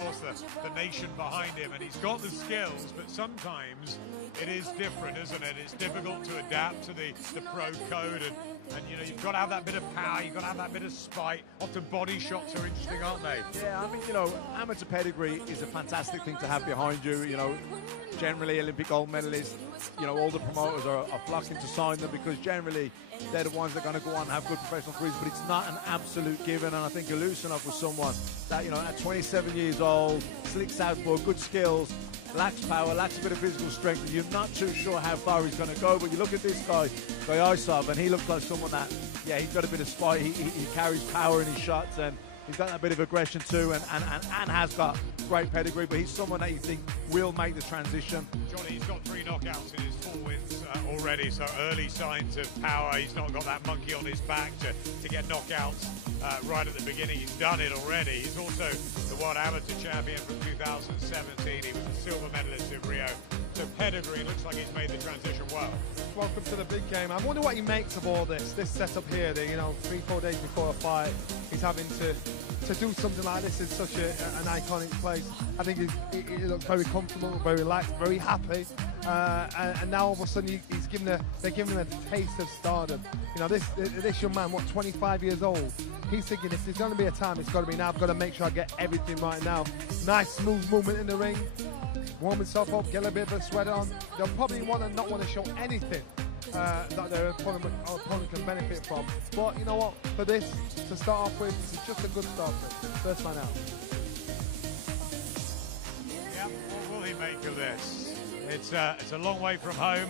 the nation behind him, and he's got the skills, but sometimes it is different, isn't it? It's difficult to adapt to the pro code, and you know, you've got to have that bit of power, you've got to have that bit of spite. Often body shots are interesting, aren't they? Yeah, I mean, you know, amateur pedigree is a fantastic thing to have behind you. You know, generally Olympic gold medalists, you know, all the promoters are flocking to sign them because generally they're the ones that are going to go on and have good professional careers, but it's not an absolute given. And I think Ilusinov was someone that, you know, at 27 years old, slick southpaw, good skills, lacks power, lacks a bit of physical strength, and you're not too sure how far he's going to go. But you look at this guy Isov, and he looks like someone that, yeah, he's got a bit of spite, he carries power in his shots, and he's got a bit of aggression too, and has got great pedigree, but he's someone that you think will make the transition. Johnny, he's got 3 knockouts in his 4 wins already, so early signs of power. He's not got that monkey on his back to get knockouts right at the beginning. He's done it already. He's also the World Amateur Champion from 2017. He was a silver medalist in Rio. So pedigree, looks like he's made the transition well. Welcome to the big game. I wonder what he makes of all this setup here. That, you know, 3-4 days before a fight, he's having to do something like this in such an iconic place. I think he looks very comfortable, very relaxed, very happy. And now all of a sudden they're giving him a taste of stardom. You know, this young man, what, 25 years old? He's thinking, if there's going to be a time, it's got to be now. I've got to make sure I get everything right now. Nice, smooth movement in the ring. Warm himself up, get a bit of a sweat on. They'll probably not want to show anything that their opponent can benefit from. But you know what? For this, to start off with, it's just a good start. First man out. Yeah, what will he make of this? It's a long way from home,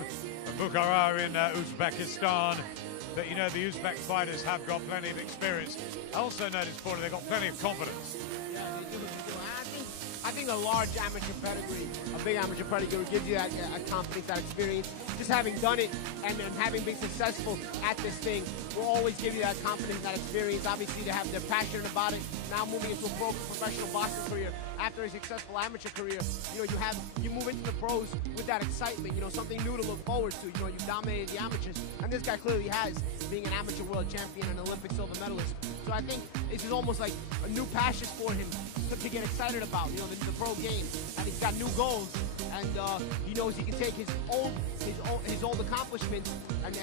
Bukhara in Uzbekistan. But you know, the Uzbek fighters have got plenty of experience. I also noticed, Porter, they've got plenty of confidence. Yeah, they do. I think a large amateur pedigree, a big amateur pedigree, gives you that confidence, that experience. Just having done it and having been successful at this thing will always give you that confidence, that experience. Obviously, they're passionate about it. Now moving into a professional boxing career after a successful amateur career, you know, you move into the pros with that excitement. You know, something new to look forward to. You know, you've dominated the amateurs, and this guy clearly has, being an amateur world champion and Olympic silver medalist. So I think this is almost like a new passion for him to get excited about. You know, the pro game, and he's got new goals, and he knows he can take his old accomplishments and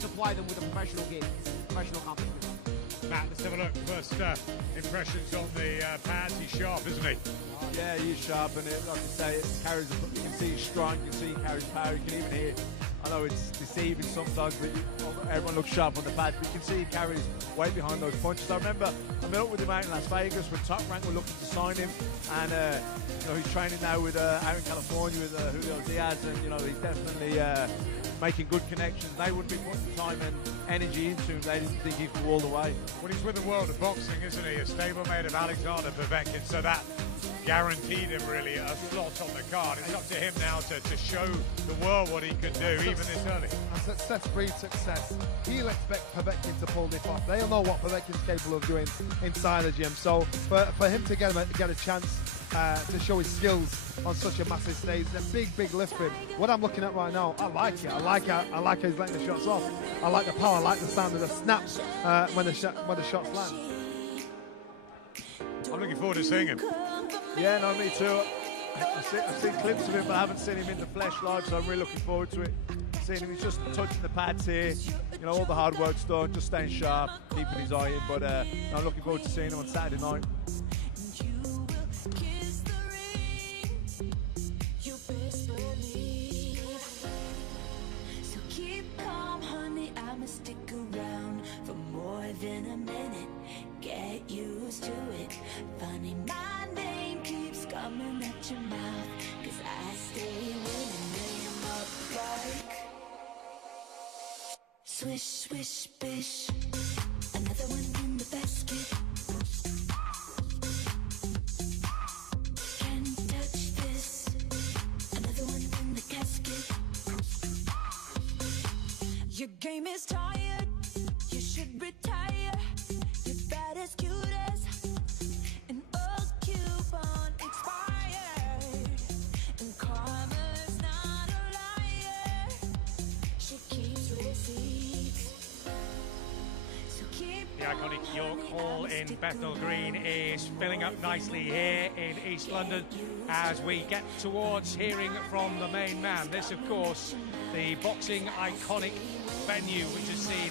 supply them with a professional game, professional accomplishments. Matt, let's have a look. First impressions on the pads. He's sharp, isn't he? Yeah, he's sharp, and like I say, it carries. You can see he's strong. You can see he carries power. You can even hear. I know it's deceiving sometimes, but everyone looks sharp on the pads. But you can see he carries weight behind those punches. I remember I met up with him out in Las Vegas when Top Rank were looking to sign him, and you know, he's training now with out in California with Julio Diaz, and you know, he's definitely making good connections. They wouldn't be putting time and energy into him. They didn't think he'd go all the way. Well, he's with the world of boxing, isn't he? A stablemate of Alexander Povetkin, so that guaranteed him really a slot on the card. It's up to him now to show the world what he can do, even this early. And success breeds success. He'll expect Povetkin to pull this off. They'll know what Povetkin's capable of doing inside the gym. So for him to get a chance to show his skills on such a massive stage, a big lift for him. What I'm looking at right now, I like it. I like how he's letting the shots off. I like the power. I like the sound of the snaps when the shots land. I'm looking forward to seeing him. Yeah, no, me too. I've seen clips of him, but I haven't seen him in the flesh live, so I'm really looking forward to it. Seeing him, he's just touching the pads here. You know, all the hard work's done, just staying sharp, keeping his eye in. But I'm looking forward to seeing him on Saturday night. So keep calm, honey, I'ma stick around for more than a minute. Get used to it. Funny, my name keeps coming at your mouth, 'cause I stay winning. Name up like swish, swish, bish. Another one in the basket. Can't touch this. Another one in the casket. Your game is tired. You should retire. You're bad as cute as an old coupon expired. And karma's not a liar. She keeps receipts. So keep Yeah, iconic York Hall in Bethnal Green is filling up nicely here in East London as we get towards hearing from the main man. This, of course, the boxing iconic venue which has seen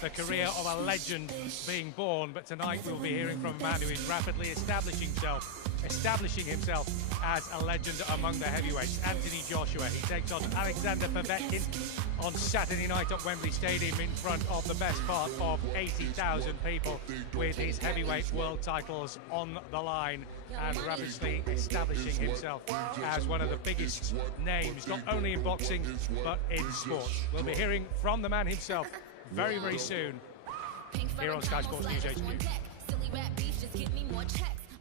the career of a legend being born, but tonight we'll be hearing from a man who is rapidly establishing himself as a legend among the heavyweights. Anthony Joshua, he takes on Alexander Povetkin on Saturday night at Wembley Stadium in front of the best part of 80,000 people, with his heavyweight world titles on the line and rapidly establishing himself as one of the biggest names, not only in boxing but in sports. We'll be hearing from the man himself very, very soon here on Sky Sports News HQ.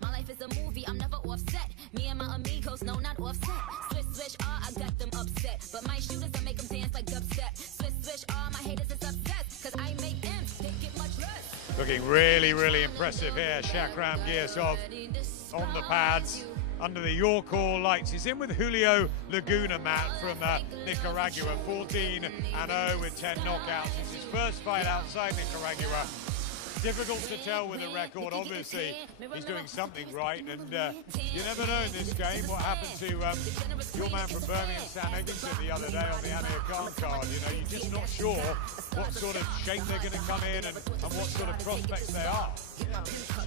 My life is a movie, I'm never offset. Me and my amigos, no, not offset. Switch, I got them upset. But my shooters, I make them dance like dubstep. Switch, my haters is obsessed. Cause I make them, they get much less. Looking really, really impressive here. Shakram Giasov on the pads under the York Hall lights. He's in with Julio Laguna, Matt, from Nicaragua. 14-0 with 10 knockouts. It's his first fight outside Nicaragua. Difficult to tell with a record. Obviously, he's doing something right, and you never know in this game what happened to your man from Birmingham, Sam Egginson, the other day on the Amir Khan card. You know, you're just not sure what sort of shape they're going to come in and what sort of prospects they are.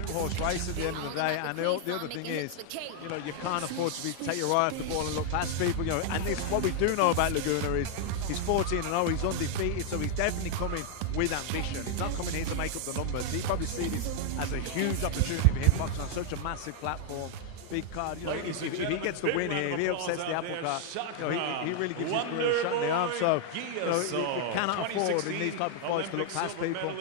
Two-horse race at the end of the day, and the other thing is, you know, you can't afford to take your eye off the ball and look past people. You know, and this, what we do know about Laguna is he's 14-0, he's undefeated, so he's definitely coming with ambition. He's not coming here to make up the numbers. He probably sees this as a huge opportunity for him, boxing on such a massive platform. Big card, you know, if he gets the win here, if he upsets the apple cart, you know, he really gives his career a shot in the arm. So, you know, you cannot afford in these type of fights to look past people.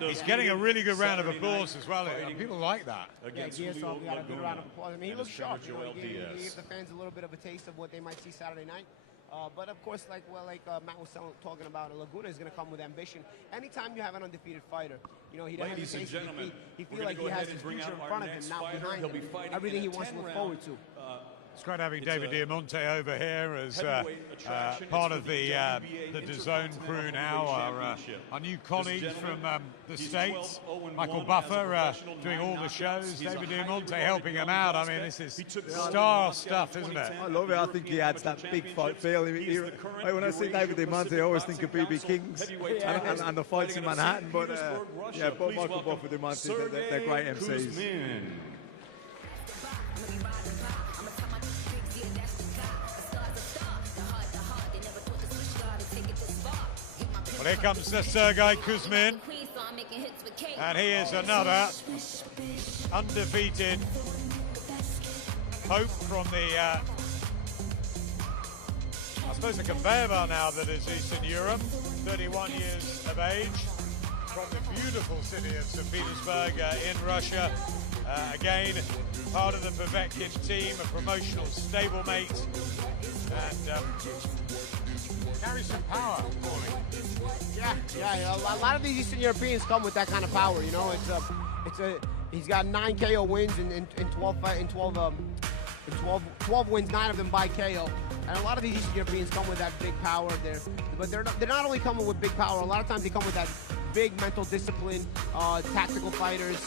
He's getting a really good round of applause as well. People like that. Yeah, Giasov got a good round of applause. I mean, he looks sharp. You know, he gave the fans a little bit of a taste of what they might see Saturday night. But of course, like Matt was talking about, Laguna is going to come with ambition. Anytime you have an undefeated fighter, you know, he doesn't have the taste of defeat. He feels like he has his future in front of him, not behind him. Everything he wants to look forward to. It's great having David Diamante over here as part of the DAZN crew now. Our new colleagues from the States, Michael Buffer doing all the shows, David Diamante helping him out. I mean, this is star stuff, isn't it? I love it. I think he adds that big fight feel. When I see David Diamante, I always think of BB Kings and the fights in Manhattan. But yeah, both Michael Buffer, Diamante, they're great MCs. Well, here comes Sergei Kuzmin, and he is another undefeated hope from the, I suppose, the conveyor belt now that is Eastern Europe. 31 years of age, from the beautiful city of St. Petersburg in Russia. Again, part of the Povetkin team, a promotional stablemate, and carries some power. Yeah. A lot of these Eastern Europeans come with that kind of power. You know, he's got 9 KO wins in 12 wins, 9 of them by KO. And a lot of these Eastern Europeans come with that big power there. But they're not only coming with big power. A lot of times they come with that big mental discipline, tactical fighters.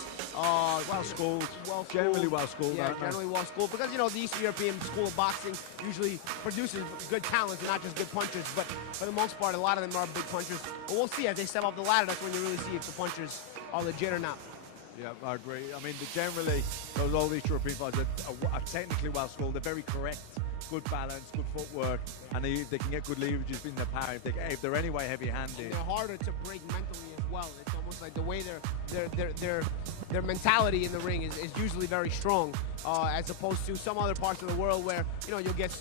Well-schooled, generally well-schooled. Yeah, generally well-schooled, because, you know, the Eastern European school of boxing usually produces good talent and not just good punchers, but for the most part, a lot of them are big punchers. But we'll see as they step up the ladder. That's when you really see if the punchers are legit or not. Yeah, I agree. I mean, generally, all these European fighters are technically well-schooled. They're very correct, good balance, good footwork, and they can get good leverages in their power if they're anyway heavy-handed. And they're harder to break mentally as well. It's almost like the way their mentality in the ring is usually very strong, as opposed to some other parts of the world where, you know, you'll get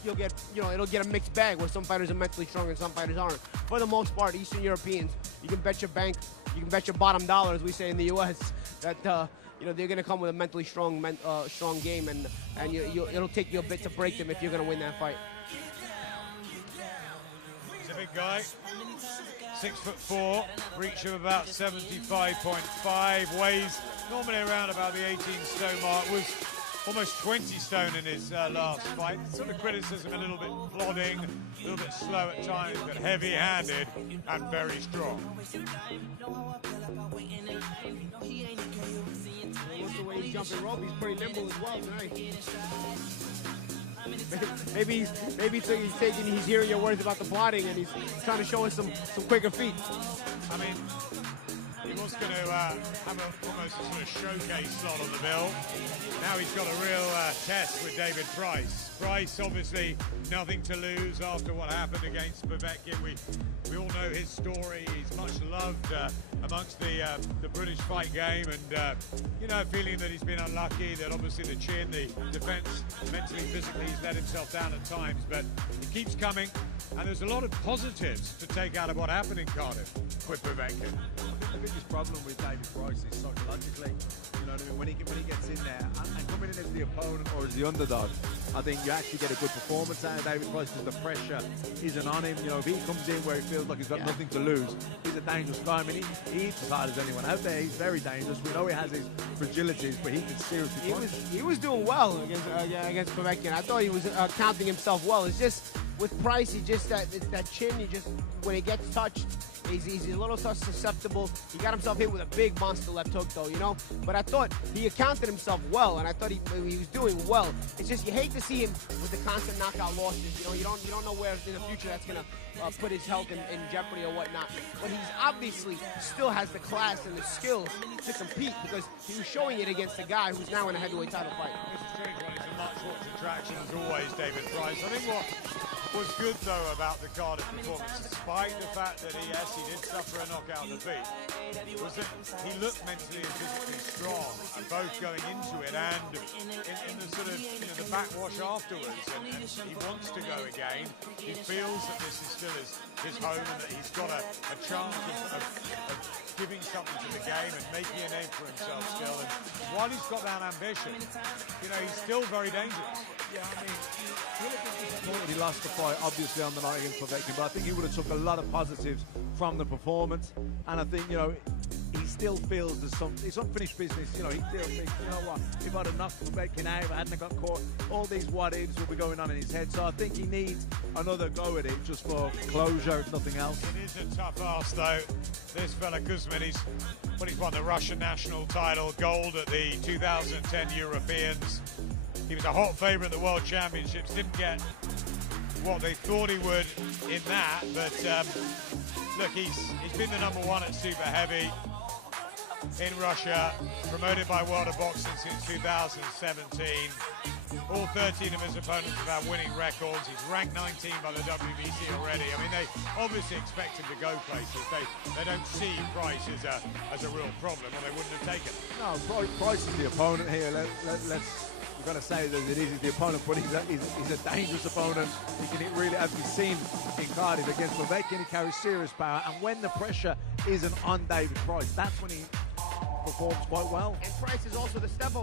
it'll get a mixed bag where some fighters are mentally strong and some fighters aren't. For the most part, Eastern Europeans, you can bet your bank, you can bet your bottom dollar, as we say in the U.S., that you know, they're going to come with a mentally strong game, and it'll take you a bit to break them if you're going to win that fight. He's a big guy, 6'4", reach of about 75.5, weighs normally around about the 18 stone mark, was almost 20 stone in his last fight. Sort of criticism, a little bit plodding, a little bit slow at times, but heavy-handed and very strong. Look the way he's jumping rope. He's pretty nimble as well tonight. Maybe he's hearing your words about the plotting and he's trying to show us some quicker feet. I mean, he was going to have almost a sort of showcase slot on the bill. Now he's got a real test with David Price. Price, obviously, nothing to lose after what happened against Povetkin. We all know his story. He's much loved amongst the British fight game, and you know, feeling that he's been unlucky. That obviously the chin, the defence, mentally, physically, he's let himself down at times. But he keeps coming, and there's a lot of positives to take out of what happened in Cardiff with Povetkin. I think the biggest problem with David Price is psychologically. You know what I mean? When he gets in there and coming in as the opponent or as the underdog, I think you actually get a good performance out of David Price because the pressure isn't on him. You know, if he comes in where he feels like he's got nothing to lose, he's a dangerous guy. I mean, he hits as hard as anyone out there. He's very dangerous. We know he has his fragilities, but he can seriously punch. He was doing well against Povetkin. I thought he was counting himself well. It's just with Price, he just that chin. He just when he gets touched, he's a little susceptible. He got himself hit with a big monster left hook, though, you know. But I thought he accounted himself well, and I thought he was doing well. It's just you hate to see him with the constant knockout losses. You know, you don't know where in the future that's gonna put his health in jeopardy or whatnot. But he's obviously still has the class and the skills to compete because he was showing it against a guy who's now in a heavyweight title fight. It's a strange one. He's a much-watched attraction as always, David Price. I think what was good, though, about the Cardiff performance, despite the fact that he did suffer a knockout defeat, was that he looked mentally and physically strong, and both going into it and in the sort of, you know, the backwash afterwards. And he wants to go again. He feels that this is still his home and that he's got a chance of giving something to the game and making a name for himself still. And while he's got that ambition, you know, he's still very dangerous. Yeah, I mean, he lost the fight, obviously, on the night against Povetkin, but I think he would have took a lot of positives from the performance. And I think, you know, he still feels there's it's unfinished business. You know, he still thinks, you know what, if I'd have knocked Povetkin out, if I hadn't got caught, all these what-ifs will be going on in his head. So I think he needs another go at it just for closure, if nothing else. It is a tough ask, though. This fella Kuzmin, he's won the Russian national title, gold at the 2010 Europeans. He was a hot favourite at the World Championships, didn't get what they thought he would in that, but look, he's been the #1 at super heavy in Russia, promoted by World of Boxing since 2017. All 13 of his opponents have had winning records. He's ranked 19 by the WBC already. I mean, they obviously expect him to go places. They don't see Price as a real problem, or they wouldn't have taken him. No, Price is the opponent here. We're going to say that it is the opponent, but he's a dangerous opponent. He can really, as we've seen in Cardiff against Povetkin, he carries serious power. And when the pressure isn't on David Price, that's when he performs quite well. And Price is also the step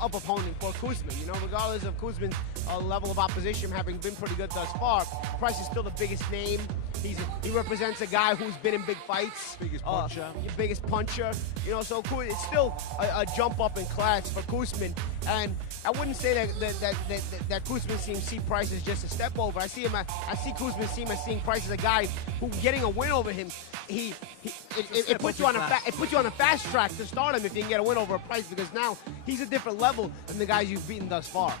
up opponent for Kuzmin. You know, regardless of Kuzmin's level of opposition having been pretty good thus far, Price is still the biggest name. He represents a guy who's been in big fights. Biggest puncher. Biggest puncher. You know, so it's still a jump up in class for Kuzmin. And I wouldn't say that Kuzmin sees Price as just a step over. I see Kuzmin seeing Price as a guy who getting a win over him. It puts you on a fast track to start him if you can get a win over a Price, because now he's a different level than the guys you've beaten thus far.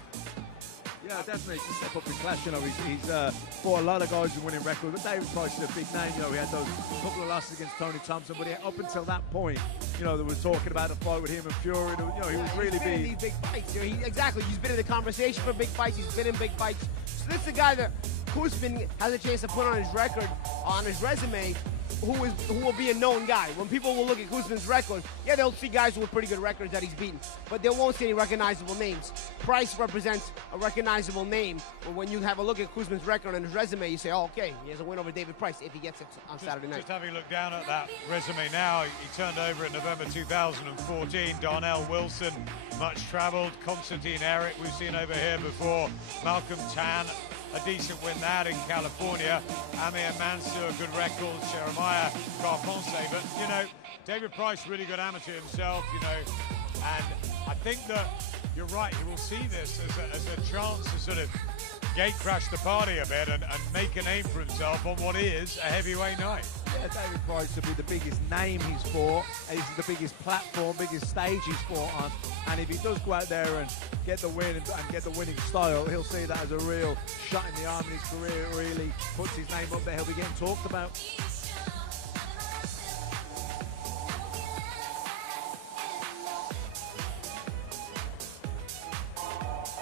Yeah, definitely. It's a step up in class. You know, he's fought a lot of guys with winning records. But David Price is a big name. You know, he had those couple of losses against Tony Thompson. But up until that point, you know, there was talking about a fight with him and Fury. You know, he was really big. In these big fights. You know, exactly. He's been in the conversation for big fights. He's been in big fights. So this is a guy that Kuzmin has a chance to put on his record, on his resume, who will be a known guy. When people will look at Kuzmin's record, yeah, they'll see guys with pretty good records that he's beaten, but they won't see any recognizable names. Price represents a recognizable name, but when you have a look at Kuzmin's record on his resume, you say, oh, okay, he has a win over David Price if he gets it on Saturday night. Just having a look down at that resume now, he turned over in November 2014. Darnell Wilson, much travelled. Constantine Eric, we've seen over here before. Malcolm Tan, a decent win that in California. Amir Mansour, good record. Jeremiah Carponce. But, you know, David Price, really good amateur himself, you know. And I think that you're right, he will see this as a chance to sort of gate crash the party a bit and make a name for himself on what is a heavyweight night. Yeah, David Price will be the biggest name he's fought, and this is the biggest platform, biggest stage he's fought on. And if he does go out there and get the win and get the winning style, he'll see that as a real shot in the arm in his career. It really puts his name up there. He'll be getting talked about.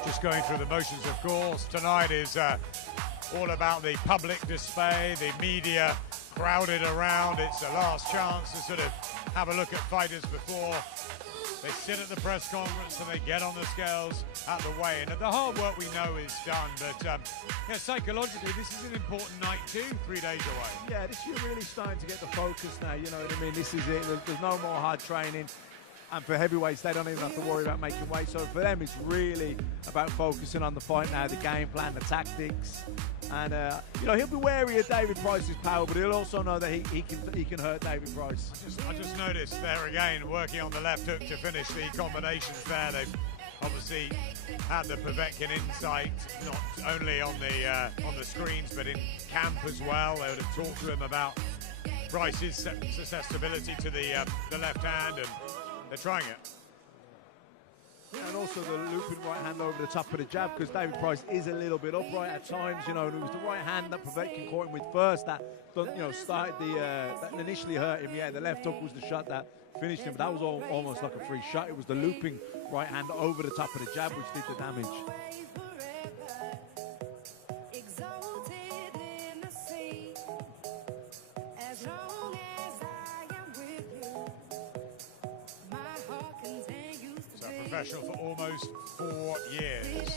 Just going through the motions, of course. Tonight is all about the public display, the media crowded around. It's a last chance to sort of have a look at fighters before they sit at the press conference and they get on the scales at the weigh-in. And the hard work we know is done, but yeah, psychologically, this is an important night too, 3 days away. Yeah, you're really starting to get the focus now, you know what I mean? This is it. There's no more hard training. And for heavyweights, they don't even have to worry about making weight. So for them, it's really about focusing on the fight now, the game plan, the tactics. And, you know, he'll be wary of David Price's power, but he'll also know that he can hurt David Price. I just noticed there again, working on the left hook to finish the combinations there. They've obviously had the Povetkin insight, not only on the screens, but in camp as well. They would have talked to him about Price's susceptibility to the left hand, and they're trying it. Yeah, and also the looping right hand over the top of the jab, because David Price is a little bit upright at times, you know, and it was the right hand that Povetkin caught him with first that, you know, started that initially hurt him. Yeah, the left hook was the shot that finished him, but that was almost like a free shot. It was the looping right hand over the top of the jab which did the damage. Professional for almost 4 years.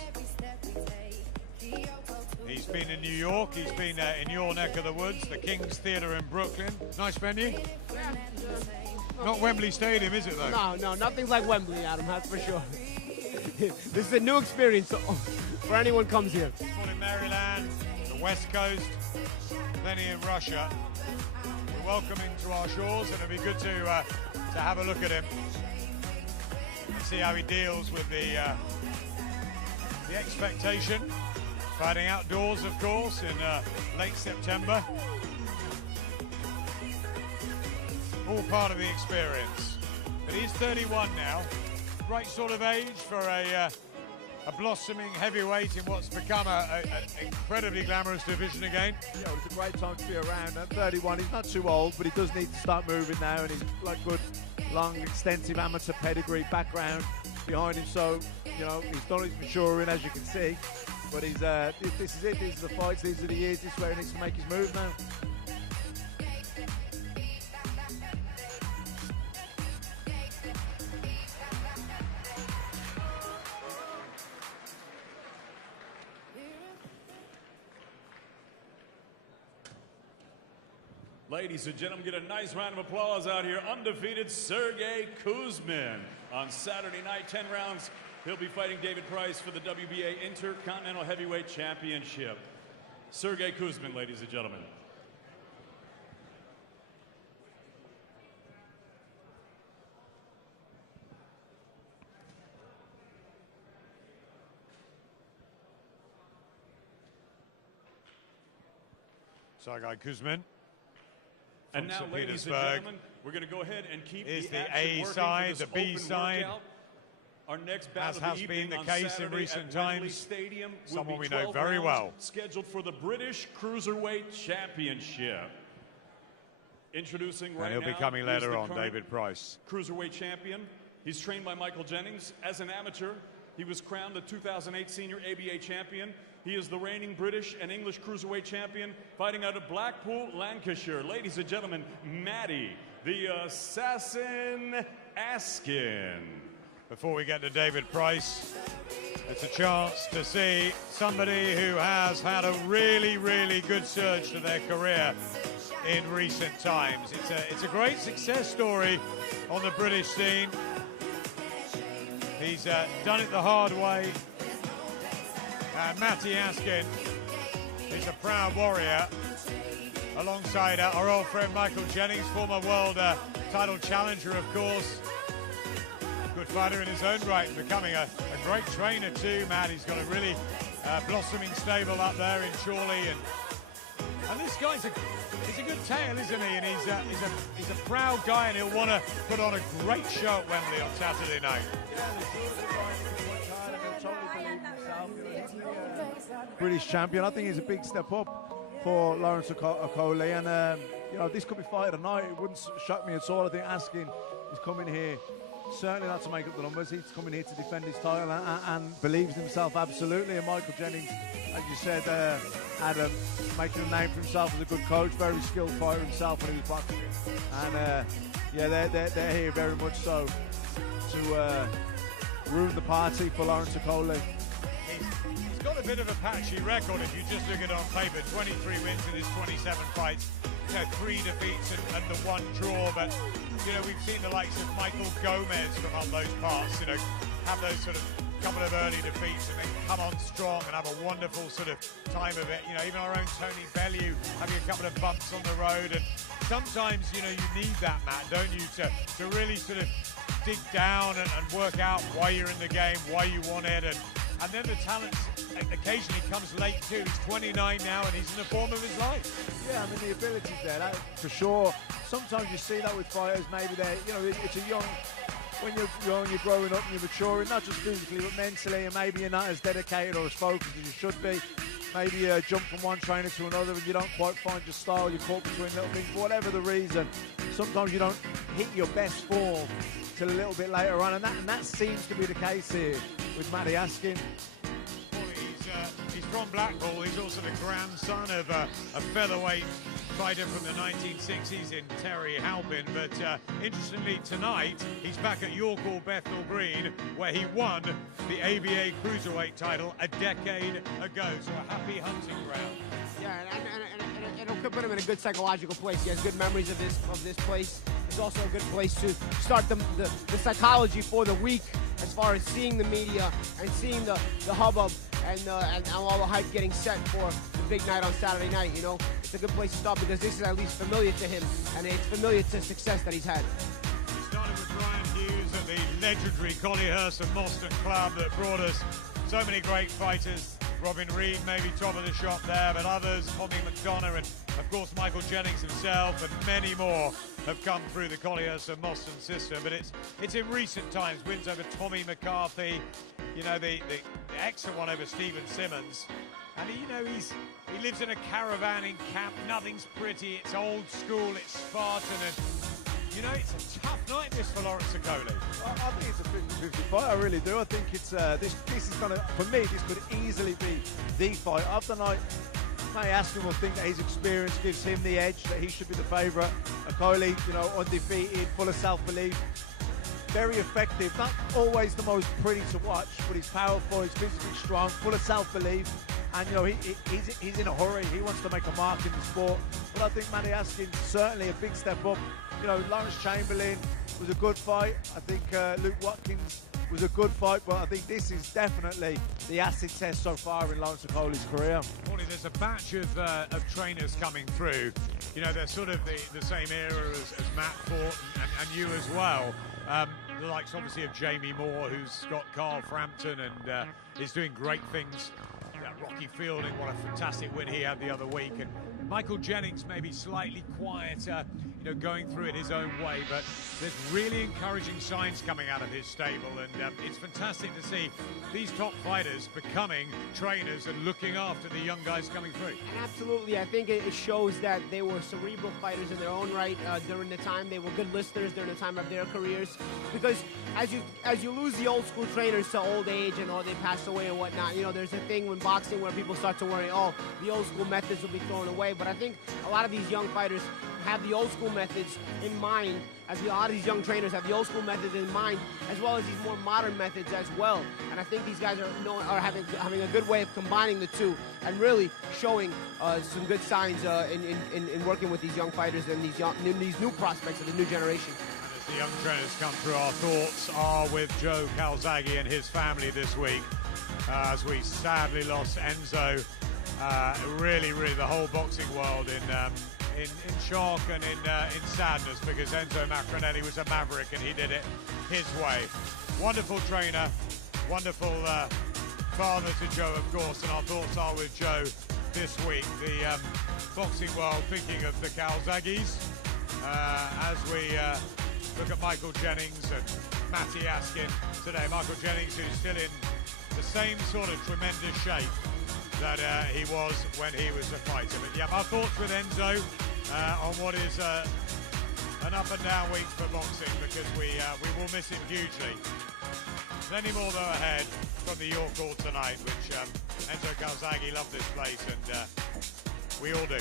He's been in New York, he's been in your neck of the woods, the King's Theatre in Brooklyn. Nice venue? Yeah. Not Wembley Stadium, is it though? No, nothing's like Wembley, Adam, that's for sure. This is a new experience for anyone comes here. He's fought in Maryland, the West Coast, plenty in Russia. We welcome him to our shores, and it'll be good to have a look at him. See how he deals with the expectation. Fighting outdoors, of course, in late September. All part of the experience. But he's 31 now. Right sort of age for a blossoming heavyweight in what's become an incredibly glamorous division again. Yeah, well, it's a great time to be around. At 31, he's not too old, but he does need to start moving now, and he's like good, long, extensive amateur pedigree background behind him. So, you know, he's done his maturing, as you can see. But he's this is it. These are the fights. These are the years. This is where he needs to make his move now. Ladies and gentlemen, get a nice round of applause out here. Undefeated Sergey Kuzmin. On Saturday night, 10 rounds, he'll be fighting David Price for the WBA Intercontinental Heavyweight Championship. Sergey Kuzmin, ladies and gentlemen. Sergey Kuzmin. And now, ladies and gentlemen, we're going to go ahead and keep is the A action side, the working B for this side. workout. Our next battle As of the has evening been the on case in Saturday recent at Wembley times. Stadium will Someone be we know 12 very rounds, well. scheduled for the British Cruiserweight Championship. Introducing right now, And he'll be coming is later the on, current David Price. Cruiserweight champion. He's trained by Michael Jennings. As an amateur, he was crowned the 2008 Senior ABA champion. He is the reigning British and English Cruiserweight champion, fighting out of Blackpool, Lancashire. Ladies and gentlemen, Matty, the Assassin Askin. Before we get to David Price, it's a chance to see somebody who has had a really, really good surge to their career in recent times. It's a great success story on the British scene. He's done it the hard way. Matty Askin is a proud warrior alongside our old friend Michael Jennings, former world title challenger, of course. Good fighter in his own right, becoming a great trainer too, Matt. He's got a really blossoming stable up there in Chorley, and this guy's he's a good tail, isn't he? And he's a proud guy, and he'll want to put on a great show at Wembley on Saturday night. British champion. I think he's a big step up for Lawrence Okolie, and you know, this could be fight of the night. It wouldn't shock me at all. I think Askin is coming here certainly not to make up the numbers. He's coming here to defend his title and believes in himself absolutely. And Michael Jennings, as you said, Adam, making a name for himself as a good coach, very skilled fighter himself when he was boxing. And yeah, they're here very much so to ruin the party for Lawrence Okolie. He's got a bit of a patchy record if you just look at it on paper. 23 wins in his 27 fights. You know, 3 defeats and the 1 draw, but you know, we've seen the likes of Michael Gomez from up those parts, you know, have those sort of couple of early defeats and then come on strong and have a wonderful sort of time of it. You know, even our own Tony Bellew having a couple of bumps on the road, and sometimes, you know, you need that, Matt, don't you, to really sort of dig down and work out why you're in the game, why you want it, and then the talent occasionally comes late too. He's 29 now and he's in the form of his life. Yeah, I mean, the ability's there, that, for sure. Sometimes you see that with fighters, maybe they're, you know, it's a young, when you're young, you're growing up and you're maturing, not just physically but mentally, and maybe you're not as dedicated or as focused as you should be. Maybe you jump from one trainer to another and you don't quite find your style, you're caught between little things, for whatever the reason. Sometimes you don't hit your best form till a little bit later on, and that seems to be the case here with Matty Askin. He's from Blackpool. He's also the grandson of a featherweight fighter from the 1960s in Terry Halpin. But interestingly, tonight he's back at York Hall, Bethnal Green, where he won the ABA Cruiserweight title a decade ago. So a happy hunting ground. Yeah, and it'll put him in a good psychological place. He has good memories of this place. It's also a good place to start the psychology for the week, as far as seeing the media and seeing the hubbub and all the hype getting set for the big night on Saturday night. You know, it's a good place to start because this is at least familiar to him, and it's familiar to success that he's had. Started with Brian Hughes at the legendary Collyhurst and Moston Club that brought us so many great fighters. Robin Reed maybe top of the shop there, but others, Tommy McDonough and of course Michael Jennings himself, and many more have come through the Collyhurst and Moston system. But it's in recent times, wins over Tommy McCarthy, you know, the excellent one over Stephen Simmons. And you know, he lives in a caravan in camp, nothing's pretty, it's old school, it's Spartan, and you know, it's a tough night this for Lawrence Okolie. I think it's a 50-50 fight, I really do. I think it's this is going to, for me, this could easily be the fight of the night. Matty Askin will think that his experience gives him the edge, that he should be the favourite. Okolie, you know, undefeated, full of self-belief, very effective, not always the most pretty to watch, but he's powerful, he's physically strong, full of self-belief. And, you know, he's in a hurry. He wants to make a mark in the sport. But I think Matty Askin's certainly a big step up. You know, Lawrence Chamberlain was a good fight. I think Luke Watkins was a good fight. But I think this is definitely the acid test so far in Lawrence Okolie's career. Morning, there's a batch of trainers coming through. You know, they're sort of the same era as Matt fought and you as well. The likes, obviously, of Jamie Moore, who's got Carl Frampton and is doing great things. Rocky Fielding, what a fantastic win he had the other week, and Michael Jennings maybe slightly quieter, you know, going through it his own way, but there's really encouraging signs coming out of his stable, and it's fantastic to see these top fighters becoming trainers and looking after the young guys coming through. And absolutely, I think it shows that they were cerebral fighters in their own right during the time. They were good listeners during the time of their careers, because as you lose the old school trainers to old age and they pass away and whatnot, you know, there's a thing when boxing where people start to worry, oh, the old school methods will be thrown away. But I think a lot of these young fighters have the old school methods in mind, as a lot of these young trainers have the old school methods in mind, as well as these more modern methods as well. And I think these guys are having a good way of combining the two and really showing some good signs in working with these young fighters and these new prospects of the new generation. As the young trainers come through, our thoughts are with Joe Calzaghe and his family this week, as we sadly lost Enzo. Really, the whole boxing world in shock and in sadness, because Enzo Macronelli was a maverick and he did it his way. Wonderful trainer, Wonderful father to Joe, of course, and our thoughts are with Joe this week. The boxing world thinking of the Calzaghes as we look at Michael Jennings and Matty Askin today. Michael Jennings, who's still in the same sort of tremendous shape that he was when he was a fighter. But yeah, our thoughts with Enzo on what is an up and down week for boxing, because we will miss him hugely. Plenty more though ahead from the York Hall tonight, which Enzo Calzaghe loved this place, and we all do.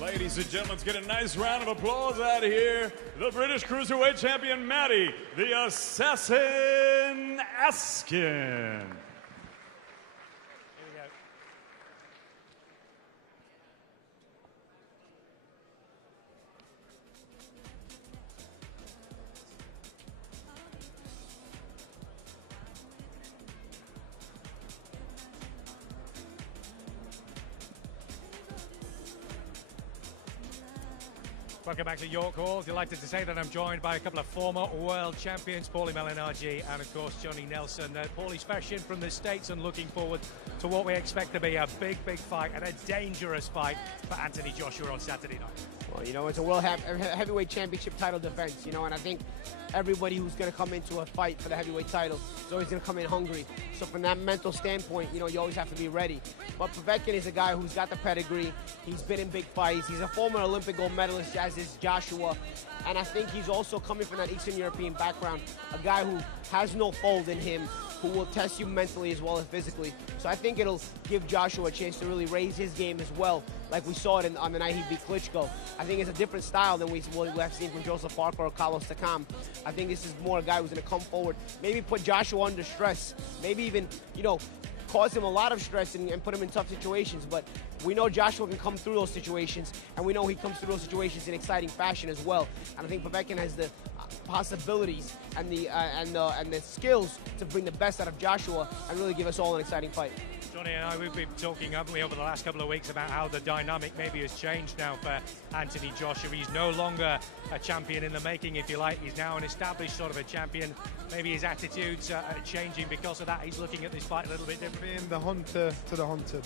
Ladies and gentlemen, let's get a nice round of applause out here. The British Cruiserweight Champion, Matty, the Assassin Askin. Welcome back to York Hall. Delighted to say that I'm joined by a couple of former world champions, Paulie Malignaggi and, of course, Johnny Nelson. Paulie's fresh in from the States and looking forward to what we expect to be a big fight and a dangerous fight for Anthony Joshua on Saturday night. Well, you know, it's a world heavyweight championship title defense, you know, and I think everybody who's going to come into a fight for the heavyweight title is always going to come in hungry. So from that mental standpoint, you know, you always have to be ready. But Povetkin is a guy who's got the pedigree. He's been in big fights. He's a former Olympic gold medalist, as is Joshua. And I think he's also coming from that Eastern European background, a guy who has no fold in him, who will test you mentally as well as physically. So I think it'll give Joshua a chance to really raise his game as well, like we saw it on the night he beat Klitschko. I think it's a different style than we have seen from Joseph Parker or Carlos Takam. I think this is more a guy who's going to come forward, maybe put Joshua under stress, maybe even, you know, cause him a lot of stress and put him in tough situations. But we know Joshua can come through those situations, and we know he comes through those situations in exciting fashion as well. And I think Povetkin has the possibilities and the skills to bring the best out of Joshua and really give us all an exciting fight. Johnny and I, we've been talking, haven't we, over the last couple of weeks about how the dynamic maybe has changed now for Anthony Joshua. He's no longer a champion in the making, if you like. He's now an established sort of a champion. Maybe his attitudes are changing because of that. He's looking at this fight a little bit different. Being the hunter to the hunted,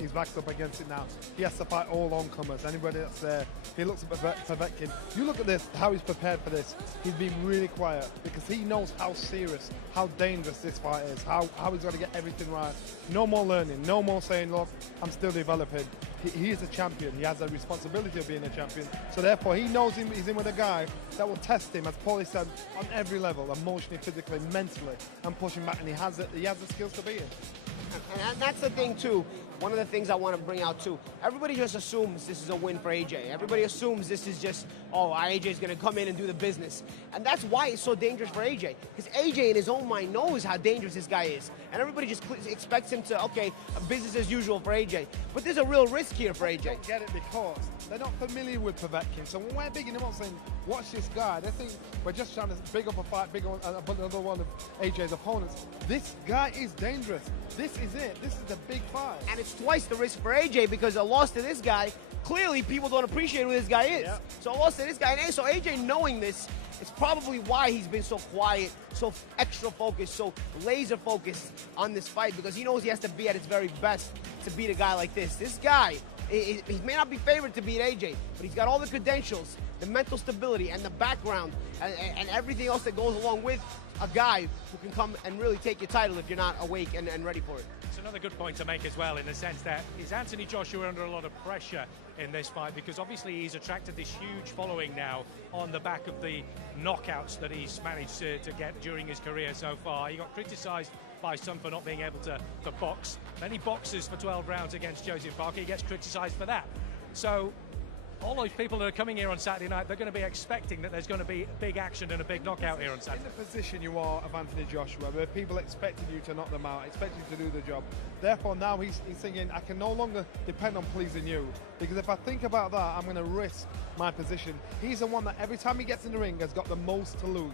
he's backed up against it now. He has to fight all oncomers. Anybody that's there, he looks at Povetkin. You look at this, how he's prepared for this. He's been really quiet because he knows how serious, how dangerous this fight is, how he's got to get everything right. No more learning, no more saying, look, I'm still developing. He is a champion. He has a responsibility of being a champion. So therefore, he knows he's in with a guy that will test him, as Paulie said, on every level, emotionally, physically, mentally, and push him back. And he has the skills to beat him. And that's the thing, too. One of the things I want to bring out, too. Everybody just assumes this is a win for AJ. Everybody assumes this is just, oh, AJ's going to come in and do the business. And that's why it's so dangerous for AJ. Because AJ, in his own mind, knows how dangerous this guy is. And everybody just expects him to, okay, business as usual for AJ. But there's a real risk here for AJ. They don't get it because they're not familiar with Povetkin. So when we're bigging him up saying, watch this guy, they think we're just trying to big up a fight, big on another one of AJ's opponents. This guy is dangerous. This is it. This is the big fight. And it's twice the risk for AJ because a loss to this guy, clearly people don't appreciate who this guy is. Yeah. So a loss to this guy, and so AJ knowing this, it's probably why he's been so quiet, so extra focused, so laser focused on this fight, because he knows he has to be at his very best to beat a guy like this. This guy, he may not be favored to beat AJ, but he's got all the credentials, the mental stability, and the background, and everything else that goes along with a guy who can come and really take your title if you're not awake and ready for it. It's another good point to make as well, in the sense that is Anthony Joshua under a lot of pressure in this fight, because obviously he's attracted this huge following now on the back of the knockouts that he's managed to get during his career so far. He got criticised by some for not being able to box. Then he boxes for 12 rounds against Joseph Parker. He gets criticised for that. So all those people that are coming here on Saturday night, they're going to be expecting that there's going to be big action and a big knockout here on Saturday. In the position you are of Anthony Joshua, where people expected you to knock them out, expect you to do the job. Therefore, now he's thinking, I can no longer depend on pleasing you. Because if I think about that, I'm going to risk my position. He's the one that every time he gets in the ring has got the most to lose.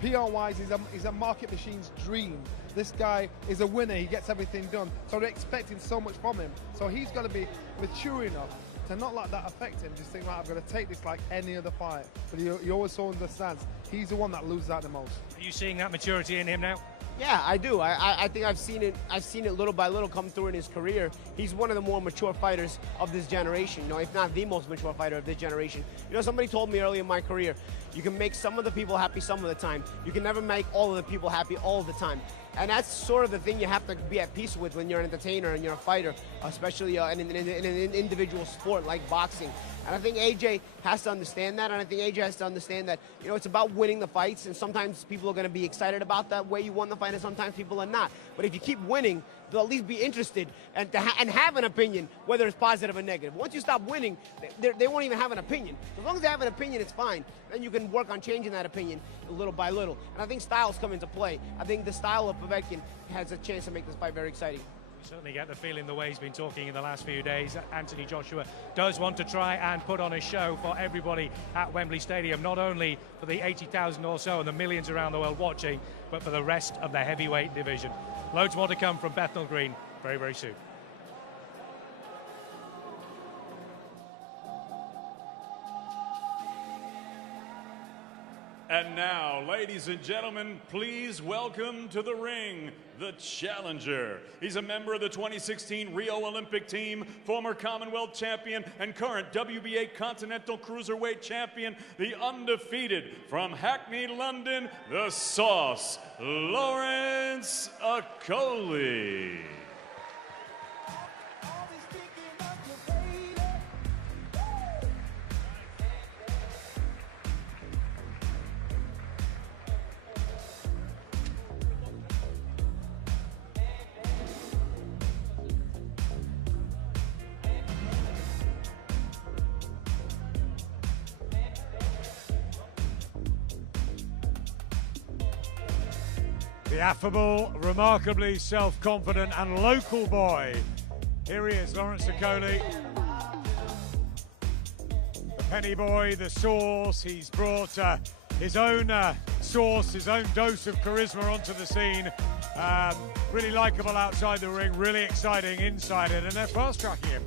PR-wise, he's a market machine's dream. This guy is a winner. He gets everything done. So they're expecting so much from him. So he's got to be mature enough to not let that affect him. Just think, right, I'm going to take this like any other fight. But he always so understands he's the one that loses out the most. Are you seeing that maturity in him now? Yeah, I do. I think I've seen it little by little come through in his career. He's one of the more mature fighters of this generation, you know, if not the most mature fighter of this generation. You know, somebody told me early in my career, you can make some of the people happy some of the time. You can never make all of the people happy all of the time. And that's sort of the thing you have to be at peace with when you're an entertainer and you're a fighter, especially in an individual sport like boxing. And I think AJ has to understand that, and I think AJ has to understand that, you know, it's about winning the fights, and sometimes people are going to be excited about that way you won the fight, and sometimes people are not. But if you keep winning, they'll at least be interested and have an opinion, whether it's positive or negative. Once you stop winning, they won't even have an opinion. As long as they have an opinion, it's fine. Then you can work on changing that opinion little by little. And I think styles come into play. I think the style of Povetkin has a chance to make this fight very exciting. You certainly get the feeling the way he's been talking in the last few days. Anthony Joshua does want to try and put on a show for everybody at Wembley Stadium, not only for the 80,000 or so and the millions around the world watching, but for the rest of the heavyweight division. Loads more to come from Bethnal Green very, very soon. And now, ladies and gentlemen, please welcome to the ring the challenger. He's a member of the 2016 Rio Olympic team, former Commonwealth champion, and current WBA Continental Cruiserweight champion, the undefeated from Hackney, London, the Sauce, Lawrence Okolie. The affable, remarkably self-confident and local boy. Here he is, Lawrence Okolie. The penny boy, the sauce. He's brought his own sauce, his own dose of charisma onto the scene. Really likeable outside the ring, really exciting inside it, and they're fast-tracking him.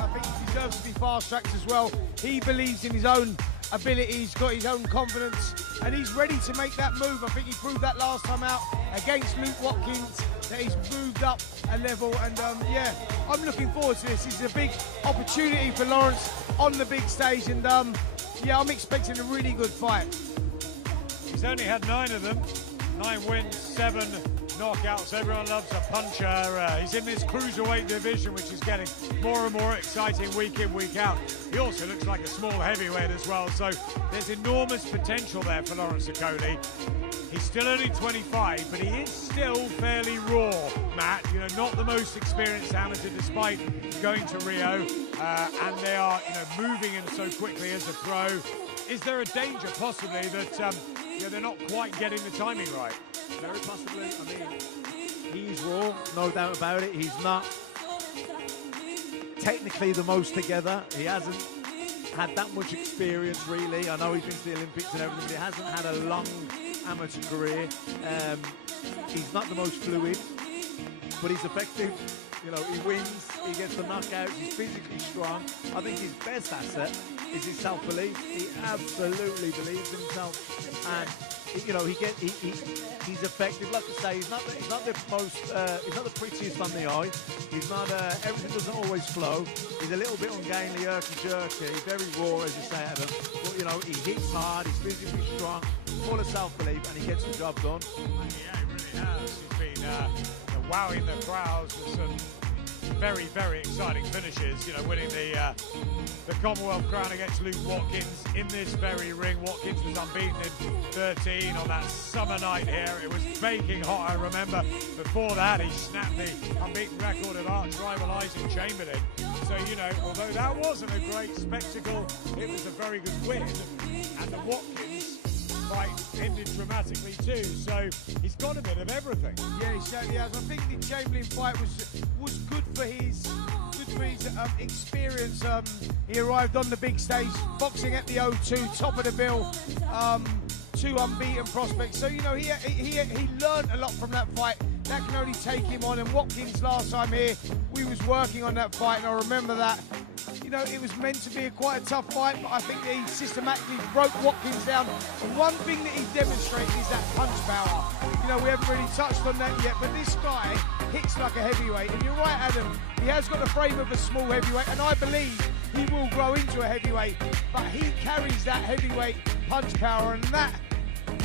I think he deserves to be fast-tracked as well. He believes in his own ability, he's got his own confidence, and he's ready to make that move. I think he proved that last time out against Luke Watkins, that he's moved up a level, and yeah, I'm looking forward to this. This is a big opportunity for Lawrence on the big stage, and yeah, I'm expecting a really good fight. He's only had 9 of them, 9 wins, 7 knockouts. Everyone loves a puncher. He's in this cruiserweight division, which is getting more and more exciting week in, week out. He also looks like a small heavyweight as well, so there's enormous potential there for Lawrence Okolie. He's still only 25, but he is still fairly raw, Matt. You know, not the most experienced amateur, despite going to Rio, and they are, you know, moving in so quickly as a pro. Is there a danger, possibly, that you know, they're not quite getting the timing right? Very possibly. I mean, he's raw, no doubt about it. He's not technically the most together. He hasn't had that much experience, really. I know he's been to the Olympics and everything, but he hasn't had a long amateur career. He's not the most fluid, but he's effective. You know, he wins, he gets the knockouts, he's physically strong. I think his best asset is his self-belief. He absolutely believes in himself, and you know, he's effective. Like I say, he's not the most, he's not the prettiest on the eye. He's not. Everything doesn't always flow. He's a little bit ungainly, jerky, very raw, as you say, Adam. But you know, he hits hard. He's physically strong, full of self-belief, and he gets the job done. Yeah, he really has. He's been wowing the crowds with some very, very exciting finishes. You know, winning the Commonwealth crown against Luke Watkins in this very ring. Watkins was unbeaten in 13 on that summer night here. It was baking hot, I remember. Before that, he snapped the unbeaten record of arch rival Isaac Chamberlain. So, you know, although that wasn't a great spectacle, it was a very good win. And the Watkins fight ended dramatically too, so he's got a bit of everything. Yeah, he certainly has. I think the Chamberlain fight was good for his experience. He arrived on the big stage, boxing at the O2, top of the bill, two unbeaten prospects. So, you know, he learned a lot from that fight. That can only take him on. And Watkins, last time here, we was working on that fight, and I remember that. You know, it was meant to be quite a tough fight, but I think that he systematically broke Watkins down. And one thing that he's demonstrated is that punch power. You know, we haven't really touched on that yet, but this guy hits like a heavyweight. And you're right, Adam, he has got the frame of a small heavyweight, and I believe he will grow into a heavyweight, but he carries that heavyweight punch power, and that,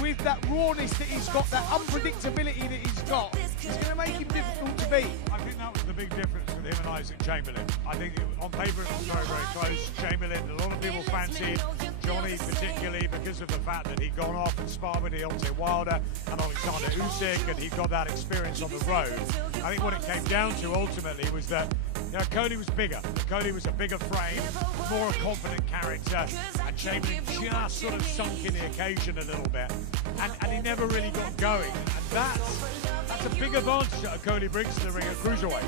with that rawness that he's got, that unpredictability that he's got, is going to make him difficult to beat. I think that was the big difference with him and Isaac Chamberlain. I think on paper it was very, very close. Chamberlain, a lot of people fancied Johnny, particularly because of the fact that he'd gone off and sparred with Deontay Wilder and Alexander Usyk, and he got that experience on the road. I think what it came down to ultimately was that, you know, Cody was bigger. Cody was a bigger frame, more a confident character, and Chamberlain just sort of sunk in the occasion a little bit, and he never really got going. And that's a big advantage that Cody brings to the ring at cruiserweight.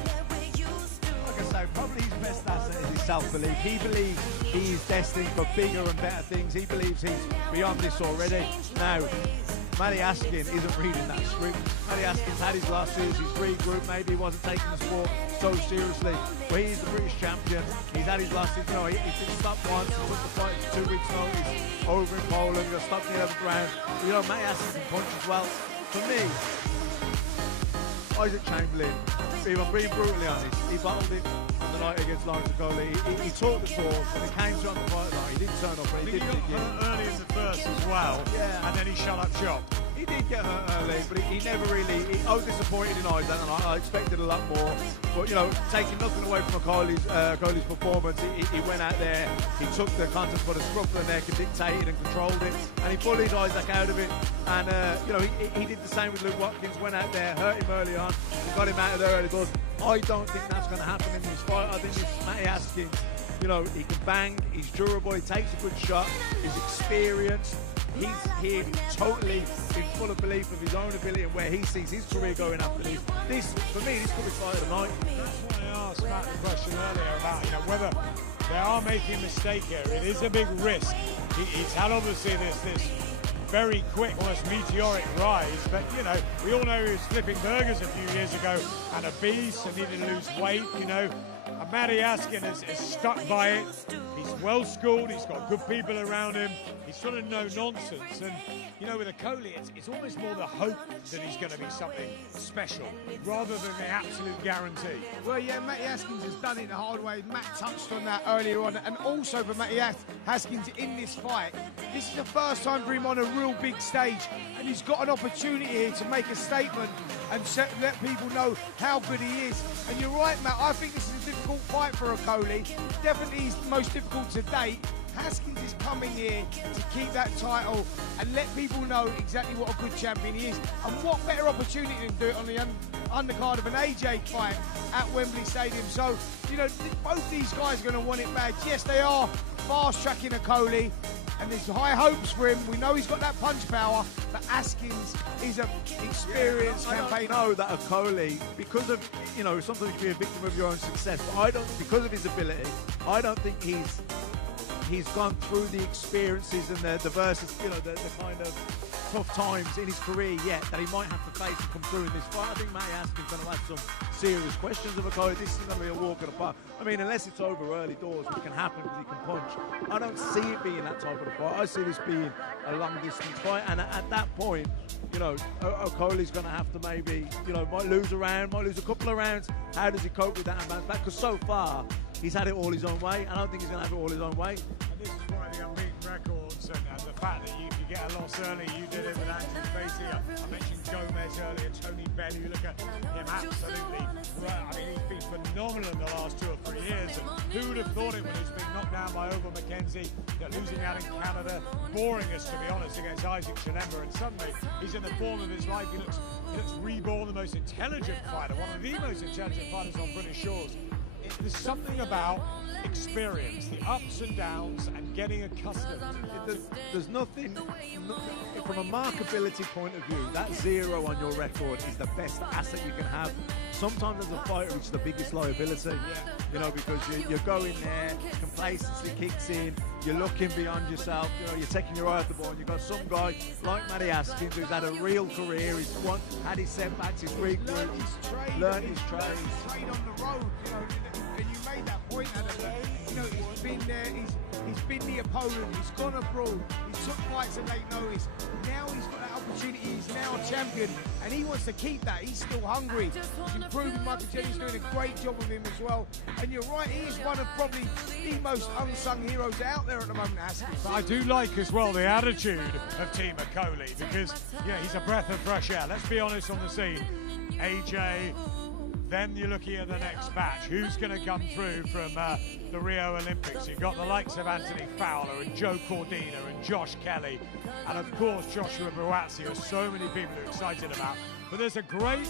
Like I say, probably his best asset is his self-belief. He believes he's destined for bigger and better things. He believes he's beyond this already. Now, Matty Askin isn't reading that script. Matty Askin's had his losses, he's regrouped, maybe he wasn't taking the sport so seriously, but he's the British champion. He's had his losses, you know, he didn't stop once, he took the fight in 2 weeks' notice over in Poland, got stopped in the 11th round. You know, Matty Askin can punch as well. For me, Isaac Chamberlain, if I'm being brutally honest, he bottled it on the night against Lawrence Coley. He took the course, when it came to on the fight night, he didn't turn up, but he didn't got hurt early in the first as well, yeah. And then he shut up shop. He did get hurt early, but he never really. I was disappointed in Isaac, and I expected a lot more. But you know, taking nothing away from Coley's performance, he went out there, he took the contest for the scruff of the neck and dictated and controlled it, and he bullied Isaac out of it. And you know, he did the same with Luke Watkins. Went out there, hurt him early on, got him out of there early. But I don't think that's going to happen in this fight. I think this Matty Askin, you know, he can bang, he's durable, he takes a good shot, he's experienced. He's here totally in full of belief of his own ability and where he sees his career going after this. This, for me, this could be fight of the night. That's why I asked Matt the question earlier about, you know, whether they are making a mistake here. It is a big risk. He's had obviously this very quick, almost meteoric rise, but you know, we all know he was flipping burgers a few years ago and a beast and needed to lose weight, you know. And Matty Askin is stuck by it. He's well schooled, he's got good people around him, he's sort of no nonsense. And you know, with a Coley, it's almost more the hope that he's going to be something special rather than the absolute guarantee. Well, yeah, Matty Haskins has done it the hard way. Matt touched on that earlier on. And also for Matty Haskins in this fight, this is the first time for him on a real big stage. And he's got an opportunity here to make a statement and let people know how good he is. And you're right, Matt, I think this is a difficult fight for a Coley. Definitely his most difficult to date. Haskins is coming here to keep that title and let people know exactly what a good champion he is. And what better opportunity to do it on the undercard of an AJ fight at Wembley Stadium. So, you know, both these guys are going to want it bad. Yes, they are fast-tracking a Coley, and there's high hopes for him. We know he's got that punch power, but Haskins is an experienced campaigner. I know that a Coley, because of, you know, sometimes you can be a victim of your own success, but because of his ability, I don't think he's gone through the experiences and the versus, you know, the kind of tough times in his career yet that he might have to face and come through in this fight. I think Matty Askin's going to have some serious questions of a Coley. This is going to be a walk in the park. I mean, unless it's over early doors, which can happen because he can punch, I don't see it being that type of a fight. I see this being a long-distance fight, and at that point, you know, Coley's going to have to maybe, you know, might lose a round, might lose a couple of rounds. How does he cope with that and bounce back? Because so far, he's had it all his own way. I don't think he's going to have it all his own way. And this is one of the unbeaten records, and the fact that you get a loss early, you did it with Andrew Facey. I mentioned Gomez earlier, Tony Bellew. You look at him, absolutely right. I mean, he's been phenomenal in the last 2 or 3 years. And who would have thought it when he's been knocked down by Oval McKenzie, losing out in Canada, boring us, to be honest, against Isaac Chilemba, and suddenly he's in the form of his life. He looks reborn, the most intelligent fighter, one of the most intelligent fighters on British shores. there's something about experience, the ups and downs, and getting accustomed. There's nothing, from a markability point of view, that 0 on your record is the best asset you can have. Sometimes as a fighter, it's the biggest liability, you know, because you're going there, complacency kicks in, you're looking beyond yourself, you know, you're taking your eye off the ball, and you've got some guy like Matty Askins who's had a real career, he's had his setbacks, he's regrouped, learned his trade. He's trained on the road, you know, and you made that point, Adam. You know, he's been there, he's been the opponent, he's gone abroad, he took fights at late notice. Now he's got that opportunity, he's now a champion, and he wants to keep that. He's still hungry. He's improving. Michael Jennings doing a great job of him as well. And you're right, he is one of probably the most unsung heroes out there at the moment, Askins. But I do like as well the attitude of Team Coley, because he's a breath of fresh air. Let's be honest on the scene. AJ, then you're looking at the next match. Who's going to come through from the Rio Olympics? You've got the likes of Anthony Fowler and Joe Cordina and Josh Kelly, and of course Joshua Buatsi, who so many people are excited about. But there's a great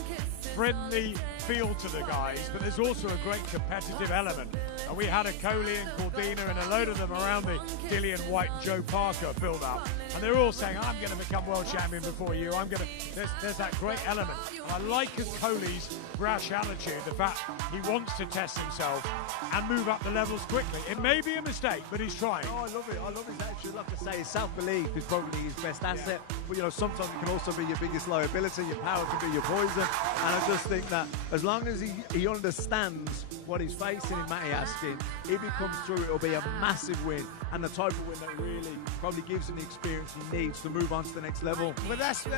friendly feel to the guys, but there's also a great competitive element. And we had a Coley and Cordina and a load of them around the Dillian White and Joe Parker build-up, and they're all saying, I'm going to become world champion before you. There's that great element. And I like Coley's brash attitude, the fact he wants to test himself and move up the levels quickly. It may be a mistake, but he's trying. Oh, I love it. I love his attitude. Like I say, his self-belief is probably his best asset. But, you know, sometimes it can also be your biggest liability. Your power can be your poison. And I just think that as long as he understands what he's facing in Matty Askins, if he comes through, it'll be a massive win, and the type of win that really probably gives him the experience he needs to move on to the next level. But that's the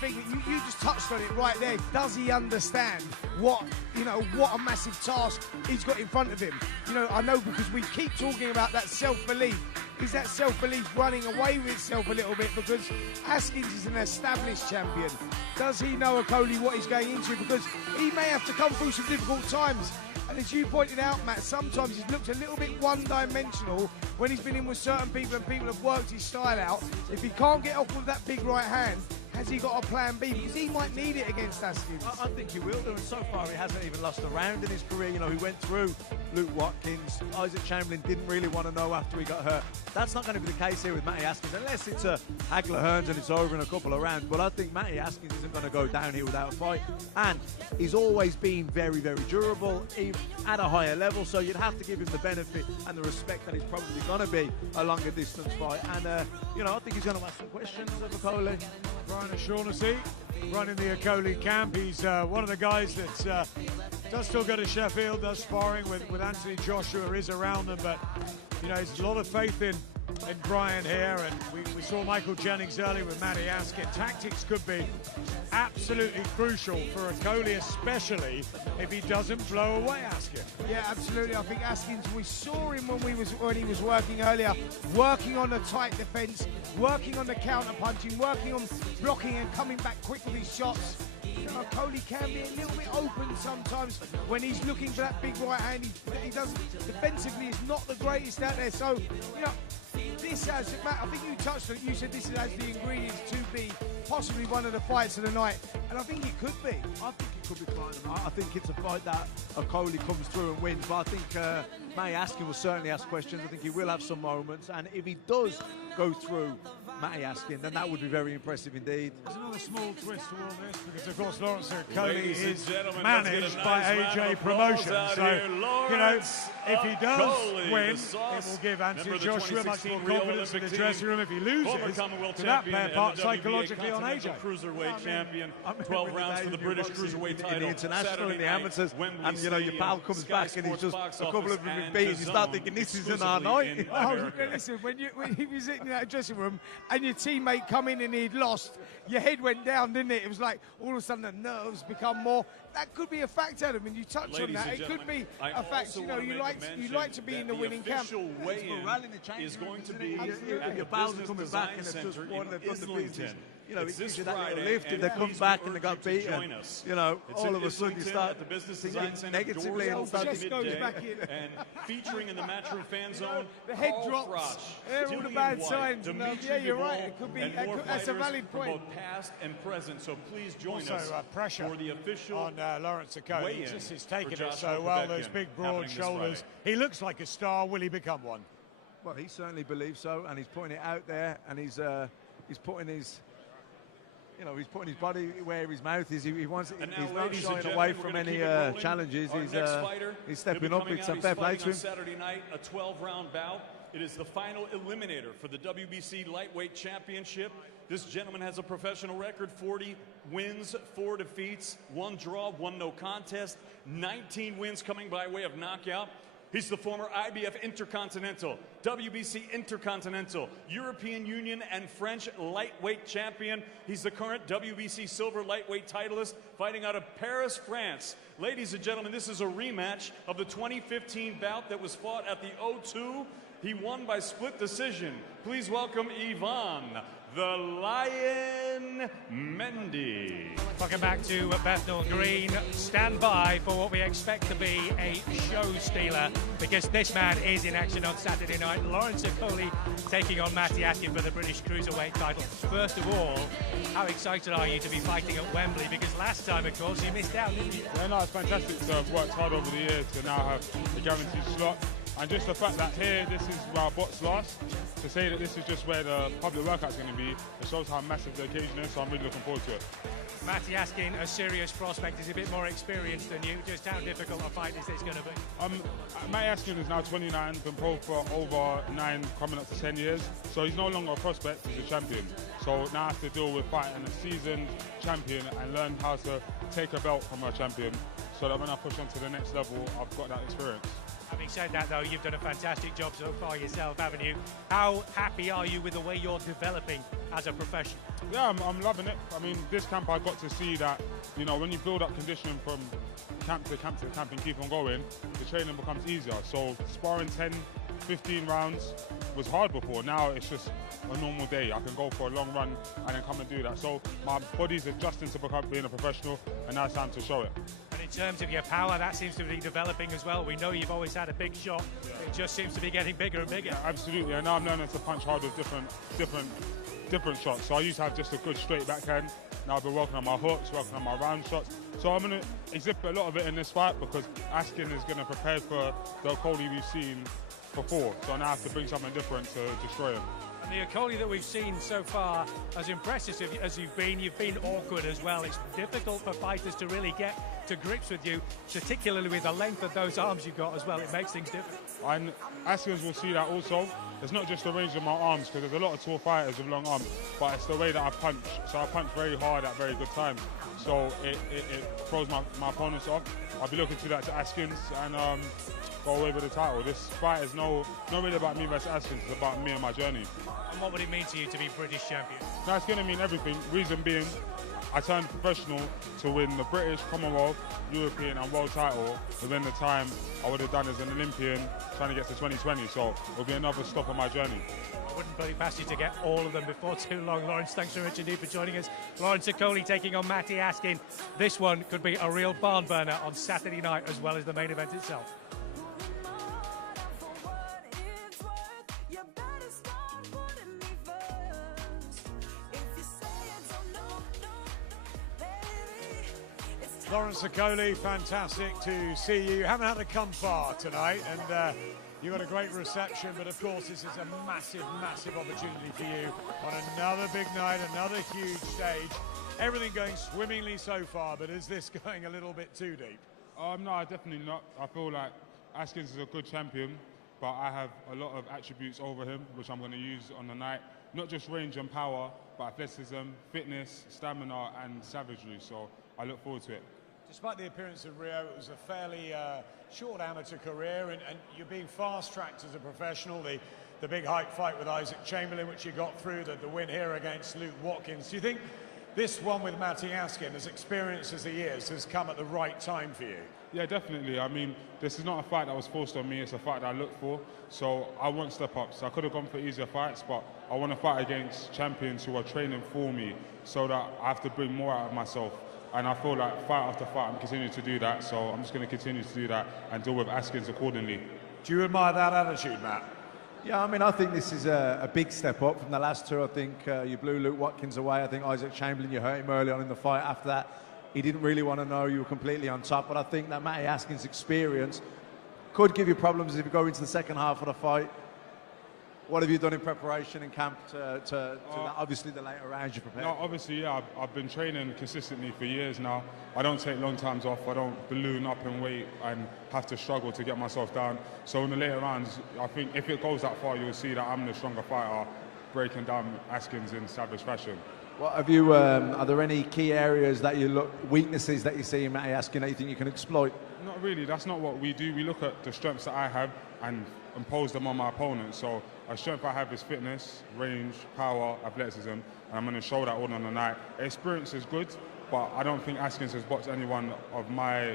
thing. You just touched on it right there. Does he understand what a massive task he's got in front of him? You know, I know, because we keep talking about that self-belief. Is that self-belief running away with itself a little bit? Because Askins is an established champion. Does he know, Coley, what he's going into? Because he may have to come through some difficult times. And as you pointed out, Matt, sometimes he's looked a little bit one-dimensional when he's been in with certain people and people have worked his style out. If he can't get off with that big right hand, has he got a plan B? Because he might need it against Askins. I think he will do, and so far he hasn't even lost a round in his career. You know, he went through Luke Watkins. Isaac Chamberlain didn't really want to know after he got hurt. That's not going to be the case here with Matty Askins, unless it's a Hagler Hearns and it's over in a couple of rounds. But I think Matty Askins isn't going to go down here without a fight. And he's always been very, very durable, even at a higher level. So you'd have to give him the benefit and the respect that he's probably going to be a longer distance fight. And, you know, I think he's going to ask some questions of Coley. Brian O'Shaughnessy running the Coley camp. He's one of the guys that does still go to Sheffield, does sparring with Anthony Joshua, is around them, but you know, there's a lot of faith in Brian here, and we saw Michael Jennings earlier with Matty Askins. Tactics could be absolutely crucial for Coley, especially if he doesn't blow away Askins. Yeah, absolutely. I think Askins, we saw him when he was working earlier, working on the tight defence, working on the counter punching, working on blocking and coming back quick with his shots. You know, Coley can be a little bit open sometimes when he's looking for that big right hand. He doesn't, defensively, is not the greatest out there. So, you know, this has, Matt, I think you touched on it. You said this has the ingredients to be possibly one of the fights of the night, and I think it could be. I think it could be fine. I think it's a fight that Coley comes through and wins, but I think Matty Askins will certainly ask questions. I think he will have some moments, and if he does go through Matty Askins, then that would be very impressive indeed. There's another small twist to all this, because of course Lawrence Coley is managed by AJ Promotions. So, you know, if he does win, it will give Anthony Joshua much more confidence in the dressing room. If he loses, to that play part psychologically on AJ. Cruiserweight champion, 12 rounds for the British cruiserweight title. In the international, in the amateurs, and you know, your pal comes back and he's just a couple of them beaten. You start thinking, this isn't our night. Oh, listen, when he was in that dressing room and your teammate come in and he'd lost, your head went down, didn't it? It was like all of a sudden the nerves become more. That could be a fact, Adam, and you touch on that. It could be a fact. You know, you like to be in the winning camp. The official weigh-in is going to be your pals are coming back, and it's just one of the Islington. you know, It's it gives this you that little Friday, lift, and if they come please, back we and they urge got you to beaten, join us. you know, It's all in of a sudden you Islington start at the Business thinking Design Center. negatively and Doors start open to goes midday, back in. and featuring in the Matchroom fan You zone, know, the head Carl drops. Froch, They're all the Dillian bad White, signs. You know. Dimitri Yeah, you're Bivol, right. It could be. and more That's a fighters valid from point. both past and present. So please join Also, us pressure for the official on Lawrence Okoli. weigh-in Just he's taken for it Joshua so well. Those Povetkin big, broad happening this shoulders. Friday. He looks like a star. Will he become one? Well, he certainly believes so, and he's putting it out there, and he's putting his, you know, he's putting his body where his mouth is. He wants. And He's now, not ladies shying and away gentlemen, from we're gonna any keep it rolling. challenges. Our next fighter, He's he'll be stepping up. coming It's out. a He's fair play fighting to on him. Saturday night, a 12-round bout. It is the final eliminator for the WBC Lightweight Championship. This gentleman has a professional record: 40 wins, 4 defeats, 1 draw, 1 no contest, 19 wins coming by way of knockout. He's the former IBF Intercontinental, WBC Intercontinental, European Union and French lightweight champion. He's the current WBC silver lightweight titleist, fighting out of Paris, France. Ladies and gentlemen, this is a rematch of the 2015 bout that was fought at the O2. He won by split decision. Please welcome Ivan, the Lion Mendy. Welcome back to Bethnal Green. Stand by for what we expect to be a show stealer, because this man is in action on Saturday night. Lawrence Okoli taking on Matty Atkin for the British Cruiserweight title. First of all, how excited are you to be fighting at Wembley? Because last time, of course, you missed out, didn't you? Yeah, no, it's fantastic to have worked hard over the years to now have the guaranteed slot. And just the fact that here, this is where our bots last, to say that this is just where the public workout's going to be, it shows how massive the occasion is, so I'm really looking forward to it. Matty Atkin, a serious prospect, is a bit more experienced than you. Just how difficult a fight is this going to be? Matty Atkin is now 29, been pro for over 9, coming up to 10 years, so he's no longer a prospect, he's a champion. So now I have to deal with fighting a seasoned champion and learn how to take a belt from a champion, so that when I push on to the next level, I've got that experience. Having said that, though, you've done a fantastic job so far yourself, haven't you? How happy are you with the way you're developing as a professional? Yeah, I'm loving it. I mean, this camp I got to see that, you know, when you build up conditioning from camp to camp to camp and keep on going, the training becomes easier. So sparring 10, 15 rounds was hard before. Now it's just a normal day. I can go for a long run and then come and do that. So my body's adjusting to being a professional, and now it's time to show it. And in terms of your power, that seems to be developing as well. We know you've always had a big shot. Yeah. It just seems to be getting bigger and bigger. Yeah, absolutely, and now I'm learning to punch hard with different shots. So I used to have just a good straight backhand. Now I've been working on my hooks, working on my round shots. So I'm going to exhibit a lot of it in this fight, because Atkin is going to prepare for the Okoli we've seen before. So now I have to bring something different to destroy him. And the Okoli that we've seen so far, as impressive as you've been awkward as well. It's difficult for fighters to really get to grips with you, particularly with the length of those arms you've got as well. It makes things different. And Askins will see that also. It's not just the range of my arms, because there's a lot of tall fighters with long arms, but it's the way that I punch. So I punch very hard at very good times. So it throws my opponents off. I'll be looking to that to Askins and go away with the title. This fight is not really about me versus Askins, it's about me and my journey. And what would it mean to you to be British champion? Now, it's going to mean everything. Reason being, I turned professional to win the British, Commonwealth, European and World title within the time I would have done as an Olympian trying to get to 2020. So it'll be another stop on my journey. I wouldn't put it past you to get all of them before too long. Lawrence, thanks very much indeed for joining us. Lawrence Okoli taking on Matty Atkin. This one could be a real barn burner on Saturday night, as well as the main event itself. Lawrence Okoli, fantastic to see you. You haven't had to come far tonight, and you got a great reception, but of course this is a massive, massive opportunity for you on another big night, another huge stage. Everything going swimmingly so far, but is this going a little bit too deep? No, definitely not. I feel like Askins is a good champion, but I have a lot of attributes over him, which I'm going to use on the night. Not just range and power, but athleticism, fitness, stamina, and savagery. So I look forward to it. Despite the appearance of Rio, it was a fairly short amateur career, and you're being fast-tracked as a professional. The big height fight with Isaac Chamberlain, which you got through, the win here against Luke Watkins. Do you think this one with Matty Askin, as experienced as he is, has come at the right time for you. Yeah, definitely. I mean, this is not a fight that was forced on me. It's a fight that I looked for. So I want step ups. I could have gone for easier fights, but I want to fight against champions who are training for me so that I have to bring more out of myself. And I feel like fight after fight, I'm continuing to do that. So I'm just going to continue to do that and deal with Askins accordingly. Do you admire that attitude, Matt? Yeah, I mean, I think this is a big step up from the last two. I think you blew Luke Watkins away. I think Isaac Chamberlain, you hurt him early on in the fight. After that, he didn't really want to know you were completely on top. But I think that Matty Askin's experience could give you problems if you go into the second half of the fight. What have you done in preparation in camp to that? Obviously, the later rounds you prepared? No, obviously, yeah. I've been training consistently for years now. I don't take long times off. I don't balloon up in weight and have to struggle to get myself down. So in the later rounds, I think if it goes that far, you'll see that I'm the stronger fighter, breaking down Askins in savage fashion. What have you? Are there any key areas that you look weaknesses that you see in Matty Askin that you think you can exploit? Not really. That's not what we do. We look at the strengths that I have and impose them on my opponent. So a strength I have is fitness, range, power, athleticism, and I'm going to show that all on the night. Experience is good, but I don't think Askins has boxed anyone of my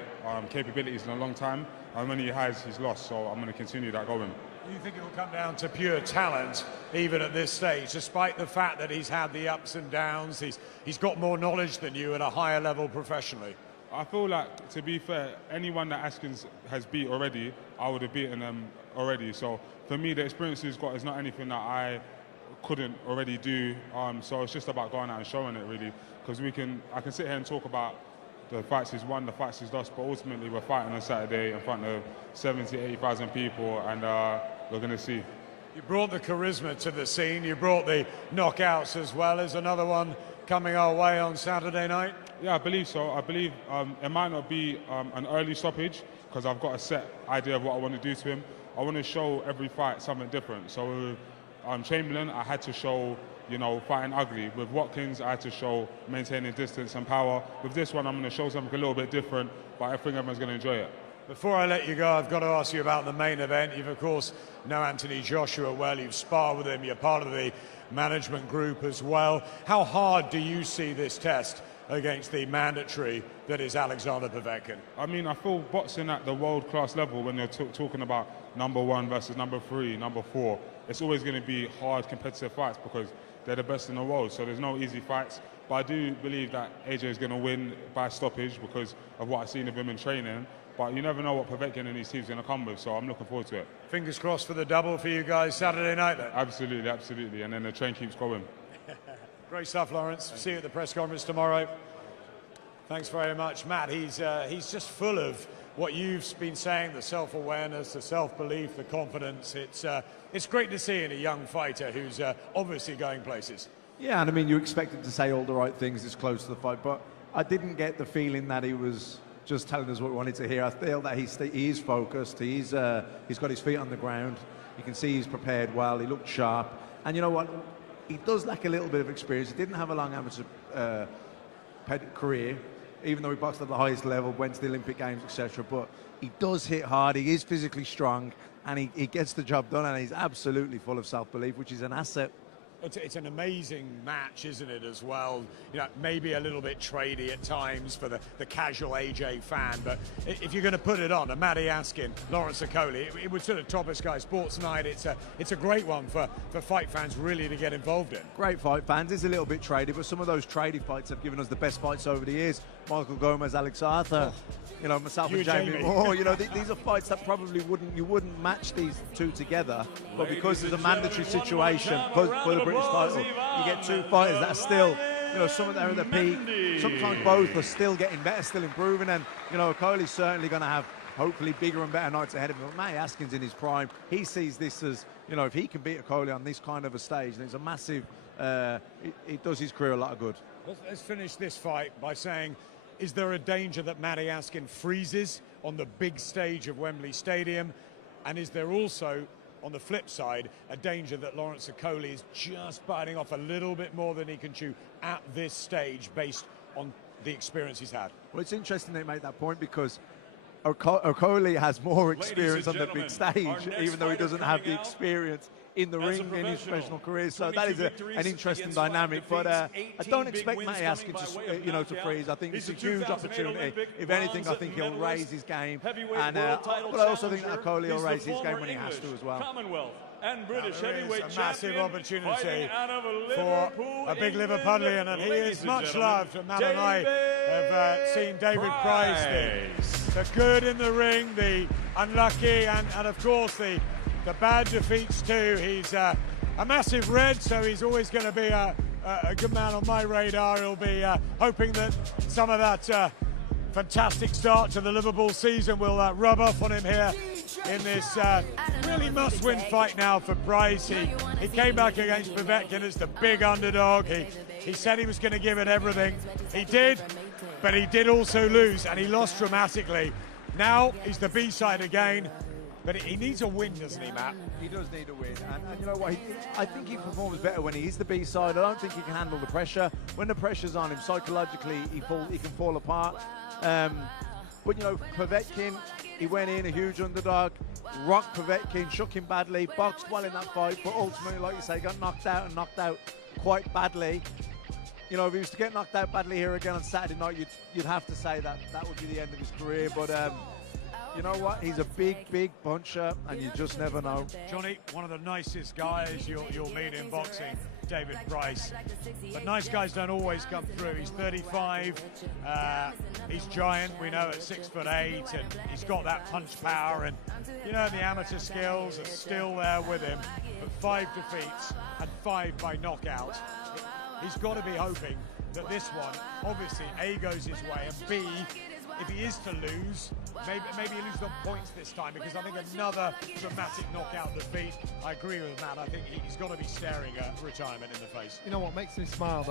capabilities in a long time. And when he has, he's lost. So I'm going to continue that going. Do you think it will come down to pure talent, even at this stage, despite the fact that he's had the ups and downs? He's got more knowledge than you at a higher level professionally. I feel like, to be fair, anyone that Askins has beat already, I would have beaten them already. So for me, the experience he's got is not anything that I couldn't already do. So it's just about going out and showing it, really. Because I can sit here and talk about the fights he's won, the fights he's lost, but ultimately we're fighting on Saturday in front of 70, 80,000 people, and we're going to see. You brought the charisma to the scene. You brought the knockouts as well. Is another one coming our way on Saturday night? Yeah, I believe so. I believe it might not be an early stoppage because I've got a set idea of what I want to do to him. I want to show every fight something different. So with Chamberlain, I had to show, fighting ugly. With Watkins, I had to show maintaining distance and power. With this one, I'm going to show something a little bit different, but I think everyone's going to enjoy it. Before I let you go, I've got to ask you about the main event. You've, of course, know Anthony Joshua well. You've sparred with him. You're part of the management group as well. How hard do you see this test against the mandatory that is Alexander Povetkin? I mean, I feel boxing at the world-class level, when you're talking about number 1 versus number 3, number 4, it's always going to be hard, competitive fights because they're the best in the world, so there's no easy fights. But I do believe that AJ is going to win by stoppage because of what I've seen of him in training. But you never know what Povetkin and his team's going to come with, so I'm looking forward to it. Fingers crossed for the double for you guys Saturday night, then. Absolutely, absolutely. And then the train keeps going. Great stuff, Lawrence. See you at the press conference tomorrow. Thanks very much, Matt. He's just full of what you've been saying, the self-awareness, the self-belief, the confidence. It's great to see in a young fighter who's obviously going places. Yeah, and I mean, you expected to say all the right things this close to the fight, but I didn't get the feeling that he was just telling us what we wanted to hear. I feel that he is focused. He's got his feet on the ground. You can see he's prepared well. He looked sharp. And you know what? He does lack a little bit of experience. He didn't have a long amateur career, even though he boxed at the highest level, went to the Olympic Games, etc. But he does hit hard. He is physically strong, and he gets the job done. And he's absolutely full of self-belief, which is an asset. It's an amazing match, isn't it, as well? Maybe a little bit tradey at times for the casual AJ fan, but if you're going to put it on, a Matty Askin, Lawrence Okoli, it would sort of top a Sky Sports night. It's a great one for fight fans really to get involved in. Great fight fans. It's a little bit tradey, but some of those tradey fights have given us the best fights over the years. Michael Gomez, Alex Arthur, myself and Jamie Moore. These are fights that probably you wouldn't match these two together, but because there's a mandatory situation for the British title, you get two fighters that are still, some of them are at their peak. Sometimes both are still getting better, still improving, and Okoli's certainly going to have hopefully bigger and better nights ahead of him. But Matty Askin's in his prime. He sees this as, if he can beat Okoli on this kind of a stage, then it's a massive. It does his career a lot of good. Let's finish this fight by saying, is there a danger that Matty Askin freezes on the big stage of Wembley Stadium? And is there also, on the flip side, a danger that Lawrence Okoli is just biting off a little bit more than he can chew at this stage based on the experience he's had? Well, it's interesting they make that point because Okoli has more experience on the big stage, even though he doesn't have the experience in the ring in his professional career. So that is an interesting dynamic. But I don't expect Matty Askin to, to freeze. I think it's a huge opportunity. If anything, I think he'll raise his game. And but I also think that Coley will raise his game when he has to as well. Commonwealth and British heavyweight a massive champion, opportunity for a big Liverpudlian, and he is much loved. Matt and I have seen David Price, the good in the ring, the unlucky, and of course the bad defeats too. He's a massive red, so he's always going to be a good man on my radar. He'll be hoping that some of that fantastic start to the Liverpool season will rub off on him here in this really must-win fight now for Price. He came back against Povetkin as the big underdog. He said he was going to give it everything. He did, but he did also lose, and he lost dramatically. Now he's the B-side again, but he needs a win, doesn't he, Matt? He does need a win, and you know what? I think he performs better when he is the B-side. I don't think he can handle the pressure. When the pressure's on him, psychologically, he can fall apart. But you know, Povetkin, he went in a huge underdog, rocked Povetkin, shook him badly, boxed well in that fight, but ultimately, like you say, got knocked out quite badly. You know, if he was to get knocked out badly here again on Saturday night, you'd have to say that would be the end of his career. But you know what? He's a big puncher, and you just never know. Johnny, one of the nicest guys you'll meet in boxing, David Price. But nice guys don't always come through. He's 35. He's giant, we know, at 6'8", and he's got that punch power. And you know, the amateur skills are still there with him. But 5 defeats and 5 by knockout. He's got to be hoping that this one, obviously, A, goes his way, and B, if he is to lose, maybe he loses on points this time, because I think another dramatic knockout defeat. I agree with Matt. I think he's got to be staring at retirement in the face. You know what makes me smile,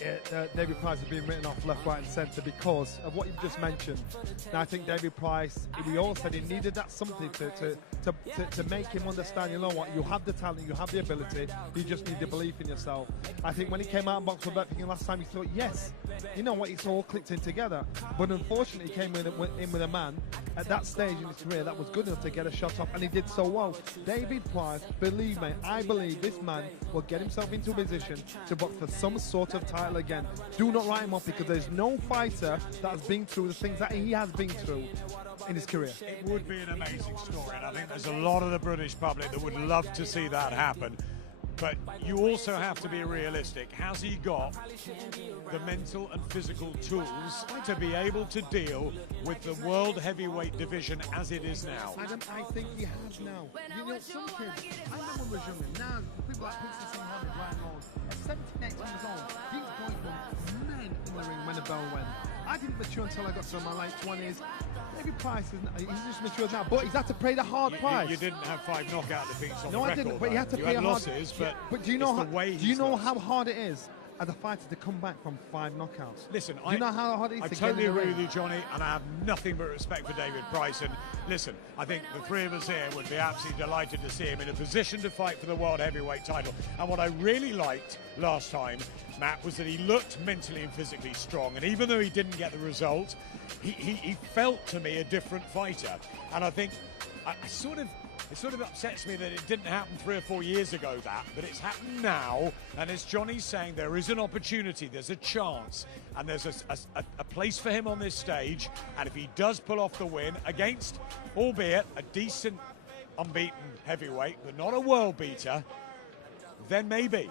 that David Price has been written off left, right and centre because of what you've just mentioned. Now, I think David Price, we all said he needed that something to make him understand, you know what, you have the talent, you have the ability, you just need the belief in yourself. I think when he came out and boxed for Povetkin last time, he thought, yes, you know what, it's all clicked in together. But unfortunately, he came in with a man at that stage in his career that was good enough to get a shot off, and he did so well. David Price, believe me, I believe this man will get himself into a position to box for some sort of title again. Do not write him off, because there's no fighter that has been through the things that he has been through in his career. It would be an amazing story, and I think there's a lot of the British public that would love to see that happen. But you also have to be realistic. Has he got the mental and physical tools to be able to deal with the world heavyweight division as it is now? Adam, I think he has now. You know, some kids, I remember when we was younger, now people like Princess and Mohammed, Ryan Knowles, at 17, 18 years old, these boys were men in the ring when the bell went. I didn't mature until I got to my late 20s. David Price, he's just matured now, but he's had to pay the hard price. You didn't have 5 knockout defeats on the record. No, I didn't, but he had to pay losses, but do you know how hard it is as a fighter to come back from 5 knockouts? Listen, do you know how hard it is I to totally get in the agree ring? with you, Johnny, and I have nothing but respect for David Price. And listen, I think the 3 of us here would be absolutely delighted to see him in a position to fight for the world heavyweight title. And what I really liked last time, Matt, was that he looked mentally and physically strong. And even though he didn't get the result, he felt to me a different fighter. And I think it sort of upsets me that it didn't happen 3 or 4 years ago, but it's happened now. And as Johnny's saying, there is an opportunity, there's a chance, and there's a place for him on this stage. And if he does pull off the win against, albeit a decent unbeaten heavyweight, but not a world beater, then maybe.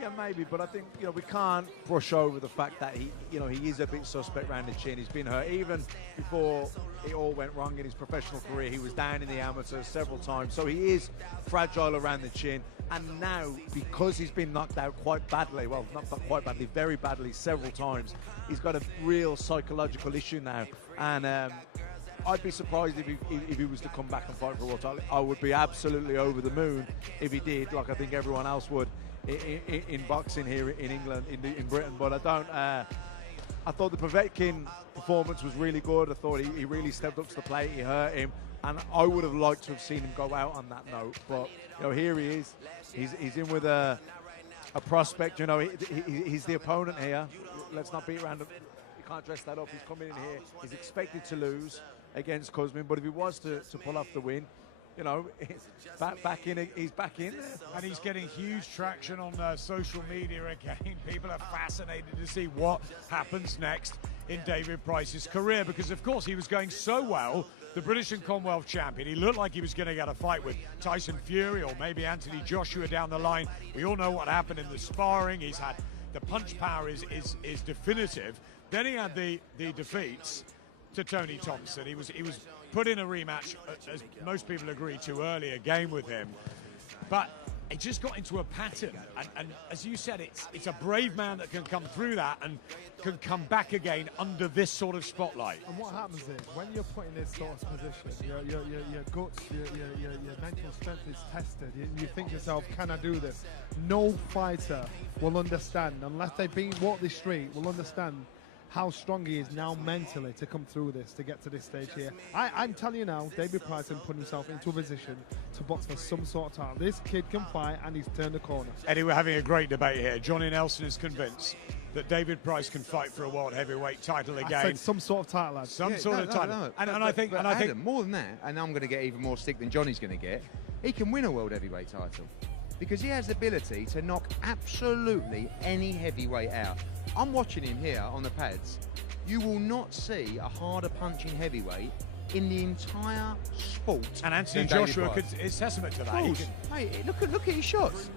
Yeah, maybe, but I think, you know, we can't brush over the fact that he is a bit suspect around the chin. He's been hurt even before it all went wrong in his professional career. He was down in the amateurs several times, so he is fragile around the chin. And now, because he's been knocked out quite badly, well, not quite badly, very badly several times, he's got a real psychological issue now. And I'd be surprised if he was to come back and fight for a world title. I would be absolutely over the moon if he did, like I think everyone else would. In boxing here in England, in Britain, but I don't. I thought the Povetkin performance was really good. I thought he really stepped up to the plate. He hurt him, and I would have liked to have seen him go out on that note. But you know, here he is. He's in with a prospect. You know, he's the opponent here. Let's not beat around him. You can't dress that up. He's coming in here. He's expected to lose against Kuzmin, but if he was to pull off the win, you know, back in. He's back in there. And he's getting huge traction on social media again. People are fascinated to see what happens next in David Price's career, because of course he was going so well, the British and Commonwealth champion. He looked like he was going to get a fight with Tyson Fury or maybe Anthony Joshua down the line. We all know what happened in the sparring. He's had the punch power is definitive. Then he had the defeats to Tony Thompson. He was put in a rematch, as most people agree, too early a game with him. But it just got into a pattern, and as you said, it's a brave man that can come through that and can come back again under this sort of spotlight. And what happens is, when you're put in this sort of position, your guts, your mental strength is tested. You think to yourself, can I do this? No fighter will understand, unless they've been walked this street, will understand how strong he is now mentally to come through this, to get to this stage here. I'm telling you now, David Price has put himself into a position to box for some sort of title. This kid can fight, and he's turned the corner. Eddie, we're having a great debate here. Johnny Nelson is convinced that David Price can fight for a world heavyweight title again. I said some sort of title, lad. Some sort of title. No. And I think more than that, and I'm going to get even more stick than Johnny's going to get, he can win a world heavyweight title because he has the ability to knock absolutely any heavyweight out. I'm watching him here on the pads. You will not see a harder punching heavyweight in the entire sport. And Anthony Joshua is testament to that. Hey, look at his shots.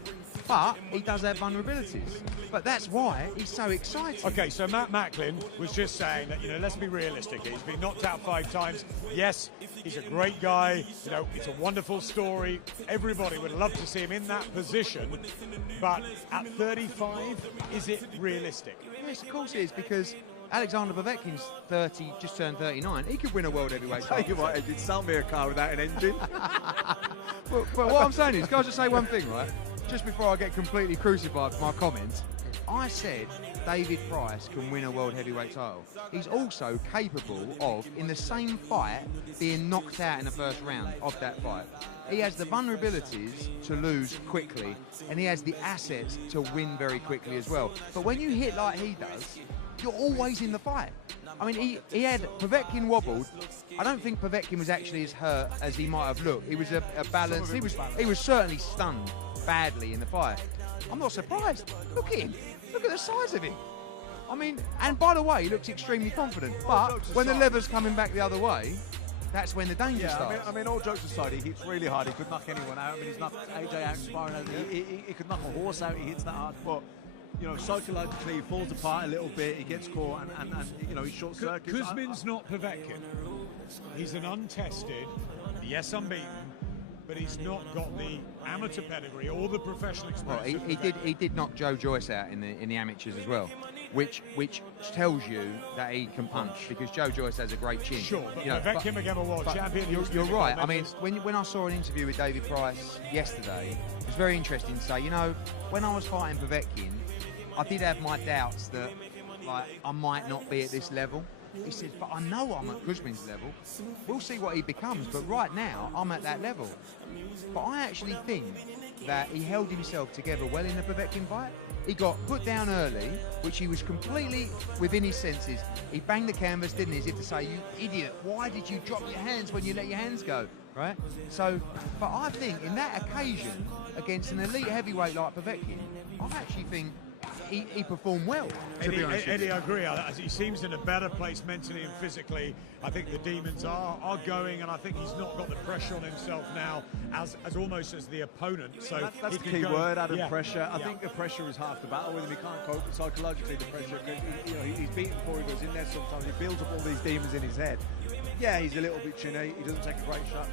But he does have vulnerabilities. But that's why he's so exciting. Okay, so Matt Macklin was just saying that, let's be realistic. He's been knocked out 5 times. Yes, he's a great guy. It's a wonderful story. Everybody would love to see him in that position. But at 35, is it realistic? Yes, of course it is, because Alexander Povetkin's 30, just turned 39. He could win a world heavyweight title. Tell you what, Ed, sell me a car without an engine. But what I'm saying is, can I just say one thing, right? Just before I get completely crucified for my comments, I said David Price can win a world heavyweight title. He's also capable of, in the same fight, being knocked out in the first round of that fight. He has the vulnerabilities to lose quickly, and he has the assets to win very quickly as well. But when you hit like he does, you're always in the fight. I mean, he had Povetkin wobbled. I don't think Povetkin was actually as hurt as he might have looked. He was a balance. He was certainly stunned badly in the fight. I'm not surprised. Look at him. Look at the size of him. I mean, and by the way, he looks extremely confident. But when the lever's coming back the other way, that's when the danger starts. I mean, all jokes aside, he hits really hard. He could knock anyone out. I mean, he's knocked AJ out sparring. He could knock a horse out. He hits that hard. But psychologically, he falls apart a little bit. He gets caught, and he short circuits. Kuzmin's not Povetkin. He's an untested, yes, unbeaten, but he's not got the amateur pedigree or the professional experience. Well, he did knock Joe Joyce out in the amateurs as well, which tells you that he can punch, because Joe Joyce has a great chin. Sure, but Povetkin became a world champion. You're right. I mean, when I saw an interview with David Price yesterday, it was very interesting to say, when I was fighting Povetkin, I did have my doubts that I might not be at this level. He said, but I know I'm at Kuzmin's level. We'll see what he becomes, but right now I'm at that level. But I actually think that he held himself together well in the Povetkin fight. He got put down early, which he was completely within his senses. He banged the canvas, didn't he, as if to say, you idiot, why did you drop your hands when you let your hands go, right? So, but I think in that occasion, against an elite heavyweight like Povetkin, I actually think he performed well. Eddie, I agree. He seems in a better place mentally and physically. I think the demons are going, and I think he's not got the pressure on himself now as almost as the opponent. So that's the key word, Adam. Pressure. I think the pressure is half the battle with him. He can't cope psychologically. The pressure. He's beaten before he goes in there. Sometimes he builds up all these demons in his head. Yeah, he's a little bit chinny. He doesn't take a great shot.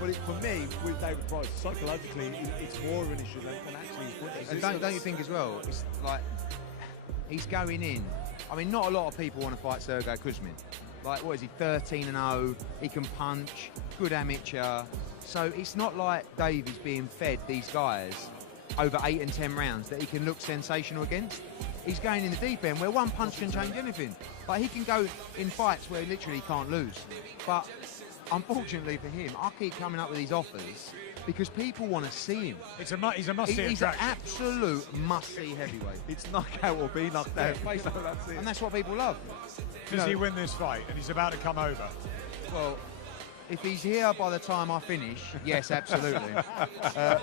But for me, with David Price, psychologically, it's more of an issue than actually his foot. And don't you think as well? It's like he's going in. I mean, not a lot of people want to fight Sergey Kuzmin. Like, what is he? 13-0. He can punch. Good amateur. So it's not like Dave is being fed these guys over 8 and 10 rounds that he can look sensational against. He's going in the deep end where one punch can change anything. Like, he can go in fights where literally he can't lose. But unfortunately for him, I keep coming up with these offers because people want to see him. He's a must-see He's an absolute must-see heavyweight. It's knockout or be knocked out. So that's it. And that's what people love. Does he win this fight? And he's about to come over. Well, if he's here by the time I finish, yes, absolutely. Do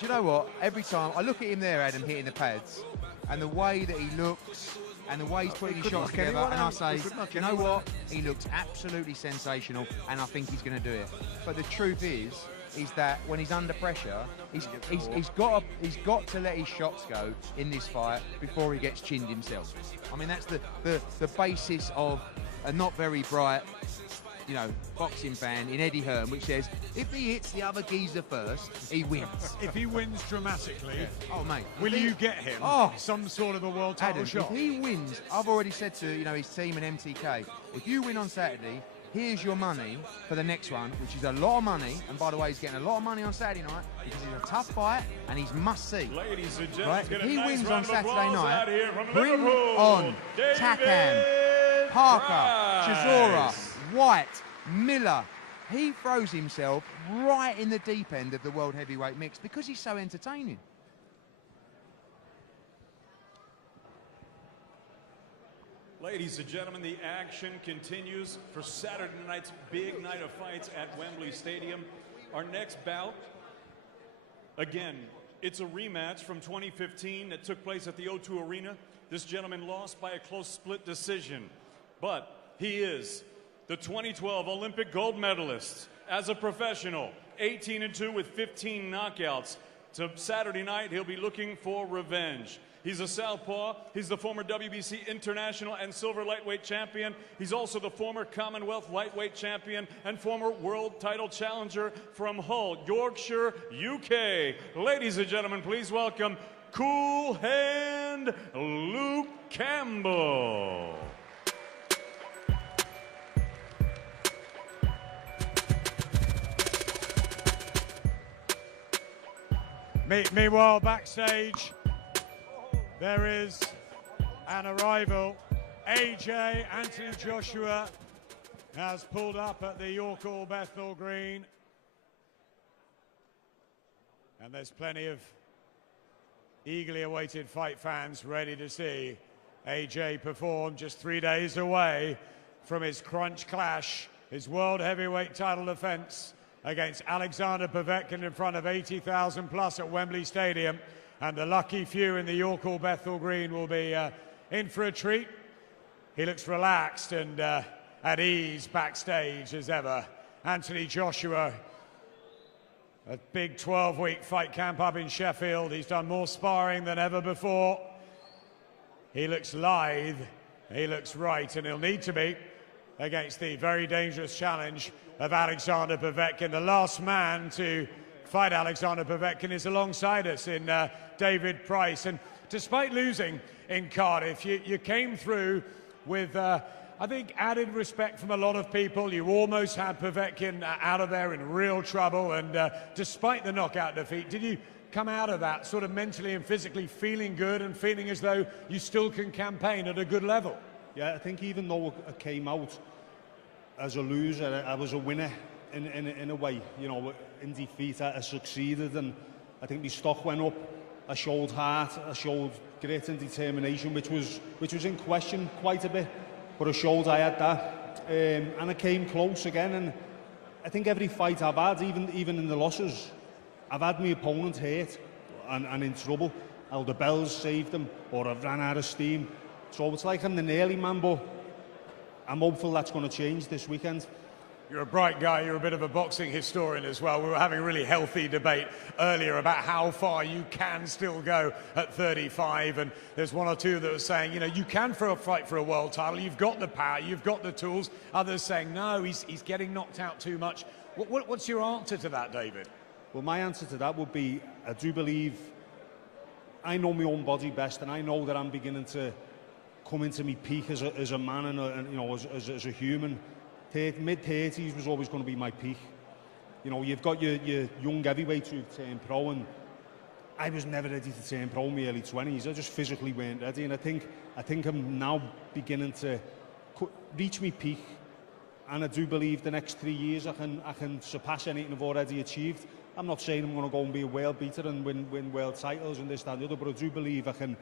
you know what? Every time I look at him there, Adam, hitting the pads, and the way that he looks, and the way he's putting his shots together, and I say, do you know what? He looks absolutely sensational, and I think he's going to do it. But the truth is that when he's under pressure, he's got to let his shots go in this fight before he gets chinned himself. I mean, that's the basis of a not very bright, you know, boxing fan in Eddie Hearn, which says if he hits the other geezer first, he wins. If he wins dramatically, oh mate, will you get him some sort of a world title Adam, shot? If he wins, I've already said to his team and MTK, if you win on Saturday, here's your money for the next one, which is a lot of money. And by the way, he's getting a lot of money on Saturday night because he's a tough fight and he's must-see. Ladies and gentlemen, right? If he wins on Saturday night, night, bring on Takam, Parker, Chisora, White, Miller. He throws himself right in the deep end of the world heavyweight mix because he's so entertaining. Ladies and gentlemen, the action continues for Saturday night's big night of fights at Wembley Stadium. Our next bout, again, it's a rematch from 2015 that took place at the O2 Arena. This gentleman lost by a close split decision, but he is the 2012 Olympic gold medalist as a professional, 18-2 with 15 knockouts. To Saturday night, he'll be looking for revenge. He's a southpaw. He's the former WBC international and silver lightweight champion. He's also the former Commonwealth lightweight champion and former world title challenger from Hull, Yorkshire, UK. Ladies and gentlemen, please welcome Cool Hand Luke Campbell. Meanwhile, backstage, there is an arrival. AJ Anthony Joshua has pulled up at the York Hall Bethnal Green. And there's plenty of eagerly awaited fight fans ready to see AJ perform, just 3 days away from his crunch clash, his world heavyweight title defense against Alexander Povetkin in front of 80,000 plus at Wembley Stadium. And the lucky few in the York Hall Bethnal Green will be in for a treat. He looks relaxed and at ease backstage as ever. Anthony Joshua, a big 12-week fight camp up in Sheffield. He's done more sparring than ever before. He looks lithe, he looks right, and he'll need to be against the very dangerous challenge of Alexander Povetkin. The last man to fight Alexander Povetkin is alongside us in David Price. And despite losing in Cardiff, you came through with, I think, added respect from a lot of people. You almost had Povetkin out of there in real trouble. And despite the knockout defeat, did you come out of that sort of mentally and physically feeling good and feeling as though you still can campaign at a good level? Yeah, I think even though I came out as a loser, I was a winner in a way. You know, in defeat, I succeeded, and I think my stock went up. I showed heart, I showed grit and determination, which was in question quite a bit, but I showed I had that, and I came close again. And I think every fight I've had, even in the losses, I've had my opponent hurt and in trouble. Elder Bells saved them, or I've ran out of steam. So it's like I'm the nearly man, but I'm hopeful that's going to change this weekend. You're a bright guy, you're a bit of a boxing historian as well. We were having a really healthy debate earlier about how far you can still go at 35, and there's one or two that were saying, you know, you can fight for a world title, you've got the power, you've got the tools. Others saying, no, he's getting knocked out too much. What's your answer to that, David? Well, my answer to that would be, I do believe I know my own body best, and I know that I'm beginning to come into my peak as a man and you know, as a human. Mid-30s was always going to be my peak. You know, you've got your young heavyweights who've turned pro, and I was never ready to turn pro in my early 20s. I just physically weren't ready, and I think I'm now beginning to reach my peak, and I do believe the next 3 years I can surpass anything I've already achieved. I'm not saying I'm going to go and be a world beater and win world titles and this, that and the other, but I do believe I can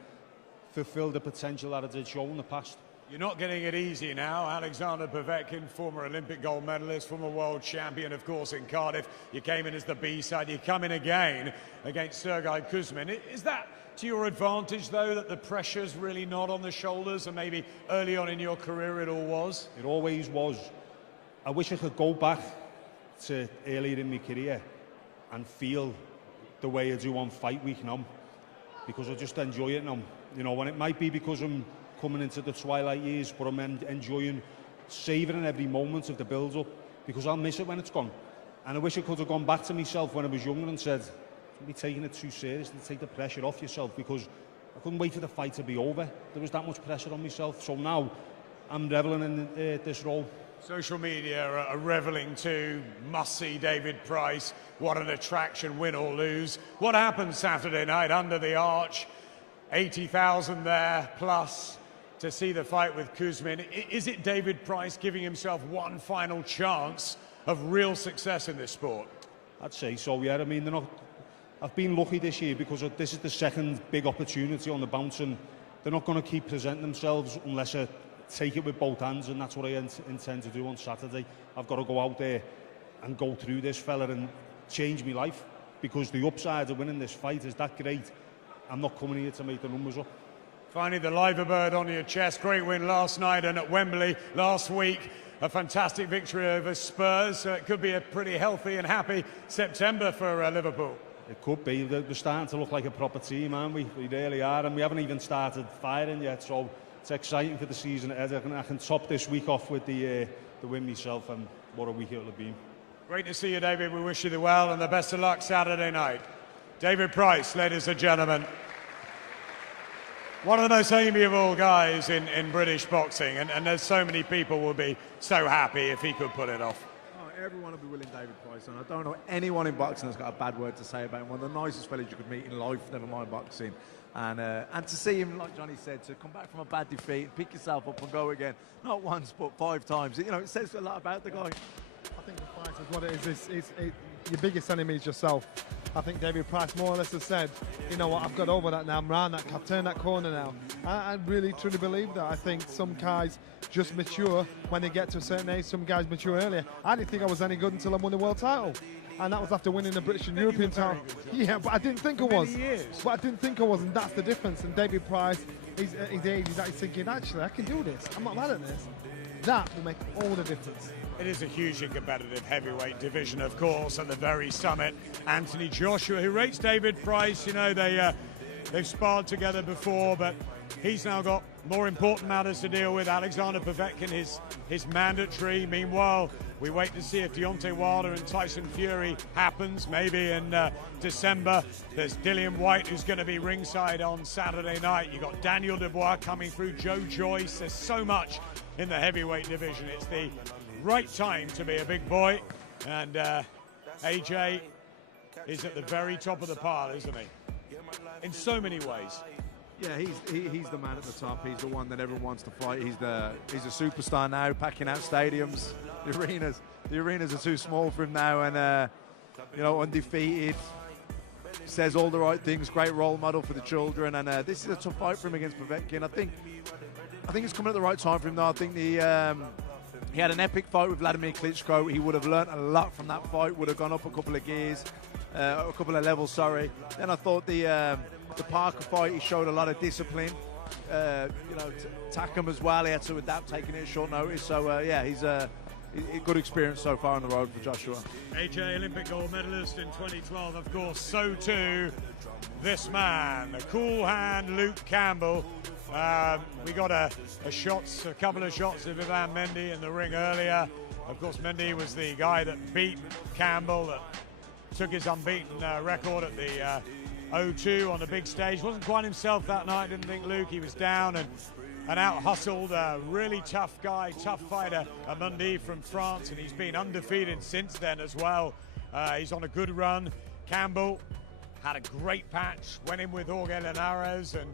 fulfill the potential that I did show in the past. You're not getting it easy now. Alexander Povetkin, former Olympic gold medalist, former world champion, of course, in Cardiff. You came in as the B-side. You come in again against Sergei Kuzmin. Is that to your advantage, though, that the pressure's really not on the shoulders, and maybe early on in your career it all was? It always was. I wish I could go back to earlier in my career and feel the way I do on fight week now, because I just enjoy it now. You know, and it might be because I'm coming into the twilight years, but I'm enjoying, savouring every moment of the build-up, because I'll miss it when it's gone. And I wish I could have gone back to myself when I was younger and said, don't be taking it too seriously, take the pressure off yourself, because I couldn't wait for the fight to be over. There was that much pressure on myself. So now I'm revelling in this role. Social media are revelling too. Must see David Price. What an attraction, win or lose. What happened Saturday night under the arch? 80,000 there plus to see the fight with Kuzmin. Is it David Price giving himself one final chance of real success in this sport? I'd say so, yeah. I mean, I've been lucky this year because this is the second big opportunity on the bounce, and they're not going to keep presenting themselves unless I take it with both hands, and that's what I intend to do on Saturday. I've got to go out there and go through this fella and change my life, because the upside of winning this fight is that great. I'm not coming here to make the numbers up. Finally, the liver bird on your chest. Great win last night and at Wembley last week. A fantastic victory over Spurs. So it could be a pretty healthy and happy September for Liverpool. It could be. They're starting to look like a proper team, aren't we? We really are, and we haven't even started firing yet. So it's exciting for the season ahead. I can top this week off with the win myself, and what a week it'll have been. Great to see you, David. We wish you the well and the best of luck Saturday night. David Price, ladies and gentlemen. One of the most amiable guys in British boxing, and there's so many people will be so happy if he could pull it off. Oh, everyone will be willing David Price, and I don't know anyone in boxing that's got a bad word to say about him. One of the nicest fellas you could meet in life, never mind boxing. And to see him, like Johnny said, to come back from a bad defeat, pick yourself up and go again, not once but 5 times. You know, it says a lot about the guy. I think the fight is what it is. Your biggest enemy is yourself. I think David Price more or less has said, you know what, I've got over that now, I'm round that, I've turned that corner now. I really truly believe that. I think some guys just mature when they get to a certain age, some guys mature earlier. I didn't think I was any good until I won the world title. And that was after winning the British and European title. Yeah, but I didn't think I was. But I didn't think I was, and that's the difference. And David Price, he's thinking, actually, I can do this. I'm not mad at this. That will make all the difference. It is a hugely competitive heavyweight division, of course, at the very summit. Anthony Joshua, who rates David Price, you know, they've sparred together before, but he's now got more important matters to deal with. Alexander Povetkin, his mandatory. Meanwhile, we wait to see if Deontay Wilder and Tyson Fury happens, maybe in December. There's Dillian White, who's going to be ringside on Saturday night. You've got Daniel Dubois coming through, Joe Joyce. There's so much in the heavyweight division. It's the right time to be a big boy, and AJ is at the very top of the pile, isn't he? In so many ways. Yeah, he's the man at the top. He's the one that everyone wants to fight. He's a superstar now, packing out stadiums. The arenas are too small for him now, and you know, undefeated. Says all the right things. Great role model for the children, and this is a tough fight for him against Povetkin. I think it's coming at the right time for him now. I think he had an epic fight with Vladimir Klitschko. He would have learnt a lot from that fight. Would have gone up a couple of gears, a couple of levels. Sorry. Then I thought the Parker fight, he showed a lot of discipline. You know, Takam as well. He had to adapt, taking it at short notice. So yeah, he's a good experience so far on the road for Joshua. AJ, Olympic gold medalist in 2012, of course. So too, this man, a cool hand, Luke Campbell. We got a couple of shots of Ivan Mendy in the ring earlier. Of course, Mendy was the guy that beat Campbell, that took his unbeaten record at the O2 on the big stage. Wasn't quite himself that night, didn't think Luke. He was down and out-hustled. A really tough guy, tough fighter, Mendy from France, and he's been undefeated since then as well. He's on a good run. Campbell had a great patch, went in with Jorge Linares, and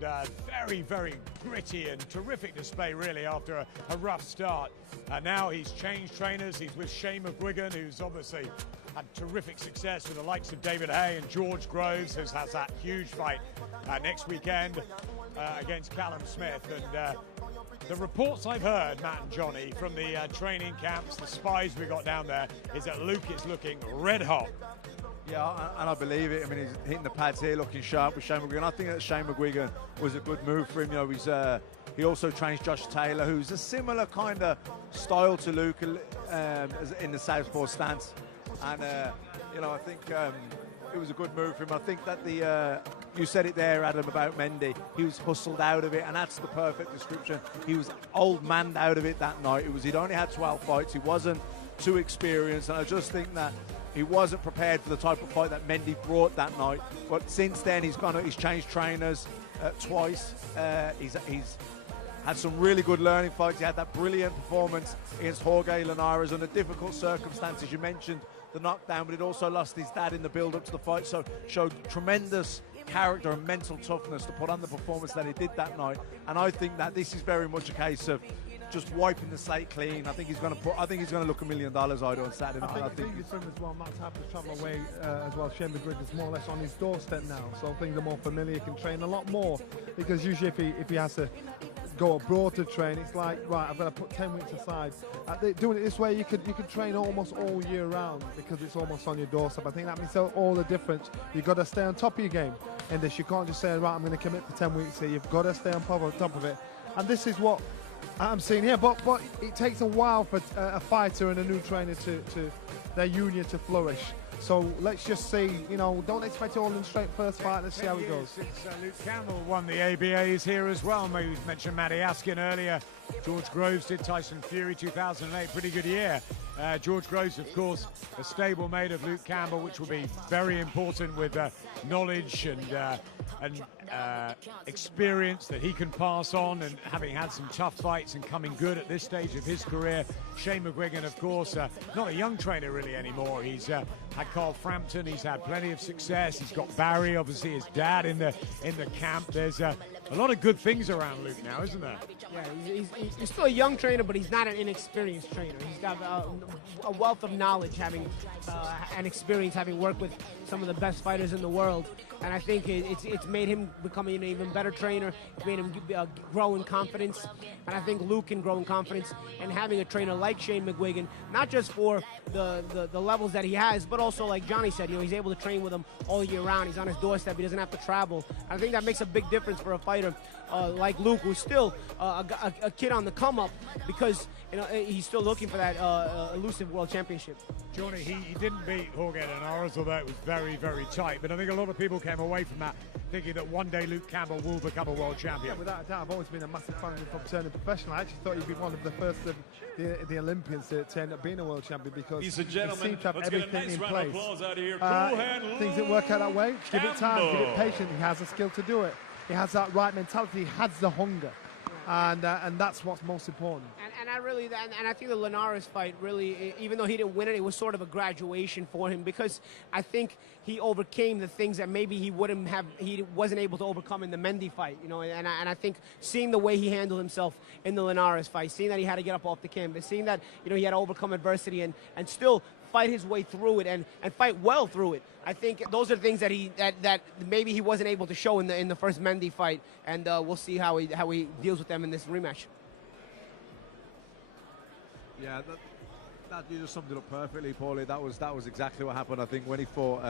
very, very gritty and terrific display, really, after a rough start. Now he's changed trainers. He's with Shane McGuigan, who's obviously had terrific success with the likes of David Hay and George Groves, who has that huge fight next weekend against Callum Smith. And The reports I've heard, Matt and Johnny, from the training camps, the spies we got down there, is that Luke is looking red hot. Yeah, and I believe it. I mean, he's hitting the pads here, looking sharp with Shane McGuigan. I think that Shane McGuigan was a good move for him. You know, he also trains Josh Taylor, who's a similar kind of style to Luke in the southpaw stance. And, you know, I think it was a good move for him. I think that you said it there, Adam, about Mendy. He was hustled out of it, and that's the perfect description. He was old manned out of it that night. He'd only had 12 fights. He wasn't too experienced, and I just think that he wasn't prepared for the type of fight that Mendy brought that night. But since then, he's changed trainers twice. He's had some really good learning fights. He had that brilliant performance against Jorge Linares under difficult circumstances. You mentioned the knockdown, but he'd also lost his dad in the build-up to the fight, so showed tremendous character and mental toughness to put on the performance that he did that night. And I think that this is very much a case of just wiping the slate clean. I think he's going to look $1 million out on Saturday night. I think it's for him as well not to have to travel away as well. Shane McGuigan's more or less on his doorstep now, so things are more familiar. He can train a lot more, because usually if he has to go abroad to train, it's like, right, I've got to put 10 weeks aside. Doing it this way, you could train almost all year round, because it's almost on your doorstep. I think that makes all the difference. You've got to stay on top of your game in this. You can't just say, right, I'm going to commit for 10 weeks here. You've got to stay on top of it. And this is what I'm seeing here. But it takes a while for a fighter and a new trainer to their union to flourish. So let's just see, you know, don't expect it all in straight first fight. Let's see how it goes. Since Luke Campbell won the ABAs here as well. Maybe we mentioned Matty Askin earlier. George Groves did Tyson Fury 2008. Pretty good year. George Groves, of course, a stablemate of Luke Campbell, which will be very important with knowledge and experience that he can pass on, and having had some tough fights and coming good at this stage of his career. Shane McGuigan, of course, not a young trainer really anymore. He's had Carl Frampton. He's had plenty of success. He's got Barry, obviously his dad, in the camp. There's a lot of good things around Luke now, isn't there? Yeah, he's still a young trainer, but he's not an inexperienced trainer. He's got a wealth of knowledge, having and experience, having worked with some of the best fighters in the world. And I think it's made him become an even better trainer. It's made him grow in confidence. And I think Luke can grow in confidence. And having a trainer like Shane McGuigan, not just for the levels that he has, but also, like Johnny said, you know, he's able to train with him all year round. He's on his doorstep. He doesn't have to travel. I think that makes a big difference for a fighter like Luke, who's still a kid on the come up, because you know he's still looking for that elusive world championship. Johnny, he didn't beat Jorge Linares, although it was very, very tight. But I think a lot of people came away from that thinking that one day Luke Campbell will become a world champion. Yeah, without a doubt. I've always been a massive fan of him from turning professional. I actually thought he'd be one of the first of the Olympians to end up being a world champion, because He's a he gentleman. seems to have Let's get a everything nice in round place. of applause out of here. Cool hand, Things didn't work out that way. Give it time, give it Campbell. patience. He has the skill to do it. He has that right mentality. He has the hunger. And that's what's most important. And I think the Linares fight really, even though he didn't win it, it was sort of a graduation for him, because I think he overcame the things that maybe he wasn't able to overcome in the Mendy fight, you know. And I think seeing the way he handled himself in the Linares fight, seeing that he had to get up off the canvas, seeing that, you know, he had to overcome adversity and still fight his way through it and fight well through it. I think those are things that maybe he wasn't able to show in the first Mendy fight, and we'll see how he deals with them in this rematch. Yeah, that you just summed it up perfectly, Paulie. That was exactly what happened. I think when he fought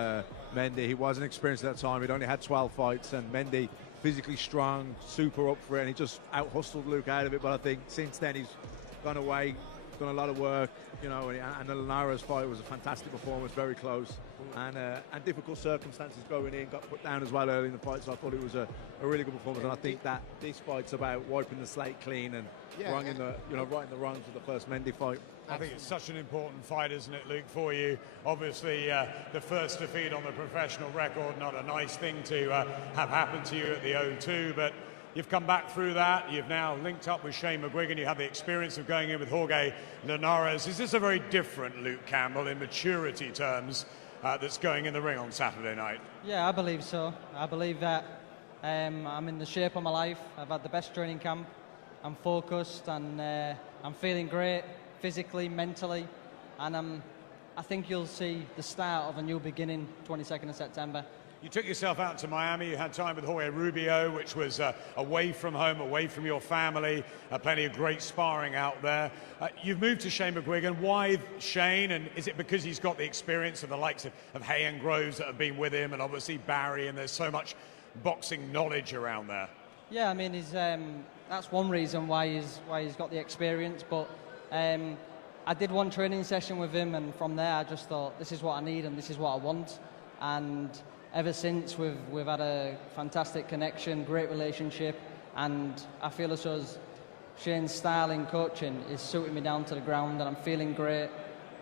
Mendy, he wasn't experienced at that time. He'd only had 12 fights, and Mendy, physically strong, super up for it, and he just out-hustled Luke out of it. But I think since then he's gone away, done a lot of work, you know, and the Linares fight was a fantastic performance, very close, and difficult circumstances going in, got put down as well early in the fight, so I thought it was a really good performance, and I think that this fight's about wiping the slate clean and righting the wrongs of the first Mendy fight. I think it's such an important fight, isn't it, Luke, for you? Obviously, the first defeat on the professional record, not a nice thing to have happen to you at the O2, but you've come back through that. You've now linked up with Shane McGuigan. You have the experience of going in with Jorge Linares. Is this a very different Luke Campbell in maturity terms that's going in the ring on Saturday night? Yeah, I believe so. I believe that I'm in the shape of my life. I've had the best training camp. I'm focused, and I'm feeling great physically, mentally, and I think you'll see the start of a new beginning 22nd of September. You took yourself out to Miami. You had time with Jorge Rubio, which was away from home, away from your family. Plenty of great sparring out there. You've moved to Shane McGuigan. Why Shane? And is it because he's got the experience of the likes of Hay and Groves that have been with him, and obviously Barry, and there's so much boxing knowledge around there? Yeah, I mean, that's one reason why he's got the experience. But I did one training session with him, and from there I just thought, this is what I need and this is what I want. And ever since, we've had a fantastic connection, great relationship, and I feel as though Shane's style in coaching is suiting me down to the ground, and I'm feeling great.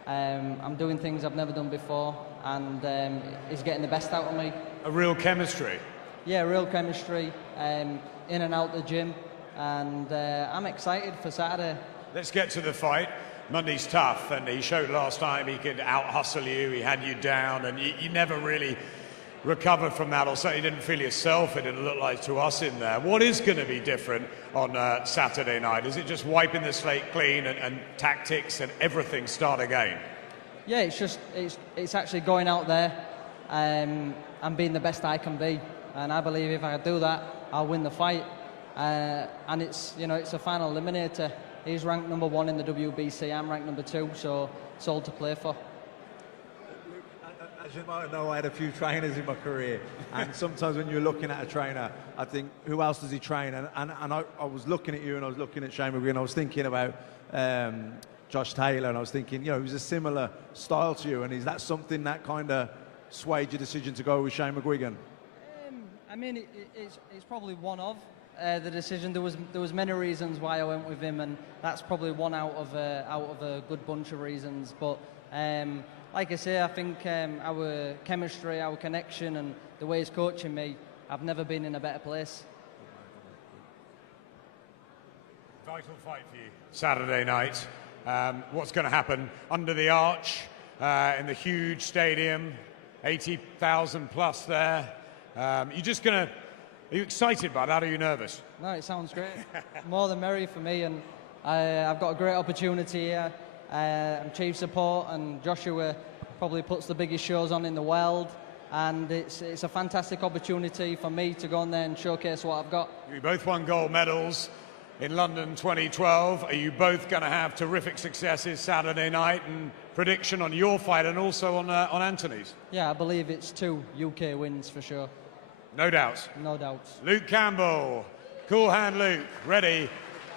I'm doing things I've never done before, and he's getting the best out of me. A real chemistry. Yeah, real chemistry, in and out the gym, and I'm excited for Saturday. Let's get to the fight. Monday's tough, and he showed last time he could out-hustle you, he had you down, and you never really recovered from that, or certainly didn't feel yourself, it didn't look like to us in there. What is going to be different on Saturday night? Is it just wiping the slate clean and tactics and everything start again? Yeah, it's actually going out there and being the best I can be, and I believe if I do that, I'll win the fight. And it's a final eliminator. He's ranked number 1 in the WBC, I'm ranked number 2, so it's all to play for. As you might know, I had a few trainers in my career, and sometimes when you're looking at a trainer, I think, who else does he train? And I was looking at you, and I was looking at Shane McGuigan, and I was thinking about Josh Taylor, and I was thinking, he was a similar style to you, and is that something that kind of swayed your decision to go with Shane McGuigan? I mean, it's probably one of the decision. There was many reasons why I went with him, and that's probably one out of a good bunch of reasons. But like I say, I think our chemistry, our connection, and the way he's coaching me, I've never been in a better place. Vital fight for you Saturday night. What's going to happen under the arch in the huge stadium, 80,000 plus there? Are you excited by that, or are you nervous? No, it sounds great. More than merry for me, and I've got a great opportunity here. I'm chief support, and Joshua probably puts the biggest shows on in the world, and it's a fantastic opportunity for me to go on there and showcase what I've got. You both won gold medals in London 2012. Are you both going to have terrific successes Saturday night? And prediction on your fight and also on Anthony's? Yeah, I believe it's 2 UK wins for sure. No doubts. No doubts. Luke Campbell, cool hand Luke, ready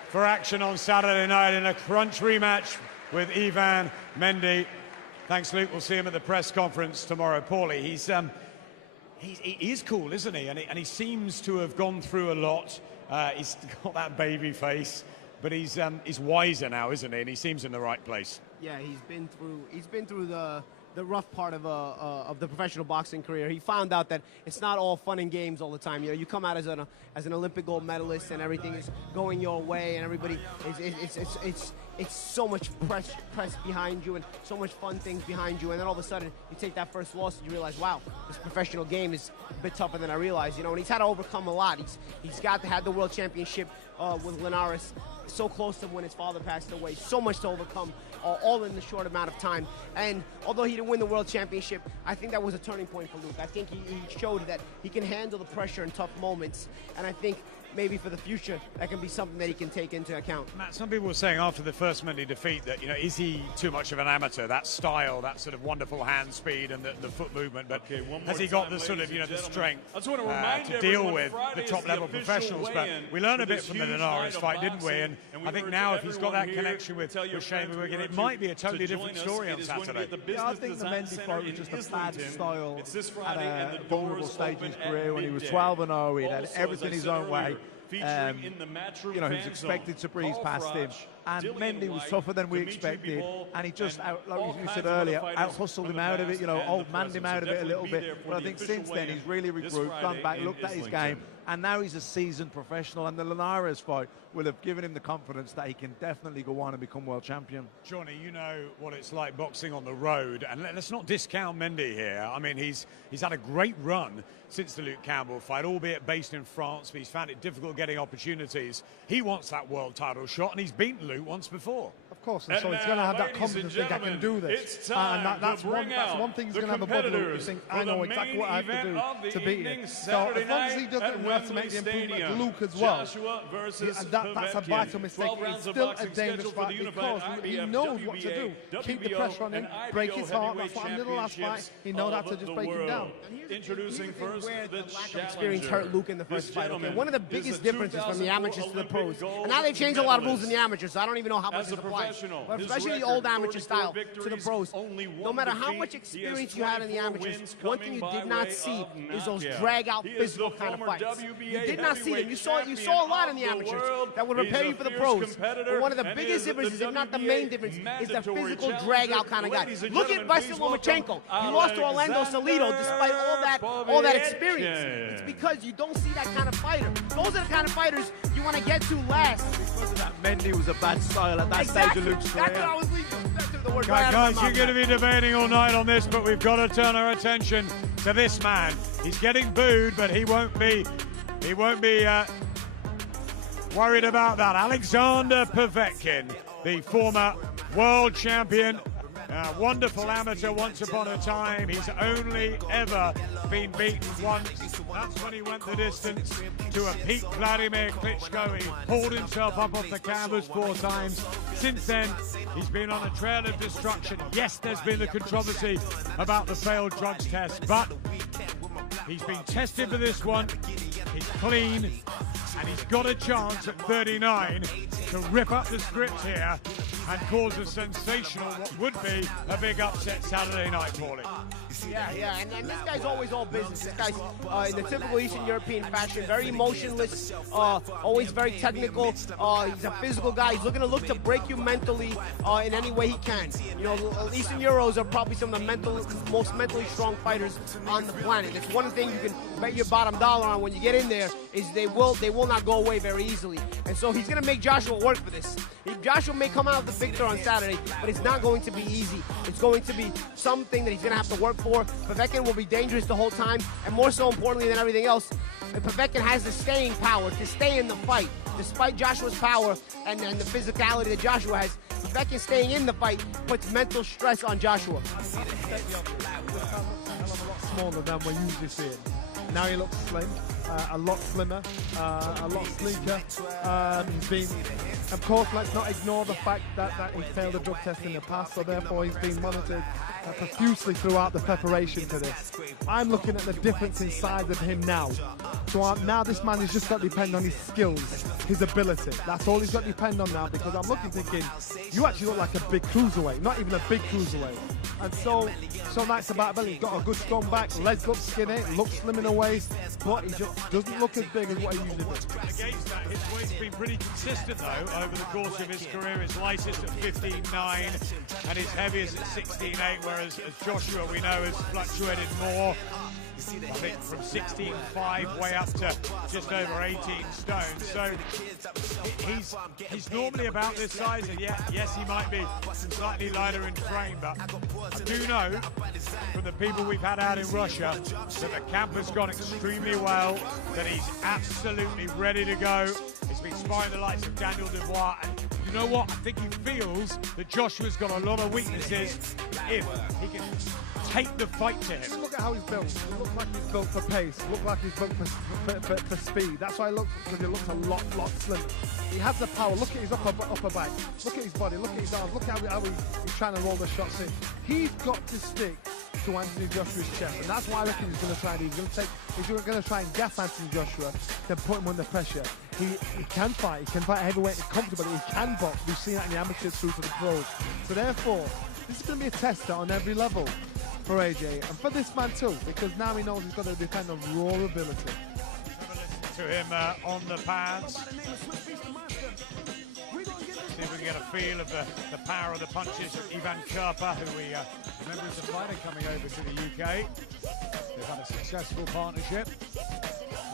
for action on Saturday night in a crunch rematch with Ivan Mendy. Thanks, Luke. We'll see him at the press conference tomorrow. Paulie, he is cool, isn't he? And he seems to have gone through a lot. He's got that baby face, but he's wiser now, isn't he? And he seems in the right place. Yeah, he's been through the rough part of the professional boxing career. He found out that it's not all fun and games all the time. You come out as an Olympic gold medalist, and everything is going your way, and everybody it's so much press behind you and so much fun things behind you, and then all of a sudden you take that first loss and you realize, wow, this professional game is a bit tougher than I realized. And he's had to overcome a lot. He's had the world championship with Linares, so close to when his father passed away. So much to overcome, all in a short amount of time. And although he didn't win the world championship, I think that was a turning point for Luke. I think he showed that he can handle the pressure in tough moments, and I think maybe for the future that can be something that he can take into account. Matt, some people were saying after the first Mendy defeat that, is he too much of an amateur? That style, that sort of wonderful hand speed and the foot movement, but has he got the sort of, the strength to deal with the top-level professionals? But we learned a bit from the Linares fight, didn't we? And I think now if he's got that connection with Shane McGuigan, it might be a totally different story on Saturday. Yeah, I think the Mendy fight was just a bad style at a vulnerable stage in his career when he was 12-0. He had everything his own way. He was expected to breeze past him, and Mendy was tougher than we expected, and he just, like you said earlier, out-hustled him out of it, old-manned him out of it a little bit. But I think since then he's really regrouped, gone back, looked at his game, and now he's a seasoned professional, and the Linares fight will have given him the confidence that he can definitely go on and become world champion. Johnny, you know what it's like boxing on the road, and let's not discount Mendy here. I mean, he's had a great run since the Luke Campbell fight, albeit based in France, but he's found it difficult getting opportunities. He wants that world title shot, and he's beaten Luke once before. Of course, and so he's going to have that confidence to think I can do this. And that's one thing he's going to have a body with. You think, I know exactly what I have to do to beat him. So as long as he doesn't have to make the improvement with Luke as well, that's a vital mistake. It's still a dangerous fight because he knows what to do. Keep the pressure on him, break his heart. That's what I did in the last fight. He knows how to just break him down. Introducing first the experience hurt Luke in the first fight. Okay, one of the biggest differences from the amateurs to the pros, and now they've changed a lot of rules in the amateurs, so I don't even know how much is applied. But especially the old amateur style to the pros, no matter how much experience you had in the amateurs, one thing you did not see is those drag-out physical kind of fights. You did not see them. You saw a lot in the amateurs that would prepare you for the pros. But one of the biggest differences, if not the main difference, is the physical drag-out kind of guy. Look at Vasily Lomachenko. He lost to Orlando Salido despite all that experience. It's because you don't see that kind of fighter. Those are the kind of fighters you want to get to last. Because of that, Mendy was a bad style at that stage of Luke's career. That's what I was leading. The word Guys, you're going to be debating all night on this, but we've got to turn our attention to this man. He's getting booed, but he won't be worried about that. Alexander Povetkin, the former world champion. Wonderful amateur once upon a time. He's only ever been beaten once. That's when he went the distance to a Pete Vladimir Klitschko. He pulled himself up off the canvas 4 times. Since then, he's been on a trail of destruction. Yes, there's been the controversy about the failed drugs test, but he's been tested for this one. He's clean, and he's got a chance at 39 to rip up the script here and cause a sensational, what would be a big upset Saturday night, Paulie. Yeah, and this guy's always all business. This guy's in the typical Eastern European fashion, very emotionless, always very technical. He's a physical guy. He's looking to break you mentally in any way he can. You know, Eastern Euros are probably some of the most mentally strong fighters on the planet. It's one thing you can bet your bottom dollar on when you get in there is they will not go away very easily. And so he's going to make Joshua work for this. Joshua may come out with the victor on Saturday, but it's not going to be easy. It's going to be something that he's going to have to work for. Povetkin will be dangerous the whole time, and more so importantly than everything else, Povetkin has the staying power to stay in the fight. Despite Joshua's power and the physicality that Joshua has, Povetkin staying in the fight puts mental stress on Joshua. A hell of a lot smaller than we're usually seeing. Now he looks slim, a lot slimmer, a lot sleeker. He's been, of course, let's not ignore the fact that he failed a drug test in the past, so therefore he's been monitored profusely throughout the preparation to this. I'm looking at the difference inside of him now. So now this man has just got to depend on his skills, his ability. That's all he's got to depend on now, because I'm looking thinking, you actually look like a big cruiserweight, not even a big cruiserweight. And so nice about Belly. He's got a good strong back, legs look skinny, looks slim in the waist, but he just doesn't look as big as what he usually does. Against that, his weight's been pretty consistent though over the course of his career. His lightest at 15.9 and his heaviest at 16.8, whereas as Joshua we know has fluctuated more. I think from 16.5 way up to just over 18 stone. So he's normally about this size. And yes, he might be slightly lighter in frame, but I do know from the people we've had out in Russia that the camp has gone extremely well, that he's absolutely ready to go. He's been sparring the likes of Daniel Dubois, and you know what? I think he feels that Joshua's got a lot of weaknesses if he can take the fight to him. Look at how he's built. He looks like he's built for pace. Looks like he's built for speed. That's why he looks, because he looks a lot slimmer. He has the power. Look at his upper back. Look at his body. Look at his arms. Look at how he's trying to roll the shots in. He's got to stick to Anthony Joshua's chest, and that's why I reckon he's going to try. He's going to try and gas Anthony Joshua, then put him under pressure. He can fight. He can fight heavyweight comfortably. He can box. We've seen that in the amateurs through to the pros. So therefore, this is going to be a tester on every level for AJ, and for this man too, because now he knows he's got to depend on raw ability. To him on the pads. See if we can get a feel of the power of the punches of Ivan Karpa, who we remember as a fighter coming over to the UK. They've had a successful partnership.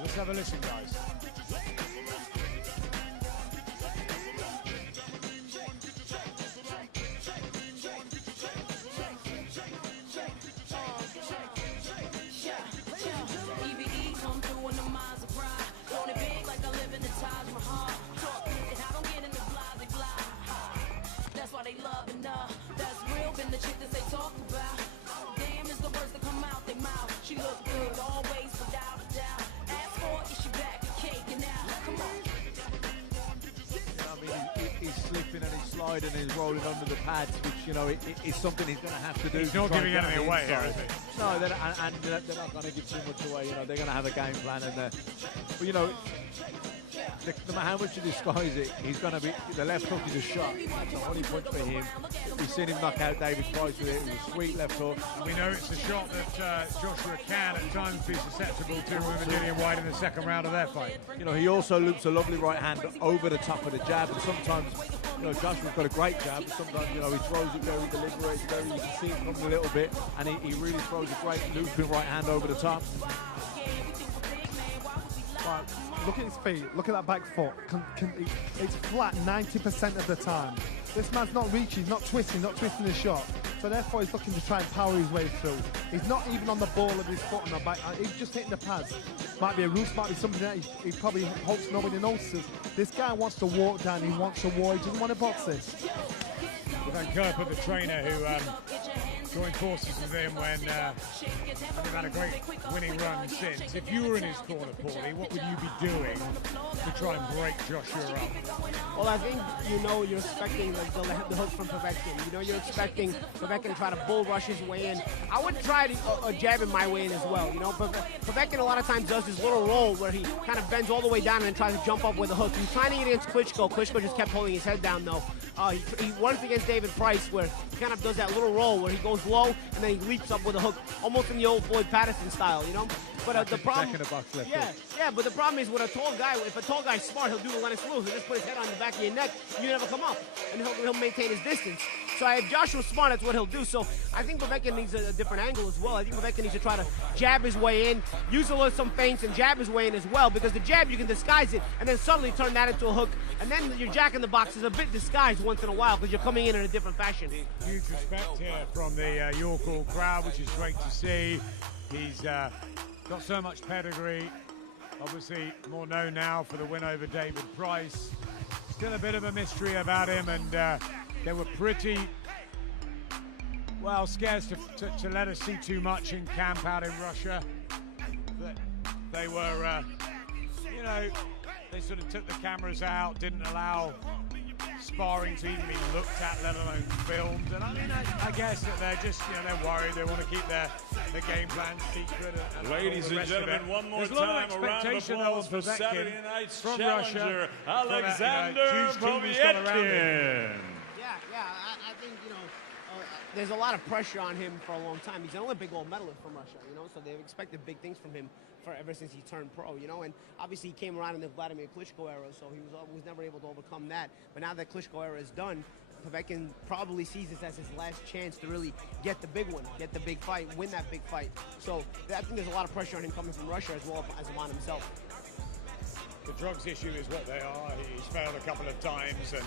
Let's have a listen, guys. their mouth. She look good always, without a doubt. Ask for it, she back, cake and out. Come on. I mean, he's slipping and he's sliding and he's rolling under the pads, which, you know, is something he's going to have to do. He's not giving anything away here, is he? No, they're not going to give too much away. You know, they're going to have a game plan, and but you know, no matter how much you disguise it, he's going to be, the left hook is a shot. That's a honey punch for him. We've seen him knock out David Price with it. It was a sweet left hook. And we know it's a shot that Joshua can at times be susceptible to with Dillian White in the second round of their fight. You know, he also loops a lovely right hand over the top of the jab, and sometimes, you know, Joshua's got a great jab, but sometimes, you know, he throws it very deliberate, you can see it coming a little bit, and he really throws a great looping right hand over the top. Right, look at his feet, look at that back foot. It's flat 90% of the time. This man's not reaching, not twisting the shot. So therefore he's looking to try and power his way through. He's not even on the ball of his foot on the back. He's just hitting the pads. Might be a roost, might be something that he probably hopes nobody notices. This guy wants to walk down, he wants to war, he doesn't want to box this. Van Kerper, the trainer who joined forces with him when they've had a great winning run since. If you were in his corner, Paulie, what would you be doing to try and break Joshua up? Well, I think, you know, you're expecting the hook from Povetkin. You know, you're expecting Povetkin to try to bull rush his way in. I would try to jab him my way in as well. You know, Povetkin a lot of times does this little roll where he kind of bends all the way down and then tries to jump up with a hook. He's trying to get against Klitschko. Klitschko just kept holding his head down, though. He once against David Price, where he kind of does that little roll where he goes low and then he leaps up with a hook, almost in the old Floyd Patterson style, you know. But the problem, but the problem is with a tall guy. If a tall guy's smart, he'll do the Lennox Lewis. He'll just put his head on the back of your neck, and you never come up, and he'll maintain his distance. So if Joshua's smart, that's what he'll do. So I think Povetkin needs a different angle as well. I think Povetkin needs to try to jab his way in, use some feints, and jab his way in as well. Because the jab, you can disguise it, and then suddenly turn that into a hook, and then your jack in the box is a bit disguised once in a while because you're coming in a different fashion. Huge respect here from the York Hall crowd, which is great to see. He's got so much pedigree. Obviously more known now for the win over David Price. Still a bit of a mystery about him, and they were pretty, well, scared to let us see too much in camp out in Russia. But they were, you know, they sort of took the cameras out, didn't allow sparring to even be looked at, let alone filmed. And I mean, I guess that they're just, you know, they're worried. They want to keep their game plan secret. Ladies and gentlemen, one more time, a round of applause for Saturday night's challenger, Alexander Povetkin. I think, you know, there's a lot of pressure on him for a long time. He's an Olympic gold medalist from Russia, you know, so they've expected big things from him ever since he turned pro, you know, and obviously he came around in the Vladimir Klitschko era, so he was never able to overcome that. But now that Klitschko era is done, Povetkin probably sees this as his last chance to really get the big one, get the big fight, win that big fight. So I think there's a lot of pressure on him coming from Russia as well as on himself. The drugs issue is what they are. He's failed a couple of times, and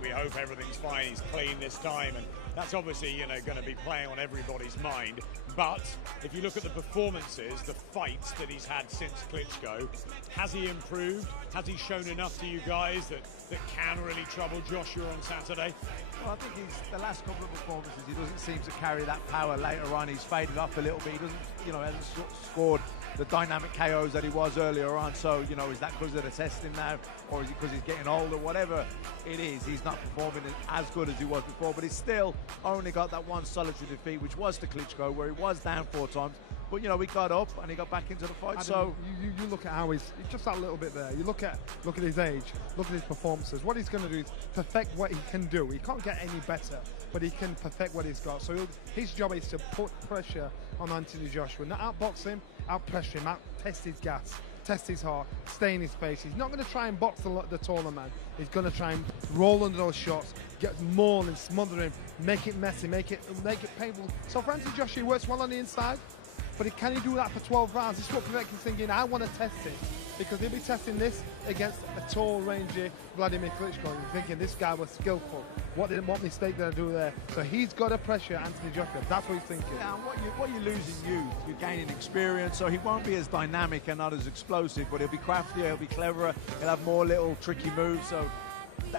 we hope everything's fine. He's clean this time, and that's obviously, you know, going to be playing on everybody's mind. But if you look at the performances, the fights that he's had since Klitschko, has he improved? Has he shown enough to you guys that can really trouble Joshua on Saturday? Well, I think the last couple of performances, he doesn't seem to carry that power later on. He's faded off a little bit. He doesn't, you know, hasn't scored the dynamic KOs that he was earlier on. So, you know, is that because of the testing now, or is it because he's getting older? Whatever it is, he's not performing as good as he was before. But he's still only got that one solitary defeat, which was to Klitschko, where he was down 4 times. But, you know, he got up and he got back into the fight. So you look at how he's just that little bit there. You look at his age, look at his performances. What he's going to do is perfect what he can do. He can't get any better, but he can perfect what he's got. So his job is to put pressure on Anthony Joshua, not outbox him, out-pressure him, out-test his gas, test his heart, stay in his face. He's not going to try and box the taller man. He's going to try and roll under those shots, get maul and smother him, make it messy, make it painful. So for Anthony Joshua, he works well on the inside. But can he do that for 12 rounds? This is what Povetkin's thinking. I want to test it, because he'll be testing this against a tall, rangy Vladimir Klitschko. He's thinking this guy was skillful. What mistake did I do there? So he's got to pressure Anthony Joshua. That's what he's thinking. Yeah, and what you lose in youth, you're gaining experience. So he won't be as dynamic and not as explosive, but he'll be craftier, he'll be cleverer, he'll have more little tricky moves. So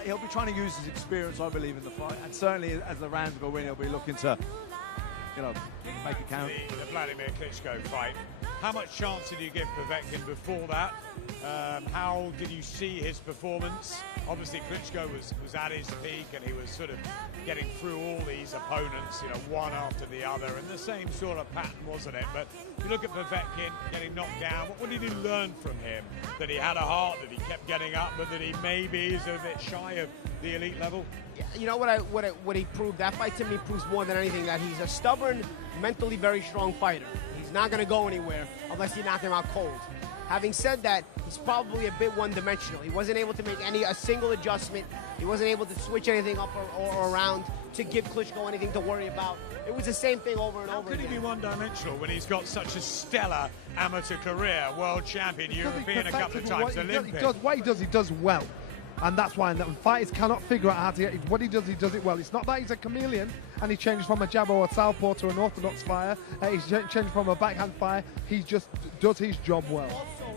he'll be trying to use his experience, I believe, in the fight. And certainly as the rounds go in, he'll be looking to, make it count. The Vladimir Klitschko fight. How much chance did you give Povetkin before that? How did you see his performance? Obviously, Klitschko was at his peak, and he was sort of getting through all these opponents, one after the other, and the same sort of pattern, wasn't it? But you look at Povetkin getting knocked down. What did you learn from him? That he had a heart, that he kept getting up, but that he maybe is a bit shy of the elite level? Yeah, you know what he proved? That fight to me proves more than anything that he's a stubborn, mentally very strong fighter. He's not going to go anywhere unless you knock him out cold. Having said that, he's probably a bit one-dimensional. He wasn't able to make a single adjustment. He wasn't able to switch anything up or around to give Klitschko anything to worry about. It was the same thing over and over again. How could he be one-dimensional when he's got such a stellar amateur career, world champion, European a couple of times, Olympic? He does well. And that's why fighters cannot figure out how to get what he does it well. It's not that he's a chameleon and he changes from a jab or a southpaw to an orthodox fire. He's changed from a backhand fire. He just does his job well.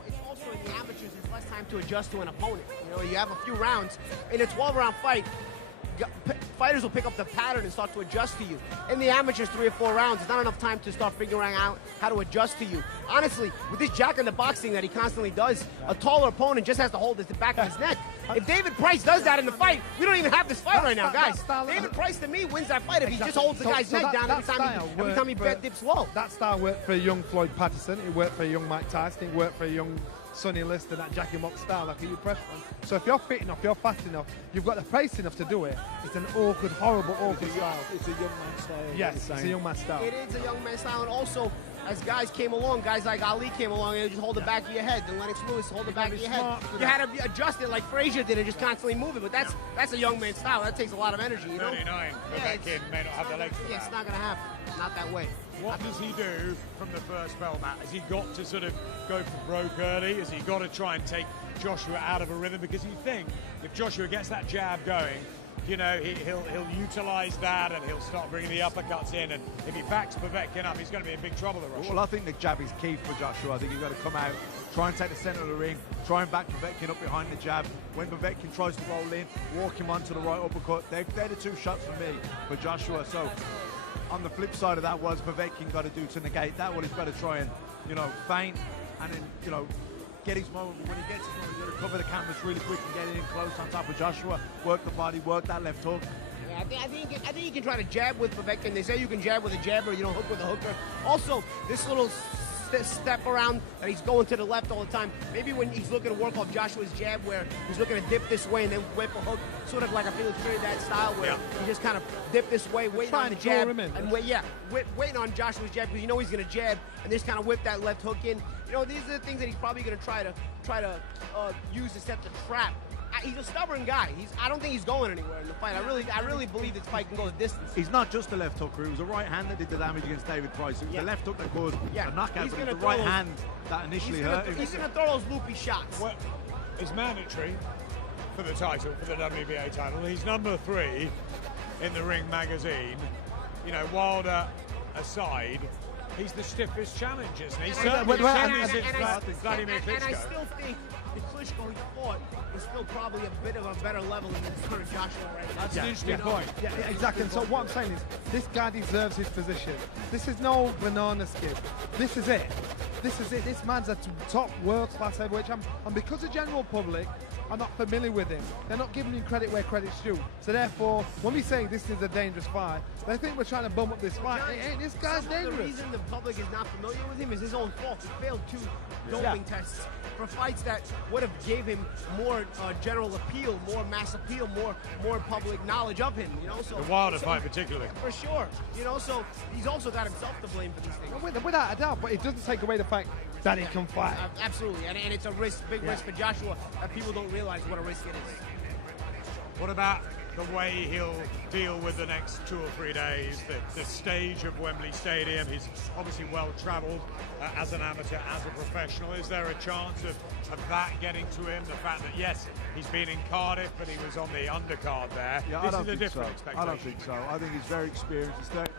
It's also in the amateurs, there's less time to adjust to an opponent. You have a few rounds. In a 12-round fight, fighters will pick up the pattern and start to adjust to you. In the amateurs, 3 or 4 rounds, it's not enough time to start figuring out how to adjust to you. Honestly, with this jack in the boxing that he constantly does, a taller opponent just has to hold the back of his neck. If David Price does that in the fight, we don't even have this fight right now, guys. David Price, to me, wins that fight if he just holds the guy's neck down every time he dips low. That style worked for a young Floyd Patterson. It worked for a young Mike Tyson. It worked for a young Sonny Liston, that Jackie Mock style, like you press on. So if you're fit enough, you're fast enough, you've got the pace enough to do it. It's an awkward, horrible, awkward style. It's a young man style. Yes, it's a young man style. It is a young man style, and also, as guys came along, guys like Ali came along, and just hold the back of your head, and Lennox Lewis hold the back of your head. You had to adjust it like Frazier did and just constantly move it, but that's a young man style. That takes a lot of energy, 39, but that kid may not have the legs for that. It's not going to happen. Not that way. What does he do from the first bell, Matt? Has he got to sort of go for broke early? Has he got to try and take Joshua out of a rhythm? Because you think if Joshua gets that jab going, he'll utilize that and he'll start bringing the uppercuts in. And if he backs Povetkin up, he's going to be in big trouble. Well, I think the jab is key for Joshua. I think he's got to come out, try and take the center of the ring, try and back Povetkin up behind the jab. When Povetkin tries to roll in, walk him onto the right uppercut. They're the 2 shots for me for Joshua. So on the flip side of that was Povetkin got to do to negate that. Well, he's got to try and, feint and then, get his moment. But when he gets his moment, he's got to cover the canvas really quick and get it in close on top of Joshua. Work the body, work that left hook. Yeah, I think you can try to jab with Povetkin. They say you can jab with a jabber, hook with a hooker. Also, this little step around that he's going to the left all the time. Maybe when he's looking to work off Joshua's jab, where he's looking to dip this way and then whip a hook, sort of like a Felix Trinidad style, where he just kind of dip this way, waiting on the jab, and waiting on Joshua's jab because he's going to jab and just kind of whip that left hook in. These are the things that he's probably going to try to use to set the trap. He's a stubborn guy. I don't think he's going anywhere in the fight. I really believe this fight can go the distance. He's not just a left hooker. It was a right hand that did the damage against David Price. It was the left hook that caused the knockout, but it was the right hand that initially hurt him. He's going to throw those loopy shots. Well, it's mandatory for the title, for the WBA title. He's number 3 in the Ring magazine. Wilder aside, he's the stiffest challenge, isn't he? Certainly Vladimir Klitschko. And I still think the Klitschko he fought is still probably a bit of a better level than the current Joshua right now. That's an interesting point. Yeah, exactly. And so what I'm saying is, this guy deserves his position. This is no banana skin. This is it. This is it. This man's a top world-class heavyweight champion. And because the general public are not familiar with him, they're not giving him credit where credit's due. So therefore, when we say this is a dangerous fight, they think we're trying to bum up this fight. This guy's dangerous. The reason the public is not familiar with him is his own fault. He failed 2 doping tests for fights that would have gave him more general appeal, more mass appeal, more public knowledge of him. So the Wilder fight particularly. For sure. So he's also got himself to blame for these things. Without a doubt, but it doesn't take away the fact that he can fight. Absolutely, and it's a risk, big risk for Joshua that people don't realize what a risk it is. What about the way he'll deal with the next 2 or 3 days, the stage of Wembley Stadium? He's obviously well-travelled as an amateur, as a professional. Is there a chance of that getting to him? The fact that, yes, he's been in Cardiff, but he was on the undercard there. Yeah, this is a different expectation. I don't think so. I think he's very experienced. He's 30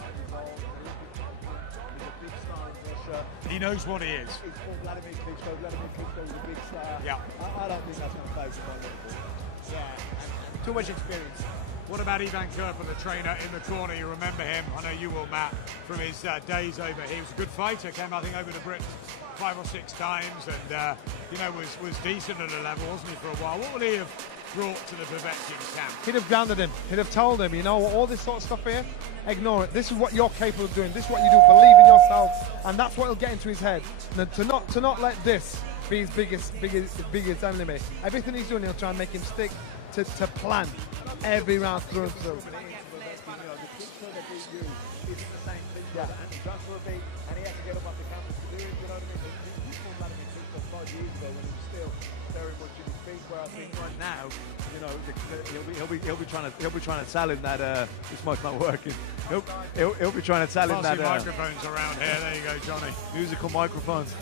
He knows what he is. He's called Vladimir Klitschko. Vladimir Klitschko is a big star. Yeah. I don't think that's going to phase him. Yeah, too much experience. What about Ivan Kerper, the trainer in the corner? You remember him? I know you will, Matt, from his days over. He was a good fighter. Came, I think, over to Britain 5 or 6 times, and you know, was decent at a level, wasn't he, for a while? What would he have brought to the Povetkin camp? He'd have grounded him. He'd have told him, you know, all this sort of stuff here, ignore it. This is what you're capable of doing. This is what you do. Believe in yourself, and that's what will get into his head. And to not let this be his biggest enemy. Everything he's doing, he'll try and make him stick to plan every round through and through. Yeah. And Joshua beat, and he had to get up off the canvas to do it, you know what I mean? He fought Vladimir Klitschko 5 years ago when he was still very much in his feet, where I think right now, you know, he'll be trying to tell him that this mic's not working. He'll be trying to tell him that microphones around here. There you go, Johnny. Musical microphones.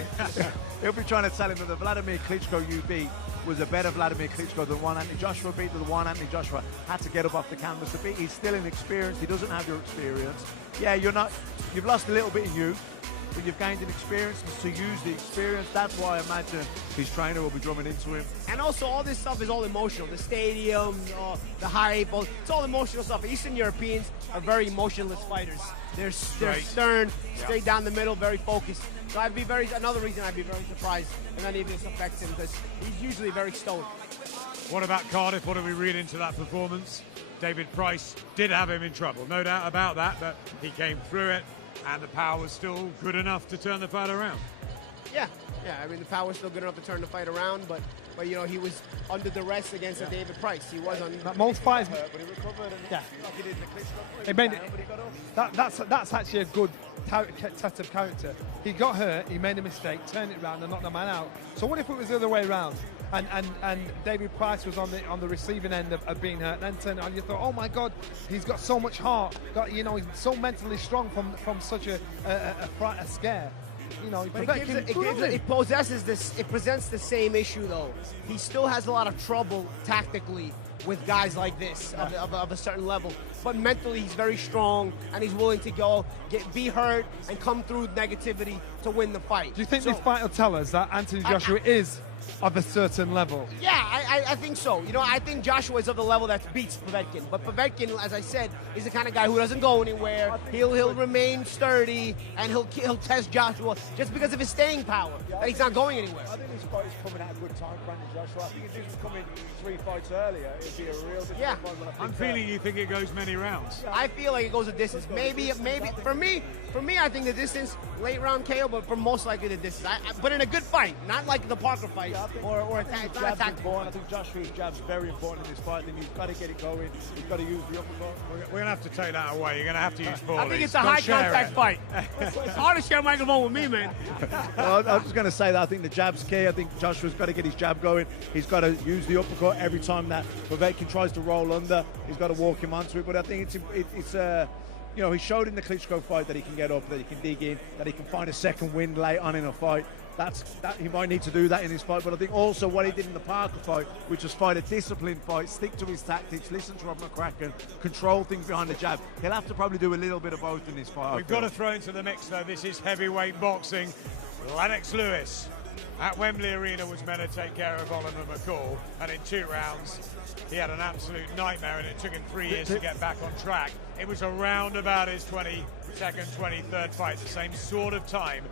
He'll be trying to tell him that the Vladimir Klitschko you beat was a better Vladimir Klitschko than one Anthony Joshua beat. The one Anthony Joshua had to get up off the canvas to beat. He's still inexperienced. He doesn't have your experience. Yeah, you've lost a little bit of youth, but you've gained an experience. To use the experience, that's why I imagine his trainer will be drumming into him. And also, all this stuff is all emotional. The stadium, the hype, it's all emotional stuff. Eastern Europeans are very emotionless fighters. They're stern, straight down the middle, very focused. So another reason I'd be very surprised if any of this affects him, because he's usually very stoic. What about Cardiff? What do we read into that performance? David Price did have him in trouble, no doubt about that, but he came through it, and the power was still good enough to turn the fight around. Yeah. I mean, the power was still good enough to turn the fight around, but you know, he was under duress against a David Price. He was on. Most fights, but he recovered. And like he did in the Klitschko. He made it. That's actually a good test of character. He got hurt, he made a mistake, turned it around, and knocked the man out. So what if it was the other way around? And David Price was on the receiving end of being hurt, and then turned it on. You thought, oh my God, he's got so much heart. He's so mentally strong from such a scare. You know, but it possesses this. It presents the same issue though. He still has a lot of trouble tactically with guys like this of a certain level. But mentally, he's very strong, and he's willing to be hurt and come through negativity to win the fight. Do you think this fight will tell us that Anthony Joshua is of a certain level? Yeah, I think so. You know, I think Joshua is of the level that beats Povetkin. But Povetkin, as I said, is the kind of guy who doesn't go anywhere. He'll remain sturdy, and he'll test Joshua just because of his staying power, that he's not going anywhere. I think this fight is coming at a good time for Anthony Joshua. I think if this was coming 3 fights earlier, it'd be a real different fight. I'm feeling you think it goes many rounds. I feel like it goes a distance. Maybe for me, I think the distance, late round KO, but for most likely the distance. But in a good fight, not like the Parker fight or a tactical. I think Joshua's jab's very important in this fight. Then you've got to get it going. You've got to use the uppercut. We're going to have to take that away. You're going to have to use Paulie. I think it's a high contact fight. It's hard to share a microphone with me, man. Well, I was just going to say that I think the jab's key. I think Joshua's got to get his jab going. He's got to use the uppercut every time that Povetkin tries to roll under. He's got to walk him onto it. But I think it's you know, he showed in the Klitschko fight that he can get up, that he can dig in, that he can find a second wind late on in a fight. He might need to do that in his fight, but I think also what he did in the Parker fight, which was fight a disciplined fight, stick to his tactics, listen to Rob McCracken, control things behind the jab. He'll have to probably do a little bit of both in this fight. We've got to throw into the mix, though. This is heavyweight boxing. Lennox Lewis at Wembley Arena was meant to take care of Oliver McCall, and in 2 rounds he had an absolute nightmare, and it took him 3 years to get back on track. It was around about his 22nd, 23rd fight, the same sort of time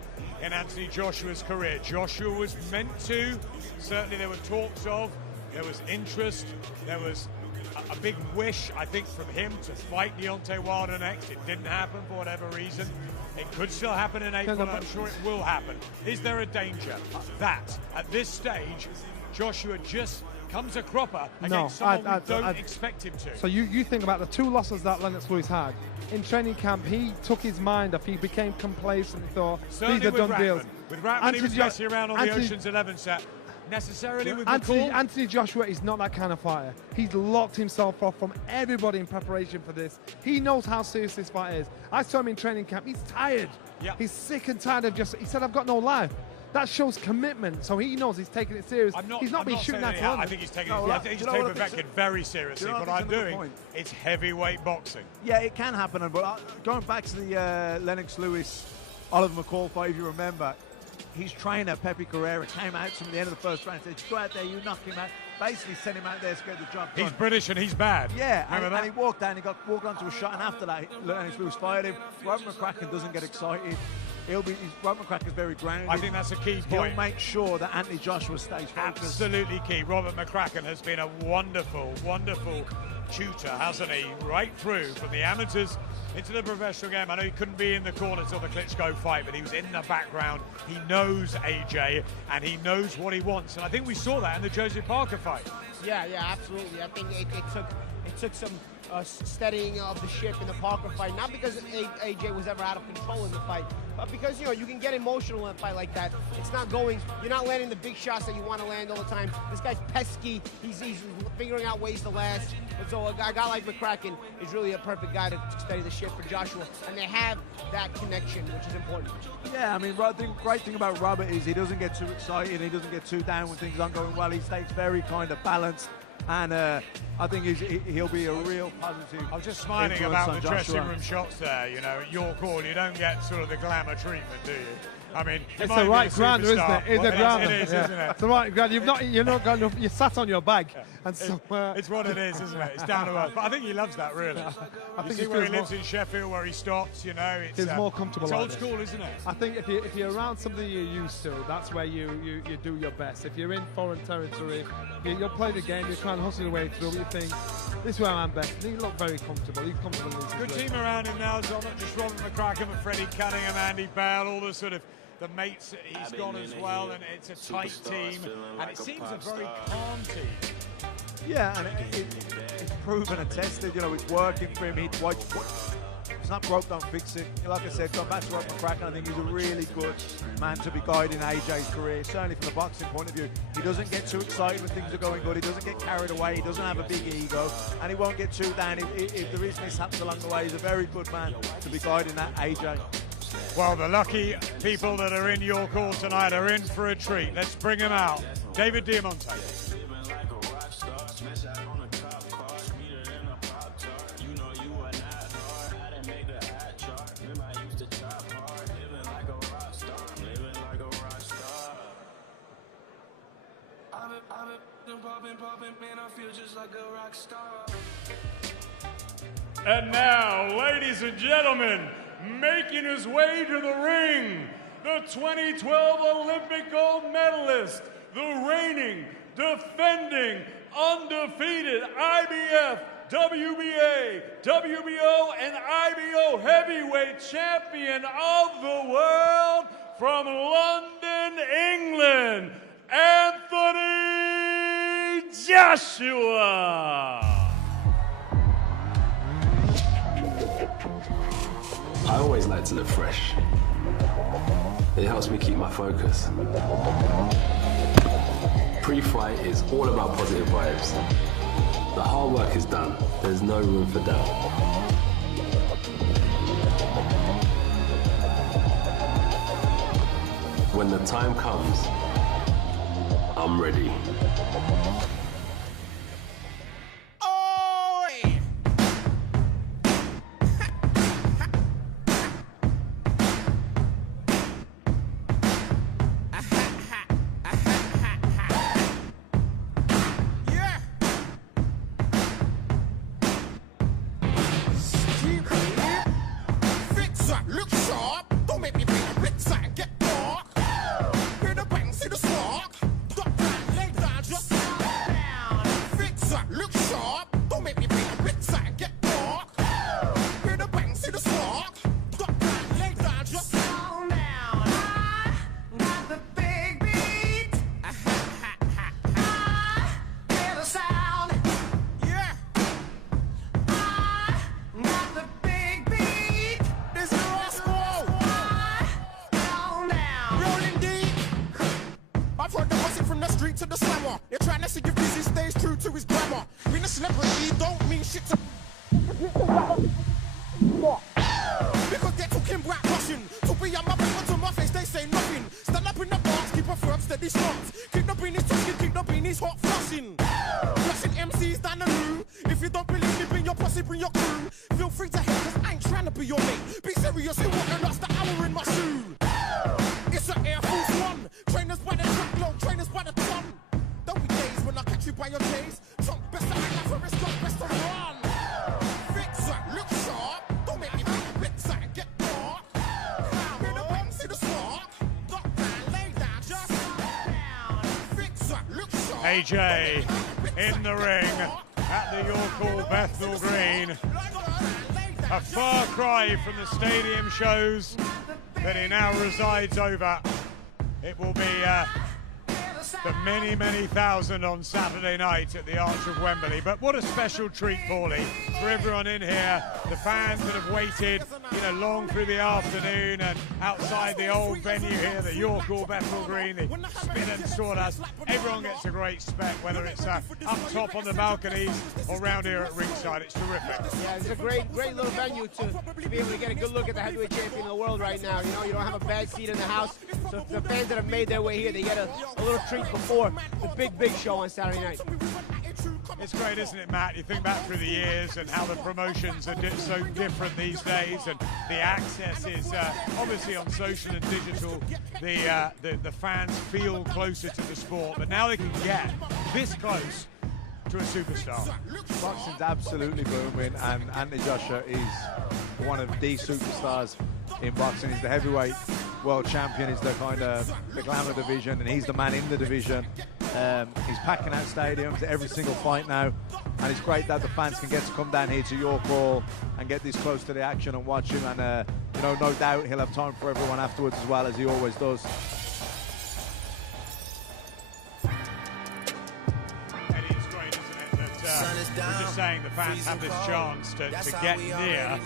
in Anthony Joshua's career. Joshua was meant to, certainly there were talks of, there was interest, there was a big wish, I think, from him to fight Deontay Wilder next. It didn't happen for whatever reason. It could still happen in April, and I'm sure it will happen. Is there a danger that, at this stage, Joshua just comes a cropper against someone we don't expect him to? So you think about the 2 losses that Lennox Lewis had. In training camp, he took his mind off. He became complacent. He thought, these are done deals. With Ratman, he was messing around on the Ocean's 11 set. Necessarily with Anthony Joshua is not that kind of fighter. He's locked himself off from everybody in preparation for this. He knows how serious this fight is. I saw him in training camp. He's tired. Yeah. He's sick and tired of he said, I've got no life. That shows commitment. So he knows he's taking it serious. He's not been shooting that I think he's taking Povetkin very seriously. What I'm doing, it's heavyweight boxing. Yeah, it can happen. But going back to the Lennox Lewis, Oliver McCall fight, if you remember, his trainer, Pepe Carrera, came out to him at the end of the first round and said, go out there, you knock him out. basically sent him out there to get the job done. He's British and he's bad. Yeah, Remember and he walked down, he got walked onto a shot, and after that, Lennox Lewis fired him. Robert McCracken doesn't get excited. Robert McCracken's very grounded. I think that's a key point. He'll make sure that Anthony Joshua stays focused. Absolutely key. Robert McCracken has been a wonderful, wonderful tutor, hasn't he? Right through from the amateurs into the professional game. I know he couldn't be in the corner till the Klitschko fight, but he was in the background. He knows AJ, and he knows what he wants. And I think we saw that in the Joseph Parker fight. Yeah, absolutely. I think it took some steadying of the ship in the Parker fight, not because AJ was ever out of control in the fight, but because, you can get emotional in a fight like that. It's not going, you're not landing the big shots that you want to land all the time. This guy's pesky. He's figuring out ways to last. And so a guy like McCracken is really a perfect guy to steady the ship for Joshua, and they have that connection, which is important. Yeah, I mean, the great thing about Robert is he doesn't get too excited, he doesn't get too down when things aren't going well. He stays very kind of balanced. And I think he'll be a real positive. I was just smiling about the dressing room shots there. At your call, you don't get sort of the glamour treatment, do you? I mean, it's the right ground, isn't it? It's the ground. It is, isn't it? It's the right ground. You're not got enough. You sat on your bag, and it's what it is, isn't it? It's down to earth. But I think he loves that, really. I think see where he lives in Sheffield, where he stops. It's more comfortable. It's old school, isn't it? I think if you're around something you're used to, that's where you do your best. If you're in foreign territory, you'll play the game. You try and hustle your way through. You think, this is where I'm best. And he looked very comfortable. He's comfortable. Good team around him now as well. Not just Robert McCracken, but Freddie Cunningham, Andy Bell, all the sort of the mates that he's got as well, and it's a tight team, and it seems a very calm team. Yeah, and it's proven and tested. It's working for him. It's not broke, don't fix it. Like I said, gone back to Robert McCracken. I think he's a really good man to be guiding AJ's career, certainly from the boxing point of view. He doesn't get too excited when things are going good. He doesn't get carried away. He doesn't have a big ego, and he won't get too down. If there is mishaps along the way, he's a very good man to be guiding that AJ. Well, the lucky people that are in your call tonight are in for a treat. Let's bring them out. David Diamante. And now, ladies and gentlemen, making his way to the ring, the 2012 Olympic gold medalist, the reigning, defending, undefeated IBF, WBA, WBO, and IBO heavyweight champion of the world from London, England, Anthony Joshua. I always like to look fresh. It helps me keep my focus. Pre-fight is all about positive vibes. The hard work is done. There's no room for doubt. When the time comes, I'm ready. AJ in the ring at the York Hall, Bethnal Green. A far cry from the stadium shows that he now resides over. It will be the many, many thousand on Saturday night at the Arch of Wembley. But what a special treat, Paulie, for everyone in here, the fans that have waited, long through the afternoon and outside the old venue here, the York Hall, Bethnal Green, the Spit and Sawdust. Everyone gets a great spec, whether it's up top on the balconies or round here at ringside. It's terrific. Yeah, it's a great little venue to be able to get a good look at the heavyweight champion of the world right now. You don't have a bad seat in the house, so the fans that have made their way here, they get a little treat before the big show on Saturday night. It's great, isn't it, Matt? You think back through the years and how the promotions are so different these days, and the access is obviously on social and digital. The fans feel closer to the sport, but now they can get this close to a superstar. Boxing's absolutely booming, and Anthony Joshua is one of the superstars in boxing. He's the heavyweight world champion. He's the the glamour division, and he's the man in the division. He's packing out stadiums every single fight now, and it's great that the fans can get to come down here to York Hall and get this close to the action and watch him. And no doubt he'll have time for everyone afterwards as well, as he always does. We're just saying the fans have this chance to get near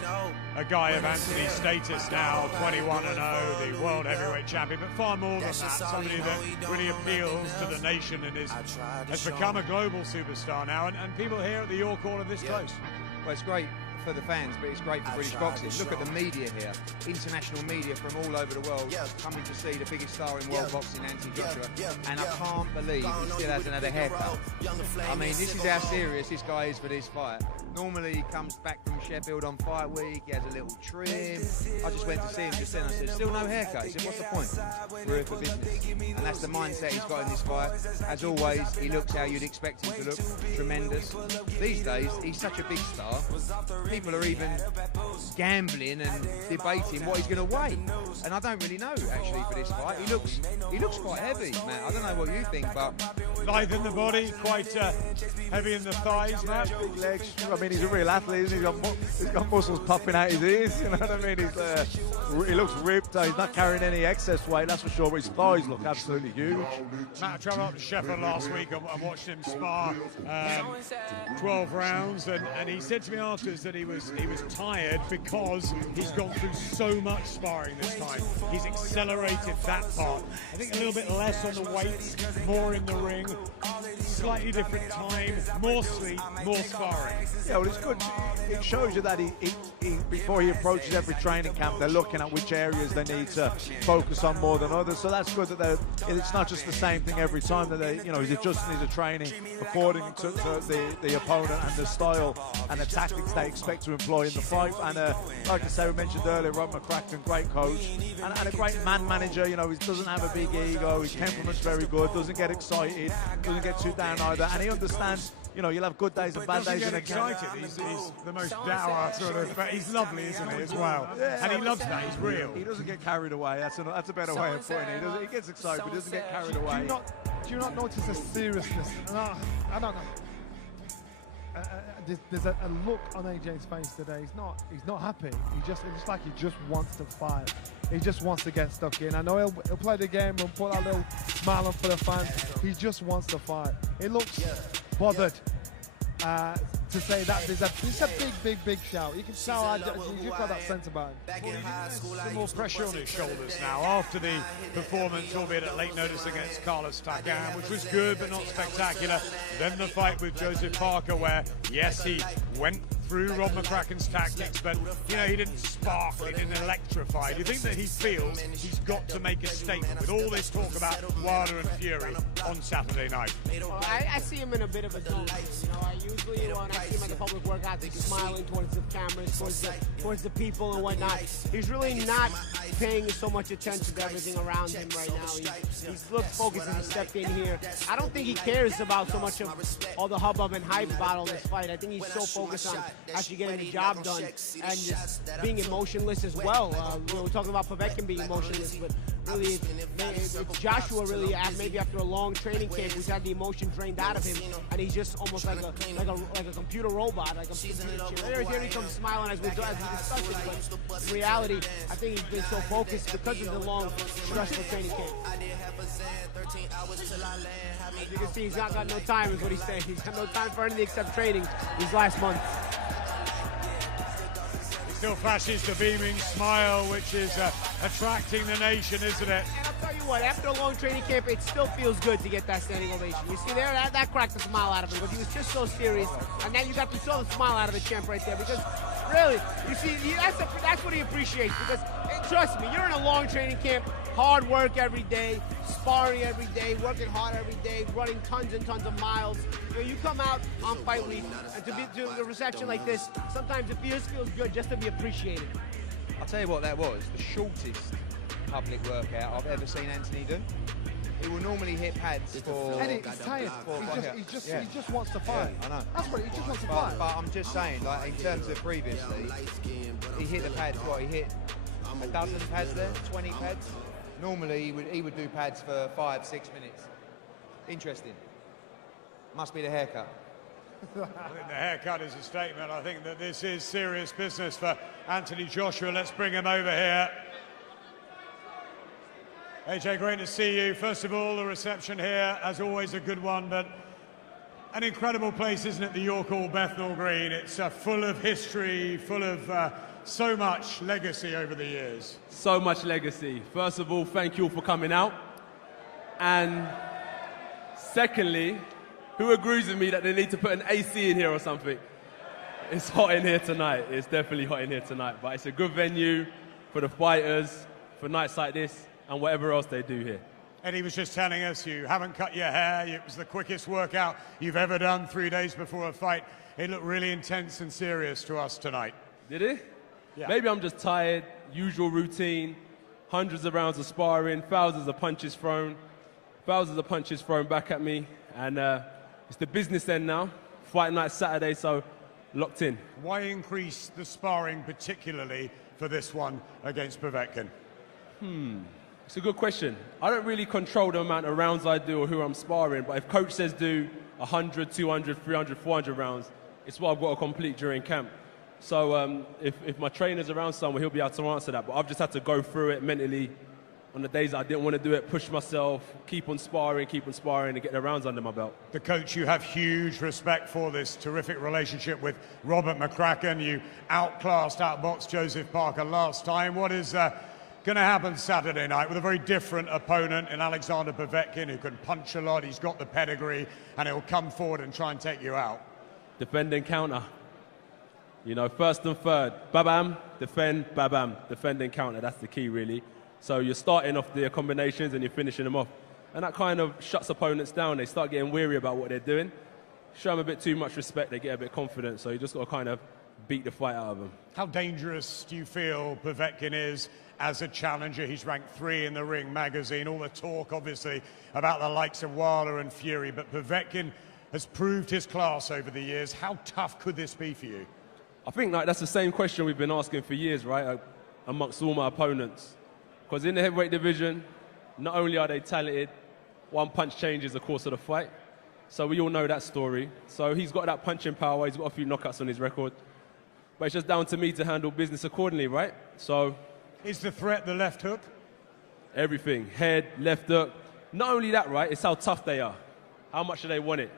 a guy of Anthony's status now, 21-0, the world heavyweight champion, but far more than that, somebody that really appeals to the nation and has become a global superstar now, and people here at the York Hall are this close. Well, it's great for the fans, but it's great for British boxing. Look at the media here, international media from all over the world coming to see the biggest star in world boxing, Anthony Joshua, and I can't believe he still hasn't had a haircut. I mean, this is how serious this guy is for this fight. Normally he comes back from Sheffield on fight week, he has a little trim. I just went to see him just then, I said, still no haircut? He said, what's the point? We're here for business. And that's the mindset he's got in this fight. As always, he looks how you'd expect him to look, tremendous. These days, he's such a big star, people are even gambling and debating what he's going to weigh. And I don't really know, actually, for this fight. He looks quite heavy, Matt. I don't know what you think, but... Lithe in the body, quite heavy in the thighs, Matt. Big legs. I mean, he's a real athlete, isn't he? He's got muscles popping out his ears, you know what I mean? He looks ripped. He's not carrying any excess weight, that's for sure, but his thighs look absolutely huge. Matt, I travelled up to Sheffield last week and watched him spar 12 rounds, and he said to me afterwards that he was tired because he's gone through so much sparring this time. He's accelerated that part. I think a little bit less on the weights, more in the ring, slightly different time, more sleep, more sparring. Yeah, well, it's good. It shows you that he before he approaches every training camp, they're looking at which areas they need to focus on more than others. So that's good that it's not just the same thing every time, that he's adjusting his training according to the opponent and the style and the tactics they expect to employ in the fight. And like I say, we mentioned earlier, Rob McCracken, great coach and a great man manager. He doesn't have a big ego. His temperament's very good. Doesn't get excited. Doesn't get too down either. And he understands. You'll have good days and bad days. He doesn't get excited. He's the most dour sort of, but he's lovely, isn't he, as well? Yeah, and he loves that. He's real. He doesn't get carried away. That's a better way of putting it. He gets excited, but he doesn't get carried away. Do you not notice the seriousness? I don't know. There's a look on AJ's face today. He's not happy. It's just like he just wants to fight. He just wants to get stuck in. I know he'll play the game and put that little smile on for the fans. He just wants to fight. He looks bothered to say that it's a big shout. You can tell you've got that sense about him. Some more pressure on his shoulders now after the performance, albeit at late notice against Carlos Takam, which was good but not spectacular. Then the fight with Joseph Parker, where yes, he went through Rob McCracken's tactics, but he didn't sparkle, he didn't electrify. Do you think that he feels he's got to make a statement with all this talk about Wilder and Fury on Saturday night? Well, I see him in a bit of a zone. I usually when I see him at the public workout, he's smiling towards the cameras, towards the people and whatnot. He's really not paying so much attention to everything around him right now. He looks focused as he stepped in here. I don't think he cares about so much of all the hubbub and hype about all this fight. I think he's so focused on actually getting the job done and just being emotionless as well. We're talking about Povetkin being emotionless, but really, it's Joshua really, maybe after a long training camp, he's had the emotion drained out of him, and he's just almost like a computer robot, like a computer chip. Here he comes smiling as we discuss it, but in reality, I think he's been so focused because of the long, stressful training camp. As you can see, he's not got no time, is what he's saying. He's got no time for anything except training these last months. He still flashes the beaming smile, which is attracting the nation, isn't it? And I'll tell you what, after a long training camp, it still feels good to get that standing ovation. You see there, that cracked the smile out of him, because he was just so serious. And now you saw the smile out of the champ right there, because really, you see, that's what he appreciates, because trust me, you're in a long training camp, hard work every day, sparring every day, working hard every day, running tons and tons of miles. You come out on fight week, and to a reception like this, sometimes it feels good just to be appreciated. I'll tell you what that was, the shortest public workout I've ever seen Anthony do. He will normally hit pads for... Eddie, he's tired. He just wants to fight. Yeah, I know. That's what he just wants to fight. But I'm just saying, like, in terms of previously, he hit the pads, he hit a dozen pads there, 20 pads. Normally, he would do pads for 5-6 minutes. Interesting. Must be the haircut. I think the haircut is a statement. I think that this is serious business for Anthony Joshua. Let's bring him over here. AJ, great to see you. First of all, the reception here, as always, a good one, but an incredible place, isn't it, the York Hall, Bethnal Green? It's full of history, full of so much legacy over the years. So much legacy. First of all, thank you all for coming out. And secondly, who agrees with me that they need to put an AC in here or something? It's hot in here tonight. It's definitely hot in here tonight. But it's a good venue for the fighters, for nights like this, and whatever else they do here. Eddie was just telling us you haven't cut your hair. It was the quickest workout you've ever done 3 days before a fight. It looked really intense and serious to us tonight. Did it? Yeah. Maybe I'm just tired. Usual routine. Hundreds of rounds of sparring, thousands of punches thrown back at me. And it's the business end now. Fight night Saturday, so locked in. Why increase the sparring particularly for this one against Povetkin? It's a good question. I don't really control the amount of rounds I do or who I'm sparring, but if coach says do 100, 200, 300, 400 rounds, it's what I've got to complete during camp. So if my trainer's around somewhere, he'll be able to answer that. But I've just had to go through it mentally on the days I didn't want to do it, push myself, keep on sparring, and get the rounds under my belt. The coach you have huge respect for, this terrific relationship with Robert McCracken. You outboxed Joseph Parker last time. What is going to happen Saturday night with a very different opponent in Alexander Povetkin, who can punch a lot, he's got the pedigree, and he'll come forward and try and take you out? Defend and counter. You know, first and third, babam, defend, babam, defend and counter. That's the key, really. So you're starting off the combinations and you're finishing them off. And that kind of shuts opponents down. They start getting weary about what they're doing. Show them a bit too much respect, they get a bit confident. So you just got to kind of beat the fight out of them. How dangerous do you feel Povetkin is as a challenger? He's ranked 3 in the Ring magazine. All the talk, obviously, about the likes of Wilder and Fury. But Povetkin has proved his class over the years. How tough could this be for you? I think that's the same question we've been asking for years, right, amongst all my opponents. Because in the heavyweight division, not only are they talented, one punch changes the course of the fight. So we all know that story. So he's got that punching power, he's got a few knockouts on his record. But it's just down to me to handle business accordingly, right? So... Is the threat the left hook? Everything. Head, left hook. Not only that, right, it's how tough they are. How much do they want it?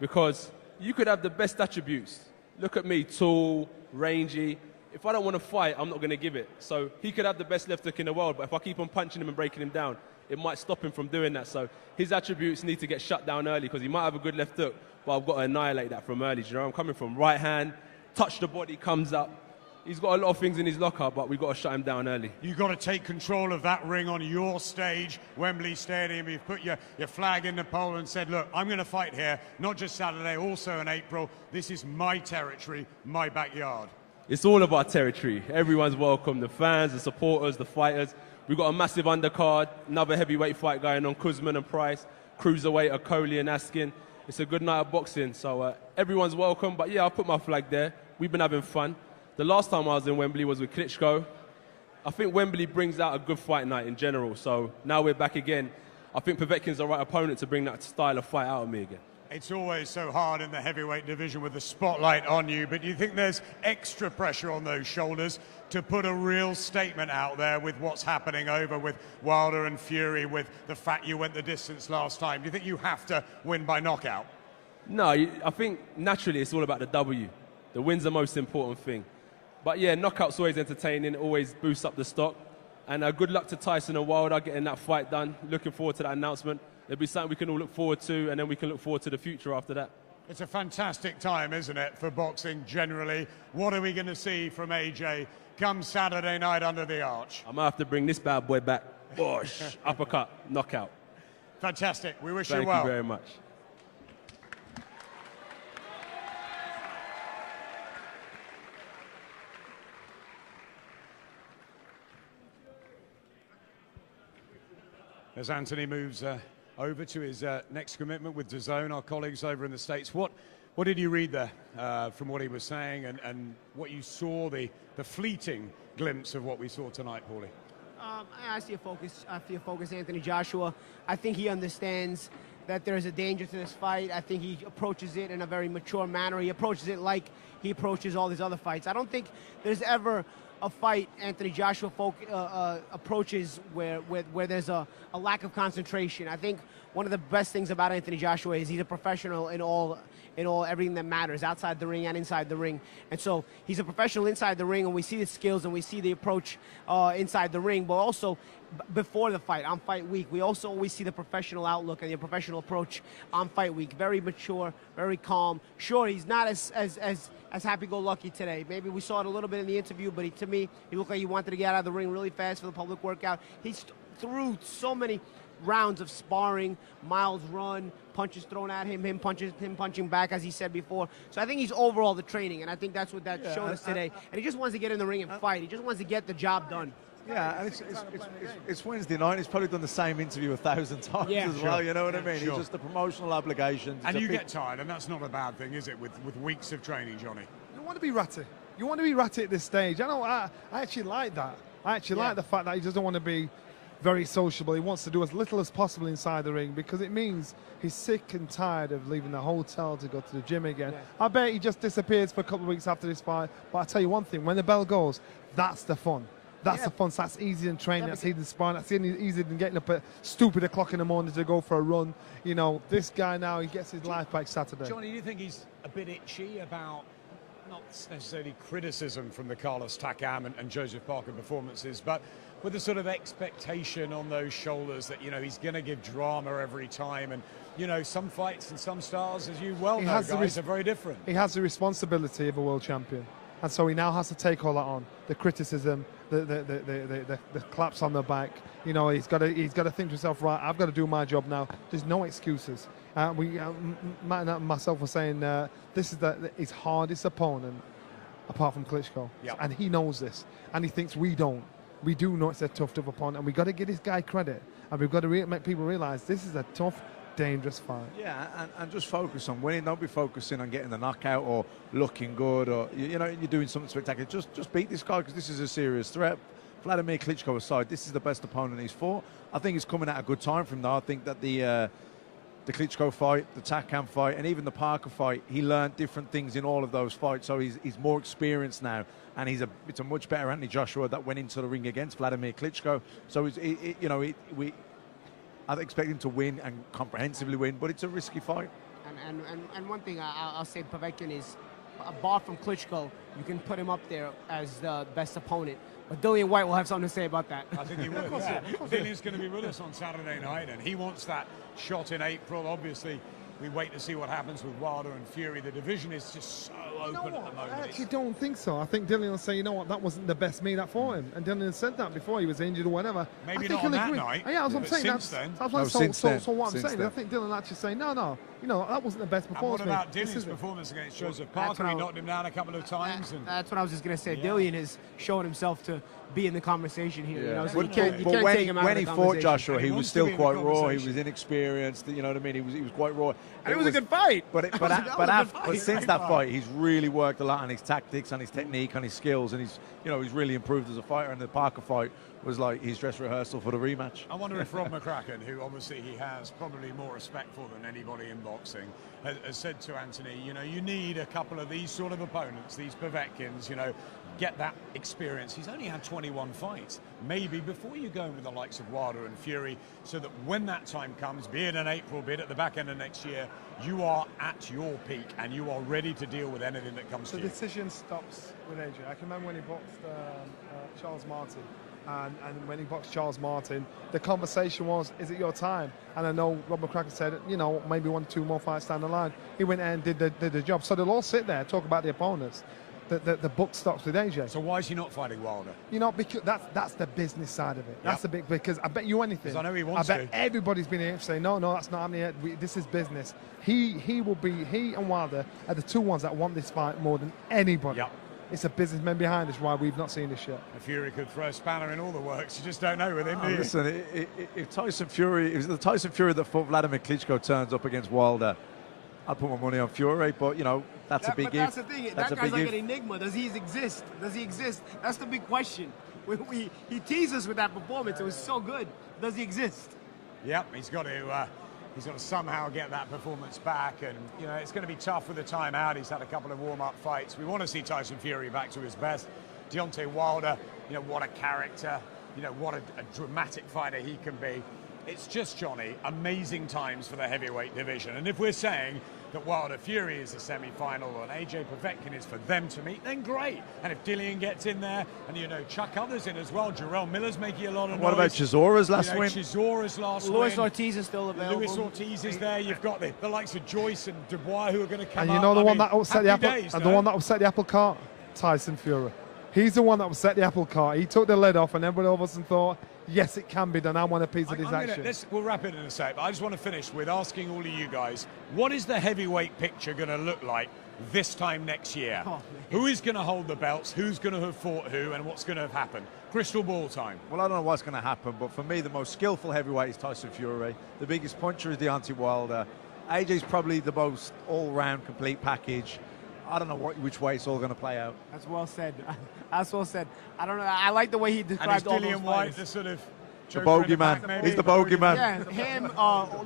Because you could have the best attributes. Look at me, tall, rangy. If I don't want to fight, I'm not going to give it. So he could have the best left hook in the world, but if I keep on punching him and breaking him down, it might stop him from doing that. So his attributes need to get shut down early because he might have a good left hook, but I've got to annihilate that from early. Do you know, I'm coming from right hand, touch the body, comes up. He's got a lot of things in his locker, but we've got to shut him down early. You've got to take control of that ring on your stage, Wembley Stadium. You've put your flag in the pole and said, look, I'm going to fight here, not just Saturday, also in April. This is my territory, my backyard. It's all of our territory. Everyone's welcome, the fans, the supporters, the fighters. We've got a massive undercard, another heavyweight fight going on, Kuzman and Price, cruiserweight, Okoli and Askin. It's a good night of boxing, so everyone's welcome. But yeah, I'll put my flag there. We've been having fun. The last time I was in Wembley was with Klitschko. I think Wembley brings out a good fight night in general. So now we're back again. I think Povetkin's the right opponent to bring that style of fight out of me again. It's always so hard in the heavyweight division with the spotlight on you, but do you think there's extra pressure on those shoulders to put a real statement out there with what's happening over with Wilder and Fury, with the fact you went the distance last time? Do you think you have to win by knockout? No, I think naturally it's all about the W. The win's the most important thing. But yeah, knockout's always entertaining, always boosts up the stock. And good luck to Tyson and Wilder getting that fight done. Looking forward to that announcement. It'll be something we can all look forward to, and then we can look forward to the future after that. It's a fantastic time, isn't it, for boxing generally? What are we going to see from AJ come Saturday night under the arch? I'm going to have to bring this bad boy back. Bosh, uppercut, knockout. Fantastic. We wish you well. Thank you very much. As Anthony moves over to his next commitment with DAZN, our colleagues over in the States, what did you read there from what he was saying and what you saw, the fleeting glimpse of what we saw tonight, Paulie? I see a focus, Anthony Joshua. I think he understands that there's a danger to this fight. I think he approaches it in a very mature manner. He approaches it like he approaches all these other fights. I don't think there's ever a fight Anthony Joshua approaches where there's a lack of concentration. I think one of the best things about Anthony Joshua is he's a professional in all everything that matters, outside the ring and inside the ring. And so he's a professional inside the ring, and we see the skills and we see the approach inside the ring, but also before the fight, on fight week, we also always see the professional outlook and the professional approach on fight week. Very mature, very calm. Sure, he's not as happy-go-lucky today. Maybe we saw it a little bit in the interview, but to me, he looked like he wanted to get out of the ring really fast for the public workout. He's through so many rounds of sparring, miles run, punches thrown at him punching back, as he said before. So I think he's overall the training, and I think that's what that showed us today. And he just wants to get in the ring and fight. He just wants to get the job done. Yeah, and it's Wednesday night. He's probably done the same interview 1,000 times as well. You know what I mean? Sure. It's just the promotional obligations. And you get tired, and that's not a bad thing, is it? With weeks of training, Johnny. You want to be ratty. You want to be ratty at this stage. I actually like that. I actually like the fact that he doesn't want to be very sociable. He wants to do as little as possible inside the ring because it means he's sick and tired of leaving the hotel to go to the gym again. I bet he just disappears for a couple of weeks after this fight. But I tell you one thing: when the bell goes, that's the fun. That's the fun. So that's easier than training. That's easier than sparring. That's easier than getting up at stupid o'clock in the morning to go for a run. You know, this guy now, he gets his life back Saturday. Johnny, do you think he's a bit itchy about not necessarily criticism from the Carlos Takam and Joseph Parker performances, but with the sort of expectation on those shoulders that, you know, he's going to give drama every time, and, you know, some fights and some stars, as you well know, guys, are very different. He has the responsibility of a world champion, and so he now has to take all that on. The criticism, the claps on the back. You know, he's got to think to himself, right, I've got to do my job now. There's no excuses. Matt and myself were saying this is his hardest opponent, apart from Klitschko. Yep. And he knows this, and he thinks we don't. We do know it's a tough opponent, and we've got to give this guy credit, and we've got to make people realise this is a tough, dangerous fight. Yeah, and just focus on winning. Don't be focusing on getting the knockout or looking good, or you know, you're doing something spectacular. Just beat this guy, because this is a serious threat. Vladimir Klitschko aside, this is the best opponent he's fought. I think he's coming at a good time for him, though. I think that the Klitschko fight, the Takam fight, and even the Parker fight, he learned different things in all of those fights. So he's more experienced now, and it's a much better Anthony Joshua that went into the ring against Vladimir Klitschko. So I'd expect him to win and comprehensively win, but it's a risky fight. And one thing I'll say, Povetkin is, bar from Klitschko, you can put him up there as the best opponent. But Dillian White will have something to say about that. I think he will. Yeah. Dillian's going to be with us on Saturday night, and he wants that shot in April. Obviously, we wait to see what happens with Wilder and Fury. The division is just so open at the moment. I actually don't think so. I think Dillian will say, you know what, that wasn't the best me that fought him. And Dillian said that before he was injured or whatever. Maybe not on that night. Yeah, that's what I'm saying. Since then. So what I'm saying, I think Dillian actually saying, no, you know, that wasn't the best performance. And what about Dillian's performance against Joseph Parker? He knocked him down a couple of times. That's what I was just going to say. Dillian has shown himself to be in the conversation here. Yeah. You know, so But, you can't when take him out when of he the fought conversation. Joshua, And he he was wants to still be in the quite raw. He conversation. was inexperienced. You know what I mean? He was quite raw. And it was a good fight. But That was a good fight. since that fight, he's really worked a lot on his tactics, on his technique, on his skills, and he's really improved as a fighter. And the Parker fight was like his dress rehearsal for the rematch. I wonder if Rob McCracken, who obviously he has probably more respect for than anybody in boxing, has said to Anthony, you need a couple of these sort of opponents, these Povetkins, get that experience. He's only had 21 fights. Maybe before you go in with the likes of Wilder and Fury, so that when that time comes, be it in April, be it at the back end of next year, you are at your peak and you are ready to deal with anything that comes to The you. decision stops with AJ. I can remember when he boxed Charles Martin. And when he boxed Charles Martin, the conversation was, is it your time? And I know Rob McCracken said, maybe 1 or 2 more fights down the line. He went and did the job. So they'll all sit there, talk about the opponents. The book stops with AJ. So why is he not fighting Wilder? Because that's the business side of it. That's the big, because I bet you anything. Because I know he wants I bet everybody's been here to say, no, that's not happening yet. This is business. He and Wilder are the 2 ones that want this fight more than anybody. Yep. It's a businessman behind us, why we've not seen this yet. Fury could throw a spanner in all the works. You just don't know with him, do you? Listen, if Tyson Fury, if the Tyson Fury that fought Vladimir Klitschko turns up against Wilder, I'd put my money on Fury. But that's a big But if. that's the thing. That's That a guy's big like if. an enigma. Does he exist? Does he exist? That's the big question. He teased us with that performance. It was so good. Does he exist? Yep, he's got to somehow get that performance back, and it's going to be tough with the time out. He's had a couple of warm-up fights. We want to see Tyson Fury back to his best. Deontay Wilder, what a character, what a dramatic fighter he can be. It's just, Johnny, amazing times for the heavyweight division. And if we're saying that Wilder Fury is the semi-final and AJ Povetkin is for them to meet, then great. And if Dillian gets in there, and chuck others in as well, Jarrell Miller's making a lot of noise. What about Chisora's last win? Chisora's last win. Luis Ortiz is still available. Luis Ortiz is there. You've got the likes of Joyce and Dubois who are going to come And up. the one that upset the apple, days, the one that upset the apple cart, Tyson Fury. He's the one that upset the apple cart. He took the lid off, and everybody all of a sudden thought, yes, it can be done. I want a piece of his action. We'll wrap it in a sec, but I just want to finish with asking all of you guys, what is the heavyweight picture going to look like this time next year? Who is going to hold the belts? Who's going to have fought who? And what's going to have happened? Crystal ball time. Well, I don't know what's going to happen, but for me, the most skillful heavyweight is Tyson Fury. The biggest puncher is Deontay Wilder. AJ's probably the most all-round complete package. I don't know which way it's all going to play out. That's well said. That's well said. I don't know. I like the way he described all those Dillian White, fighters. the sort of the bogeyman. He's the bogeyman. Yeah, him,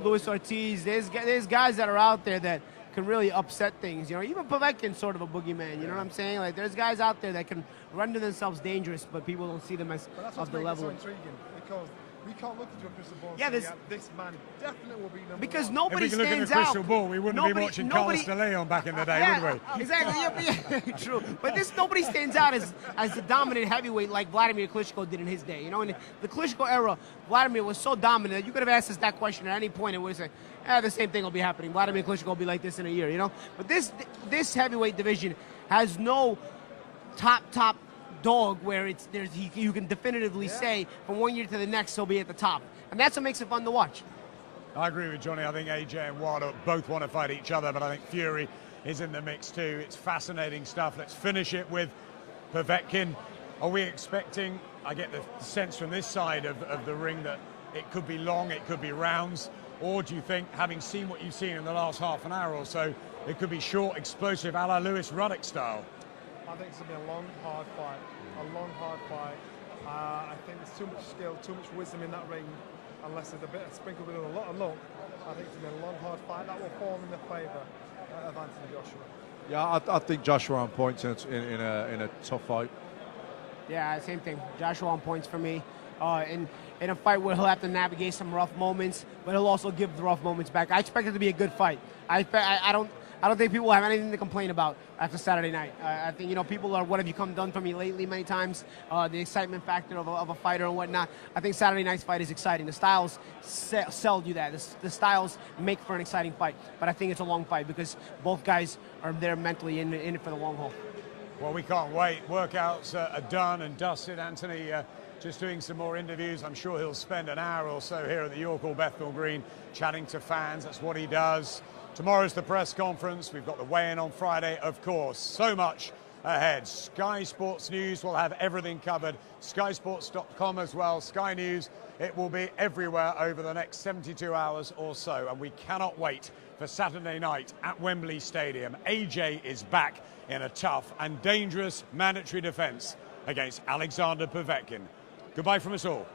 Luis Ortiz. There's guys that are out there that can really upset things. Even Povetkin's sort of a boogeyman. You know what I'm saying? Like, there's guys out there that can render themselves dangerous, but people don't see them as of the level. So intriguing, because we can't look into a crystal ball. Yeah, and this- say, this man definitely will be number Because one. nobody if we could look in the stands crystal out. ball, we wouldn't be watching Carlos de Leon back in the day, would we? Exactly. Yeah, true. But nobody stands out as the dominant heavyweight like Vladimir Klitschko did in his day. In the Klitschko era, Vladimir was so dominant that you could have asked us that question at any point and we would have said, the same thing will be happening. Vladimir Klitschko will be like this in a year, But this heavyweight division has no top dog where you can definitively say from one year to the next he'll be at the top. And that's what makes it fun to watch. I agree with Johnny. I think AJ and Wilder both want to fight each other, but I think Fury is in the mix too. It's fascinating stuff. Let's finish it with Povetkin. Are we expecting, I get the sense from this side of the ring that it could be long, it could be rounds, or do you think, having seen what you've seen in the last half an hour or so, it could be short, explosive, a la Lewis Ruddock style? I think it's going to be a long, hard fight. I think there's too much skill, too much wisdom in that ring. Unless there's a bit of sprinkle with a lot of luck, I think it's going to be a long, hard fight. That will fall in the favour of Anthony Joshua. Yeah, I think Joshua on points in a tough fight. Yeah, same thing. Joshua on points for me. In a fight where he'll have to navigate some rough moments, but he'll also give the rough moments back. I expect it to be a good fight. I don't think people have anything to complain about after Saturday night. I think, people are, what have you come done for me lately many times, the excitement factor of a fighter and whatnot. I think Saturday night's fight is exciting. The styles sell you that. The styles make for an exciting fight. But I think it's a long fight because both guys are there mentally in it for the long haul. Well, we can't wait. Workouts are done and dusted. Anthony just doing some more interviews. I'm sure he'll spend an hour or so here at the York Hall Bethnal Green chatting to fans. That's what he does. Tomorrow's the press conference. We've got the weigh-in on Friday, of course. So much ahead. Sky Sports News will have everything covered. SkySports.com as well. Sky News, it will be everywhere over the next 72 hours or so. And we cannot wait for Saturday night at Wembley Stadium. AJ is back in a tough and dangerous mandatory defence against Alexander Povetkin. Goodbye from us all.